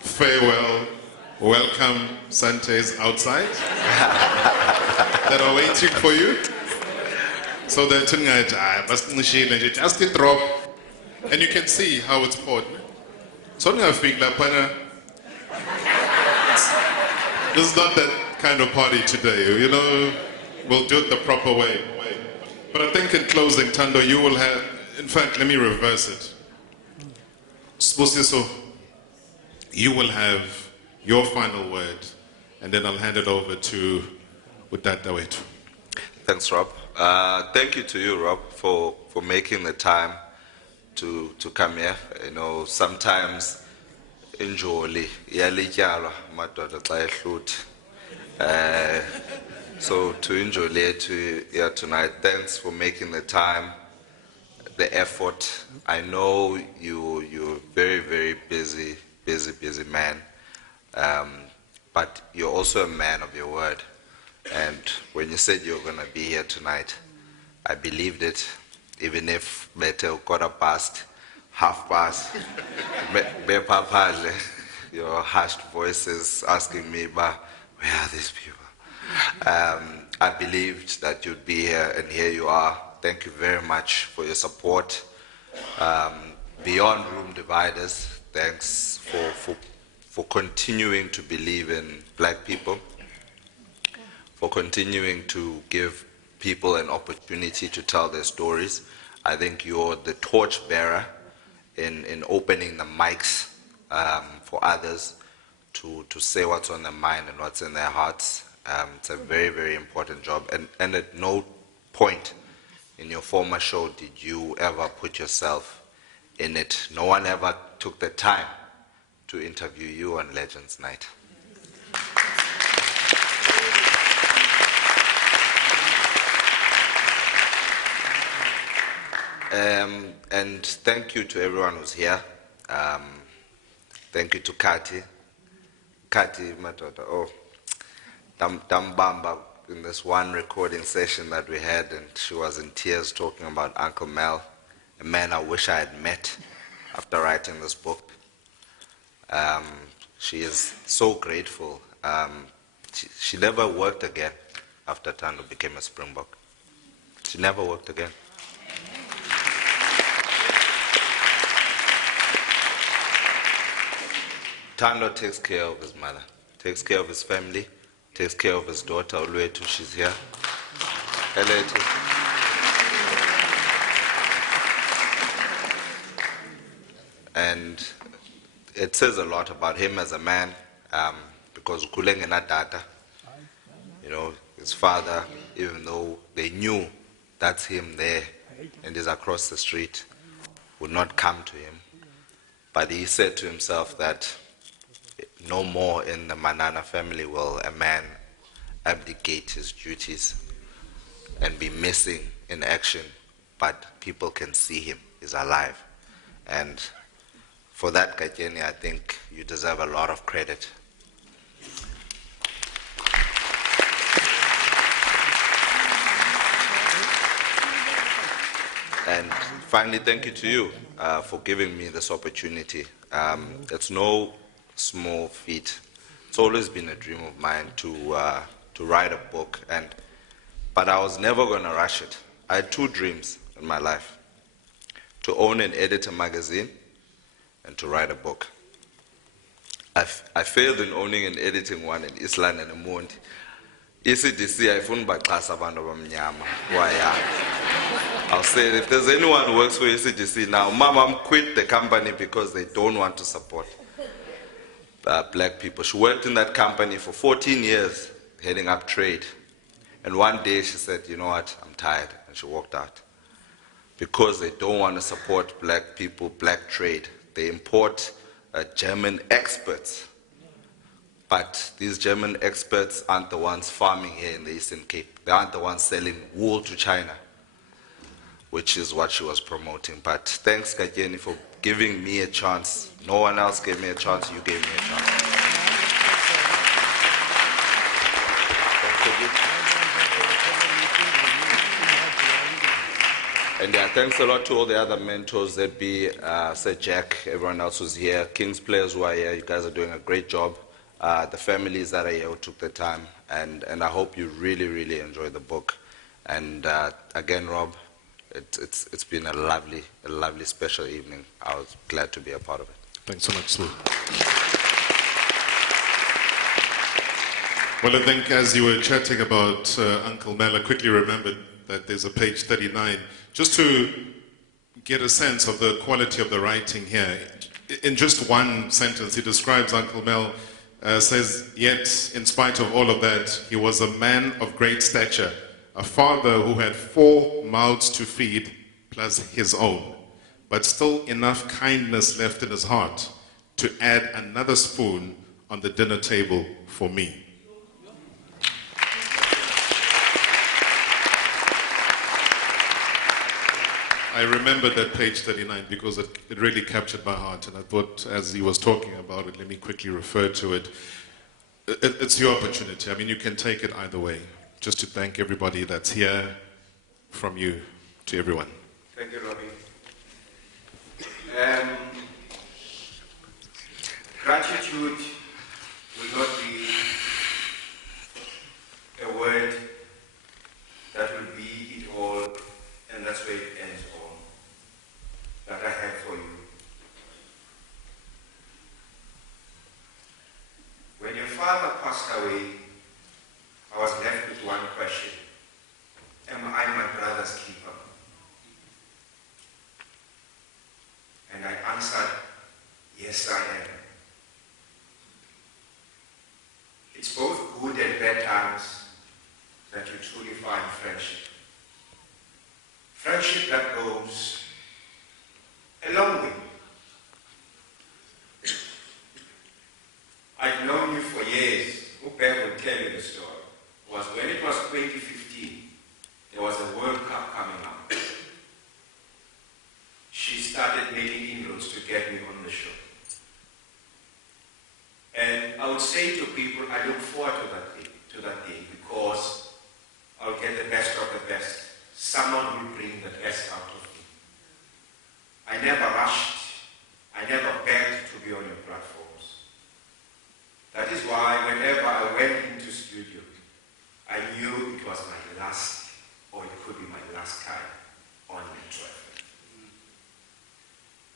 farewell, welcome Santes outside that are waiting for you. So they're telling you, just drop. And you can see how it's poured. So this is not that kind of party today. You know, we'll do it the proper way. But I think in closing, Thando, you will have, in fact, let me reverse it. Sbusiso, you will have your final word, and then I'll hand it over to Utata Wetu. Thanks, Rob. Thank you to you, Rob, for making the time to come here. You know, sometimes injoli iyalityalwa madoda xa ehluthi. So to enjoy here tonight, thanks for making the time, the effort. I know you're very, very busy man, but you're also a man of your word. And when you said you were going to be here tonight, I believed it, even if better quarter past, half past, your hushed voices asking me, but where are these people? I believed that you'd be here, and here you are. Thank you very much for your support. Beyond Room Dividers, thanks for continuing to believe in black people, for continuing to give people an opportunity to tell their stories. I think you're the torch bearer in opening the mics for others to say what's on their mind and what's in their hearts. It's a very, very important job. And at no point in your former show did you ever put yourself in it. No one ever took the time to interview you on Legends Night. And thank you to everyone who's here. Thank you to Kati. Kati Matoda. Oh, Dambamba in this one recording session that we had, and she was in tears talking about Uncle Mel, a man I wish I had met after writing this book. She is so grateful. She never worked again after Thando became a Springbok. She never worked again. Thando takes care of his mother, takes care of his family, takes care of his daughter, Oluetu, she's here. Oluetu. And it says a lot about him as a man, because Kulengena Data, you know, his father, even though they knew that's him there and is across the street, would not come to him. But he said to himself that no more in the Manana family will a man abdicate his duties and be missing in action, but people can see him, he's alive. And for that, Kajeni, I think you deserve a lot of credit. And finally, thank you to you for giving me this opportunity. It's no small feat. It's always been a dream of mine to write a book, but I was never going to rush it. I had two dreams in my life: to own and edit a magazine and to write a book. I failed in owning and editing one in Island and Amundi. ECDC, ayifuni baxhasa abantu abamnyama. I'll say, if there's anyone who works for ECDC now, Mama quit the company because they don't want to support black people. She worked in that company for 14 years, heading up trade. And one day she said, you know what, I'm tired, and she walked out. Because they don't want to support black people, black trade. They import German experts. But these German experts aren't the ones farming here in the Eastern Cape. They aren't the ones selling wool to China, which is what she was promoting. But thanks, Kajeni, for giving me a chance. No one else gave me a chance, you gave me a chance. And yeah, thanks a lot to all the other mentors, that be Sir Jack, everyone else who's here, Kings players who are here. You guys are doing a great job. The families that are here who took the time. And I hope you really, really enjoy the book. And again, Rob, it's been a lovely, special evening. I was glad to be a part of it. Thanks so much, Sue. Well, I think as you were chatting about Uncle Mel, I quickly remembered that there's a page 39, just to get a sense of the quality of the writing here. In just one sentence, he describes Uncle Mel, says, yet, in spite of all of that, he was a man of great stature, a father who had 4 mouths to feed, plus his own, but still enough kindness left in his heart to add another spoon on the dinner table for me. I remember that page 39 because it really captured my heart, and I thought as he was talking about it, let me quickly refer to it. It's your opportunity. I mean, you can take it either way. Just to thank everybody that's here, from you to everyone. Thank you, Robbie. Gratitude will not be a word that will be it all, and that's where it ends on, that I have for you. When your father passed away, I was left with one question: am I my brother's keeper? And I answered, yes, I am. goes a long way. I've known you for years. Ubev will tell you the story. Was when it was 2015, there was a World Cup coming up. She started making inroads to get me on the show. And I would say to people, I look forward to that day because I'll get the best of the best. Someone will bring the best out of me. I never rushed. I never begged to be on your platforms. That is why whenever I went into studio, I knew it was my last, or it could be my last time on Metro FM.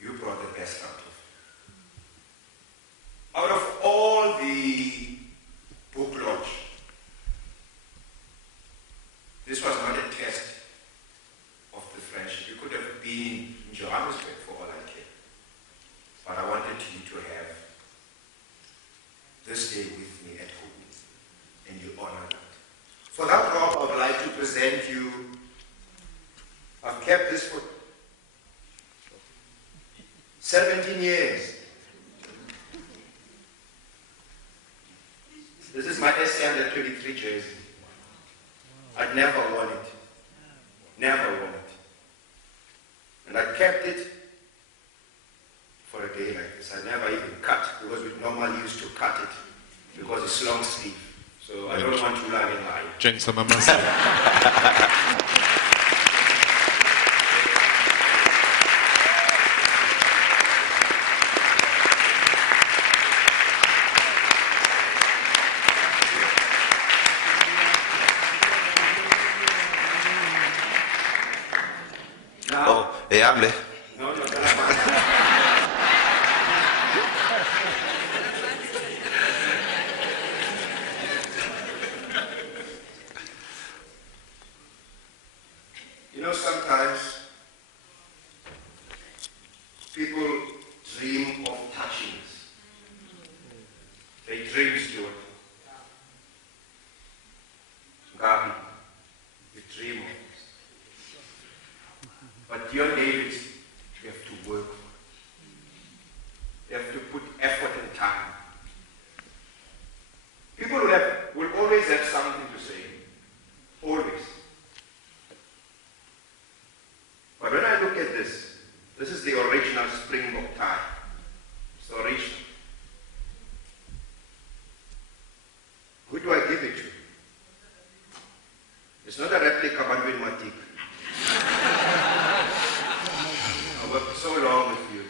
You brought the best out of me. Out of all the book launch, this was not a test of the friendship. You could have been in Johannesburg for all I care. But I wanted you to have this day with me at home, and you honor that. For that, Rob, I would like to present you. I've kept this for 17 years. This is my SC under 23 jersey. I'd never worn it. Never worn it. And I kept it for a day like this. I never even cut, because we normally used to cut it because it's long sleeve. So I don't want to lie in line. Gentleman. No, you know, sometimes people dream of touching us. They dream, Stuart. Gabi, you dream of us. But your David, you have to work for it. You have to put effort and time. People will always have something to say. Always. But when I look at this is the original Springbok tie. It's the original. Who do I give it to? It's not a replica, but with Matik. I worked so long with you.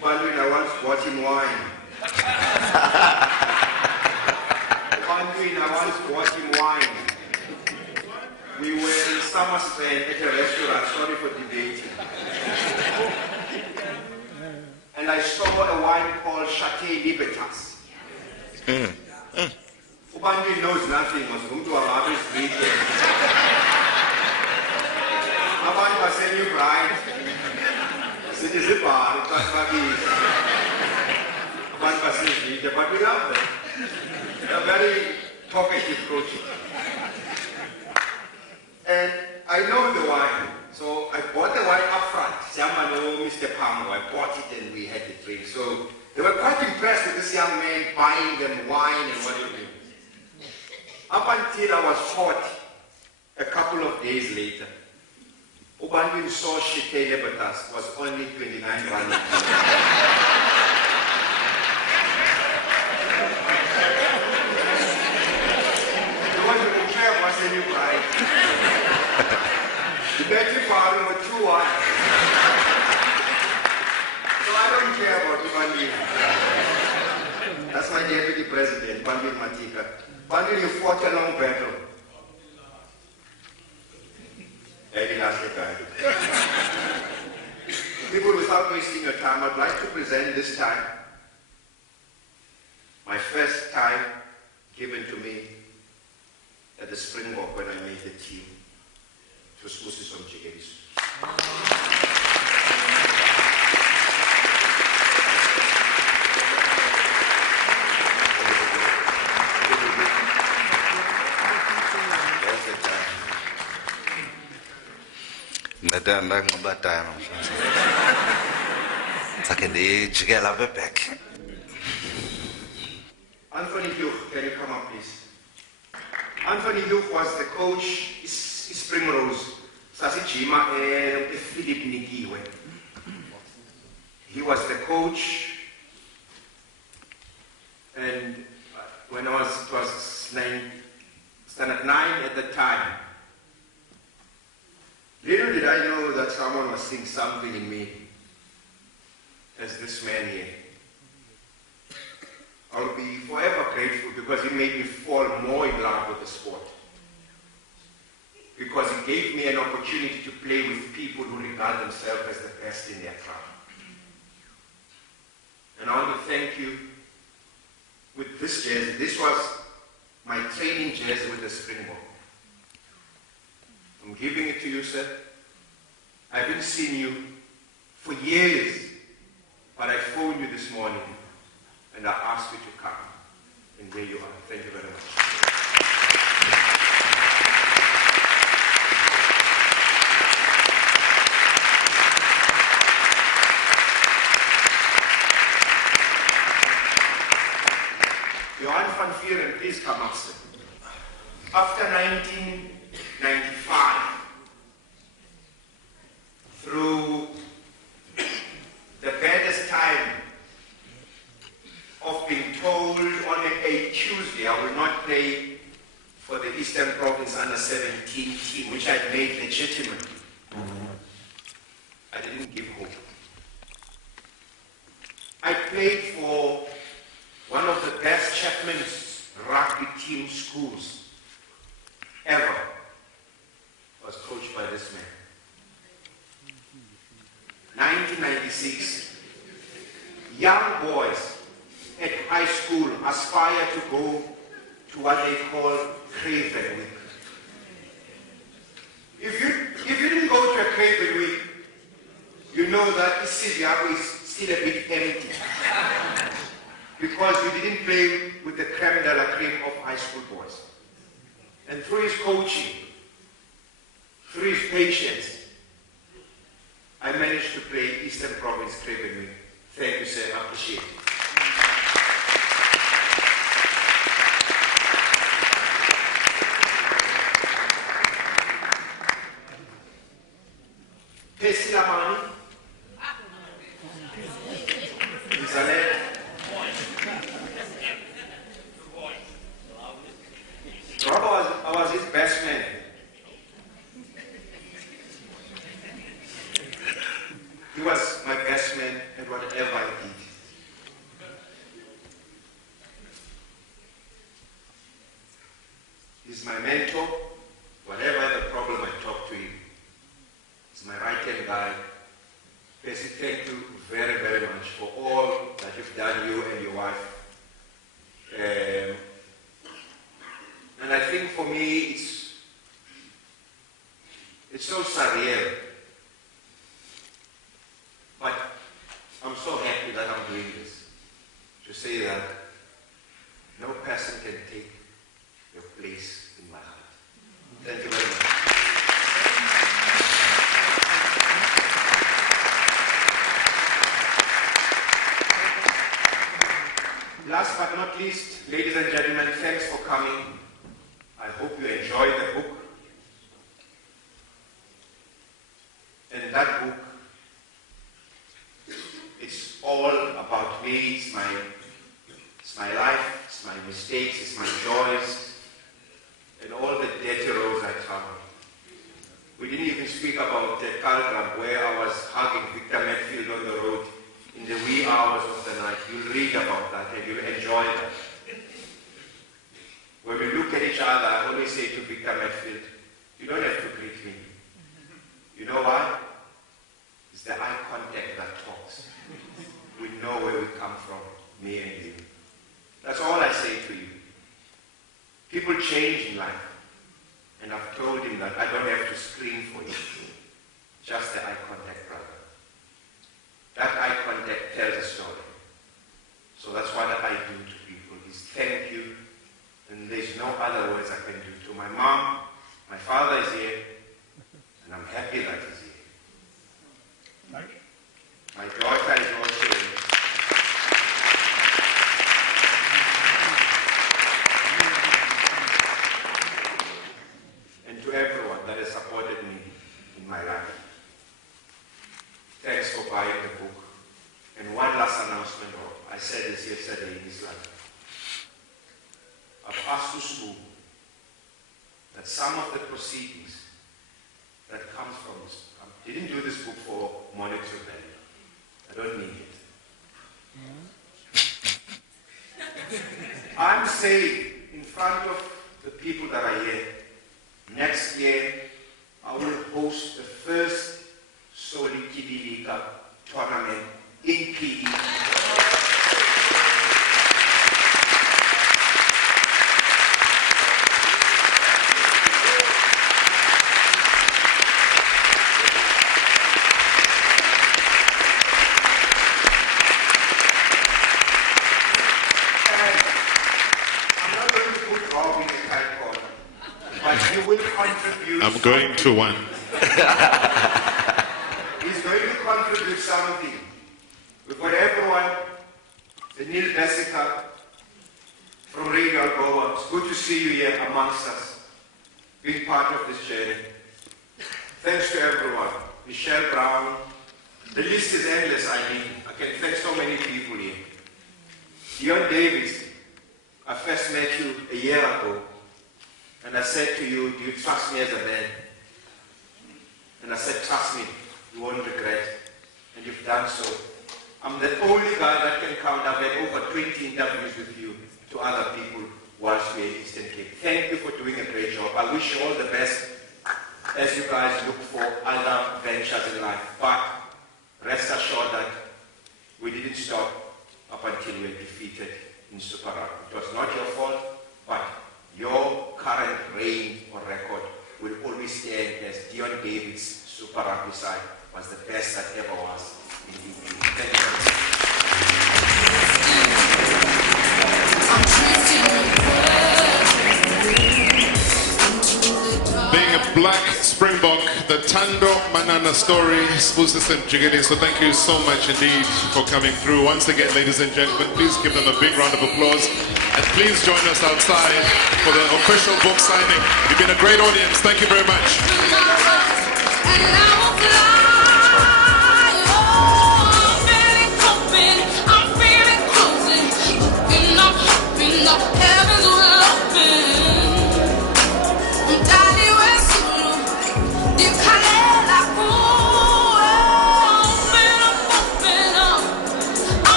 Bandwin, I once bought him wine. Bandwin, I once bought him wine. We were in Somerset at a restaurant, sorry for debating. And I saw a wine called Chate Libertas. Ubandwin knows nothing, was going to our harvest weekend. Abantu baseNew Bride. Sithi zibhalo uqaqakile. Abantu baseNew, but we love them. They're very talkative coaches. And I know the wine, so I bought the wine up front. Siamano, Mr. Pango, I bought it and we had the drink. So they were quite impressed with this young man buying them wine and what it means. Up until I was 40, a couple of days later, Ubandwin saw Chate Libertas was only 29 rand. The one who care was a new bride. The Betty Farm with 2 wines. So I don't care about Ubandwin. That's my deputy president, Bandwin Matika. Bandwin, you fought a long battle. People, without wasting your time, I'd like to present this time, my first time given to me at the Springbok when I made the team, to Smusis on Jigeris. ndanganxiba tayo namhlanje. Sakhe ndijike lapha back. Anthony Hugh, can you come up, please? Anthony Hugh was the coach, Springrose, Sasijima, Philip Nikiwe. He was the coach, and when it was standard 9 at the time. Little did I know that someone was seeing something in me as this man here. I'll be forever grateful because he made me fall more in love with the sport. Because he gave me an opportunity to play with people who regard themselves as the best in their craft. And I want to thank you with this jersey. This was my training jersey with the Springbok. I'm giving it to you, sir. I haven't seen you for years, but I phoned you this morning and I asked you to come. And there you are. Thank you very much. Johan van Vieren, please come up, sir. After 1995, through the baddest time of being told on a Tuesday I will not play for the Eastern Province Under-17 team, which I made legitimate, I didn't give hope. I played for one of the best Chapman's rugby team schools ever. Was coached by this man. 1996, young boys at high school aspire to go to what they call Craven Week. If you didn't go to a Craven Week, you know that Isiviago is still a bit empty. Because you didn't play with the creme de la creme of high school boys. And through his coaching, through his patience, I managed to play Eastern Province Craven Week. Thank you, sir. I appreciate it. Pesilamani. Izalet. Robert I was his best man. He was my best man at whatever I did. He's my mentor. Whatever the problem, I talk to him. He's my right-hand guy. Basically, thank you very, very much for all that you've done, you and your wife. And I think for me, it's so surreal. But I'm so happy that I'm doing this. To say that no person can take your place in my heart. Thank you very much. Last but not least, ladies and gentlemen, thanks for coming. I hope you enjoy the book. And that book, it's all about me, it's my life, it's my mistakes, it's my joys, and all the dirty roads I traveled. We didn't even speak about the Calgram where I was hugging Victor Medfield on the road in the wee hours of the night. You'll read about that and you'll enjoy that. When we look at each other, I always say to Victor Medfield, you don't have to greet me. You know why? It's the eye contact that talks. We know where we come from, me and you. That's all I say to you. People change in life. And I've told him that I don't have to scream for you. Just the eye contact, brother. That eye contact tells a story. So that's what I do to people, is thank you. And there's no other words I can do. To my mom, my father is here, and I'm happy that he's here. yesterday in his life. I've asked to school that some of the proceedings that comes from this, I didn't do this book for monetary value. I don't need it. I'm saying in front of the people that are here, next year I will host the first Soli Kibilika tournament in PE. I'm going to one. He's going to contribute something. We've got everyone, the Neil Bessica from Radio Algoa. It's good to see you here amongst us, being part of this journey. Thanks to everyone. Michelle Brown. The list is endless, I can thank so many people here. Dion Davis, I first met you a year ago. And I said to you, do you trust me as a man? And I said, trust me, you won't regret. And you've done so. I'm the only guy that can count. I've had over 20 interviews with you to other people whilst we're in Eastern Cape. Thank you for doing a great job. I wish you all the best as you guys look for other ventures in life. But rest assured that we didn't stop up until we were defeated in Super Rugby. It was not your fault, but your current reign or record will always stand as Dion David's Super Rugby side was the best that ever was in the EU. Thank you. Being a black Springbok, the Thando Manana story, so thank you so much indeed for coming through. Once again, ladies and gentlemen, please give them a big round of applause. And please join us outside for the official book signing. You've been a great audience. Thank you very much.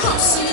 Crossing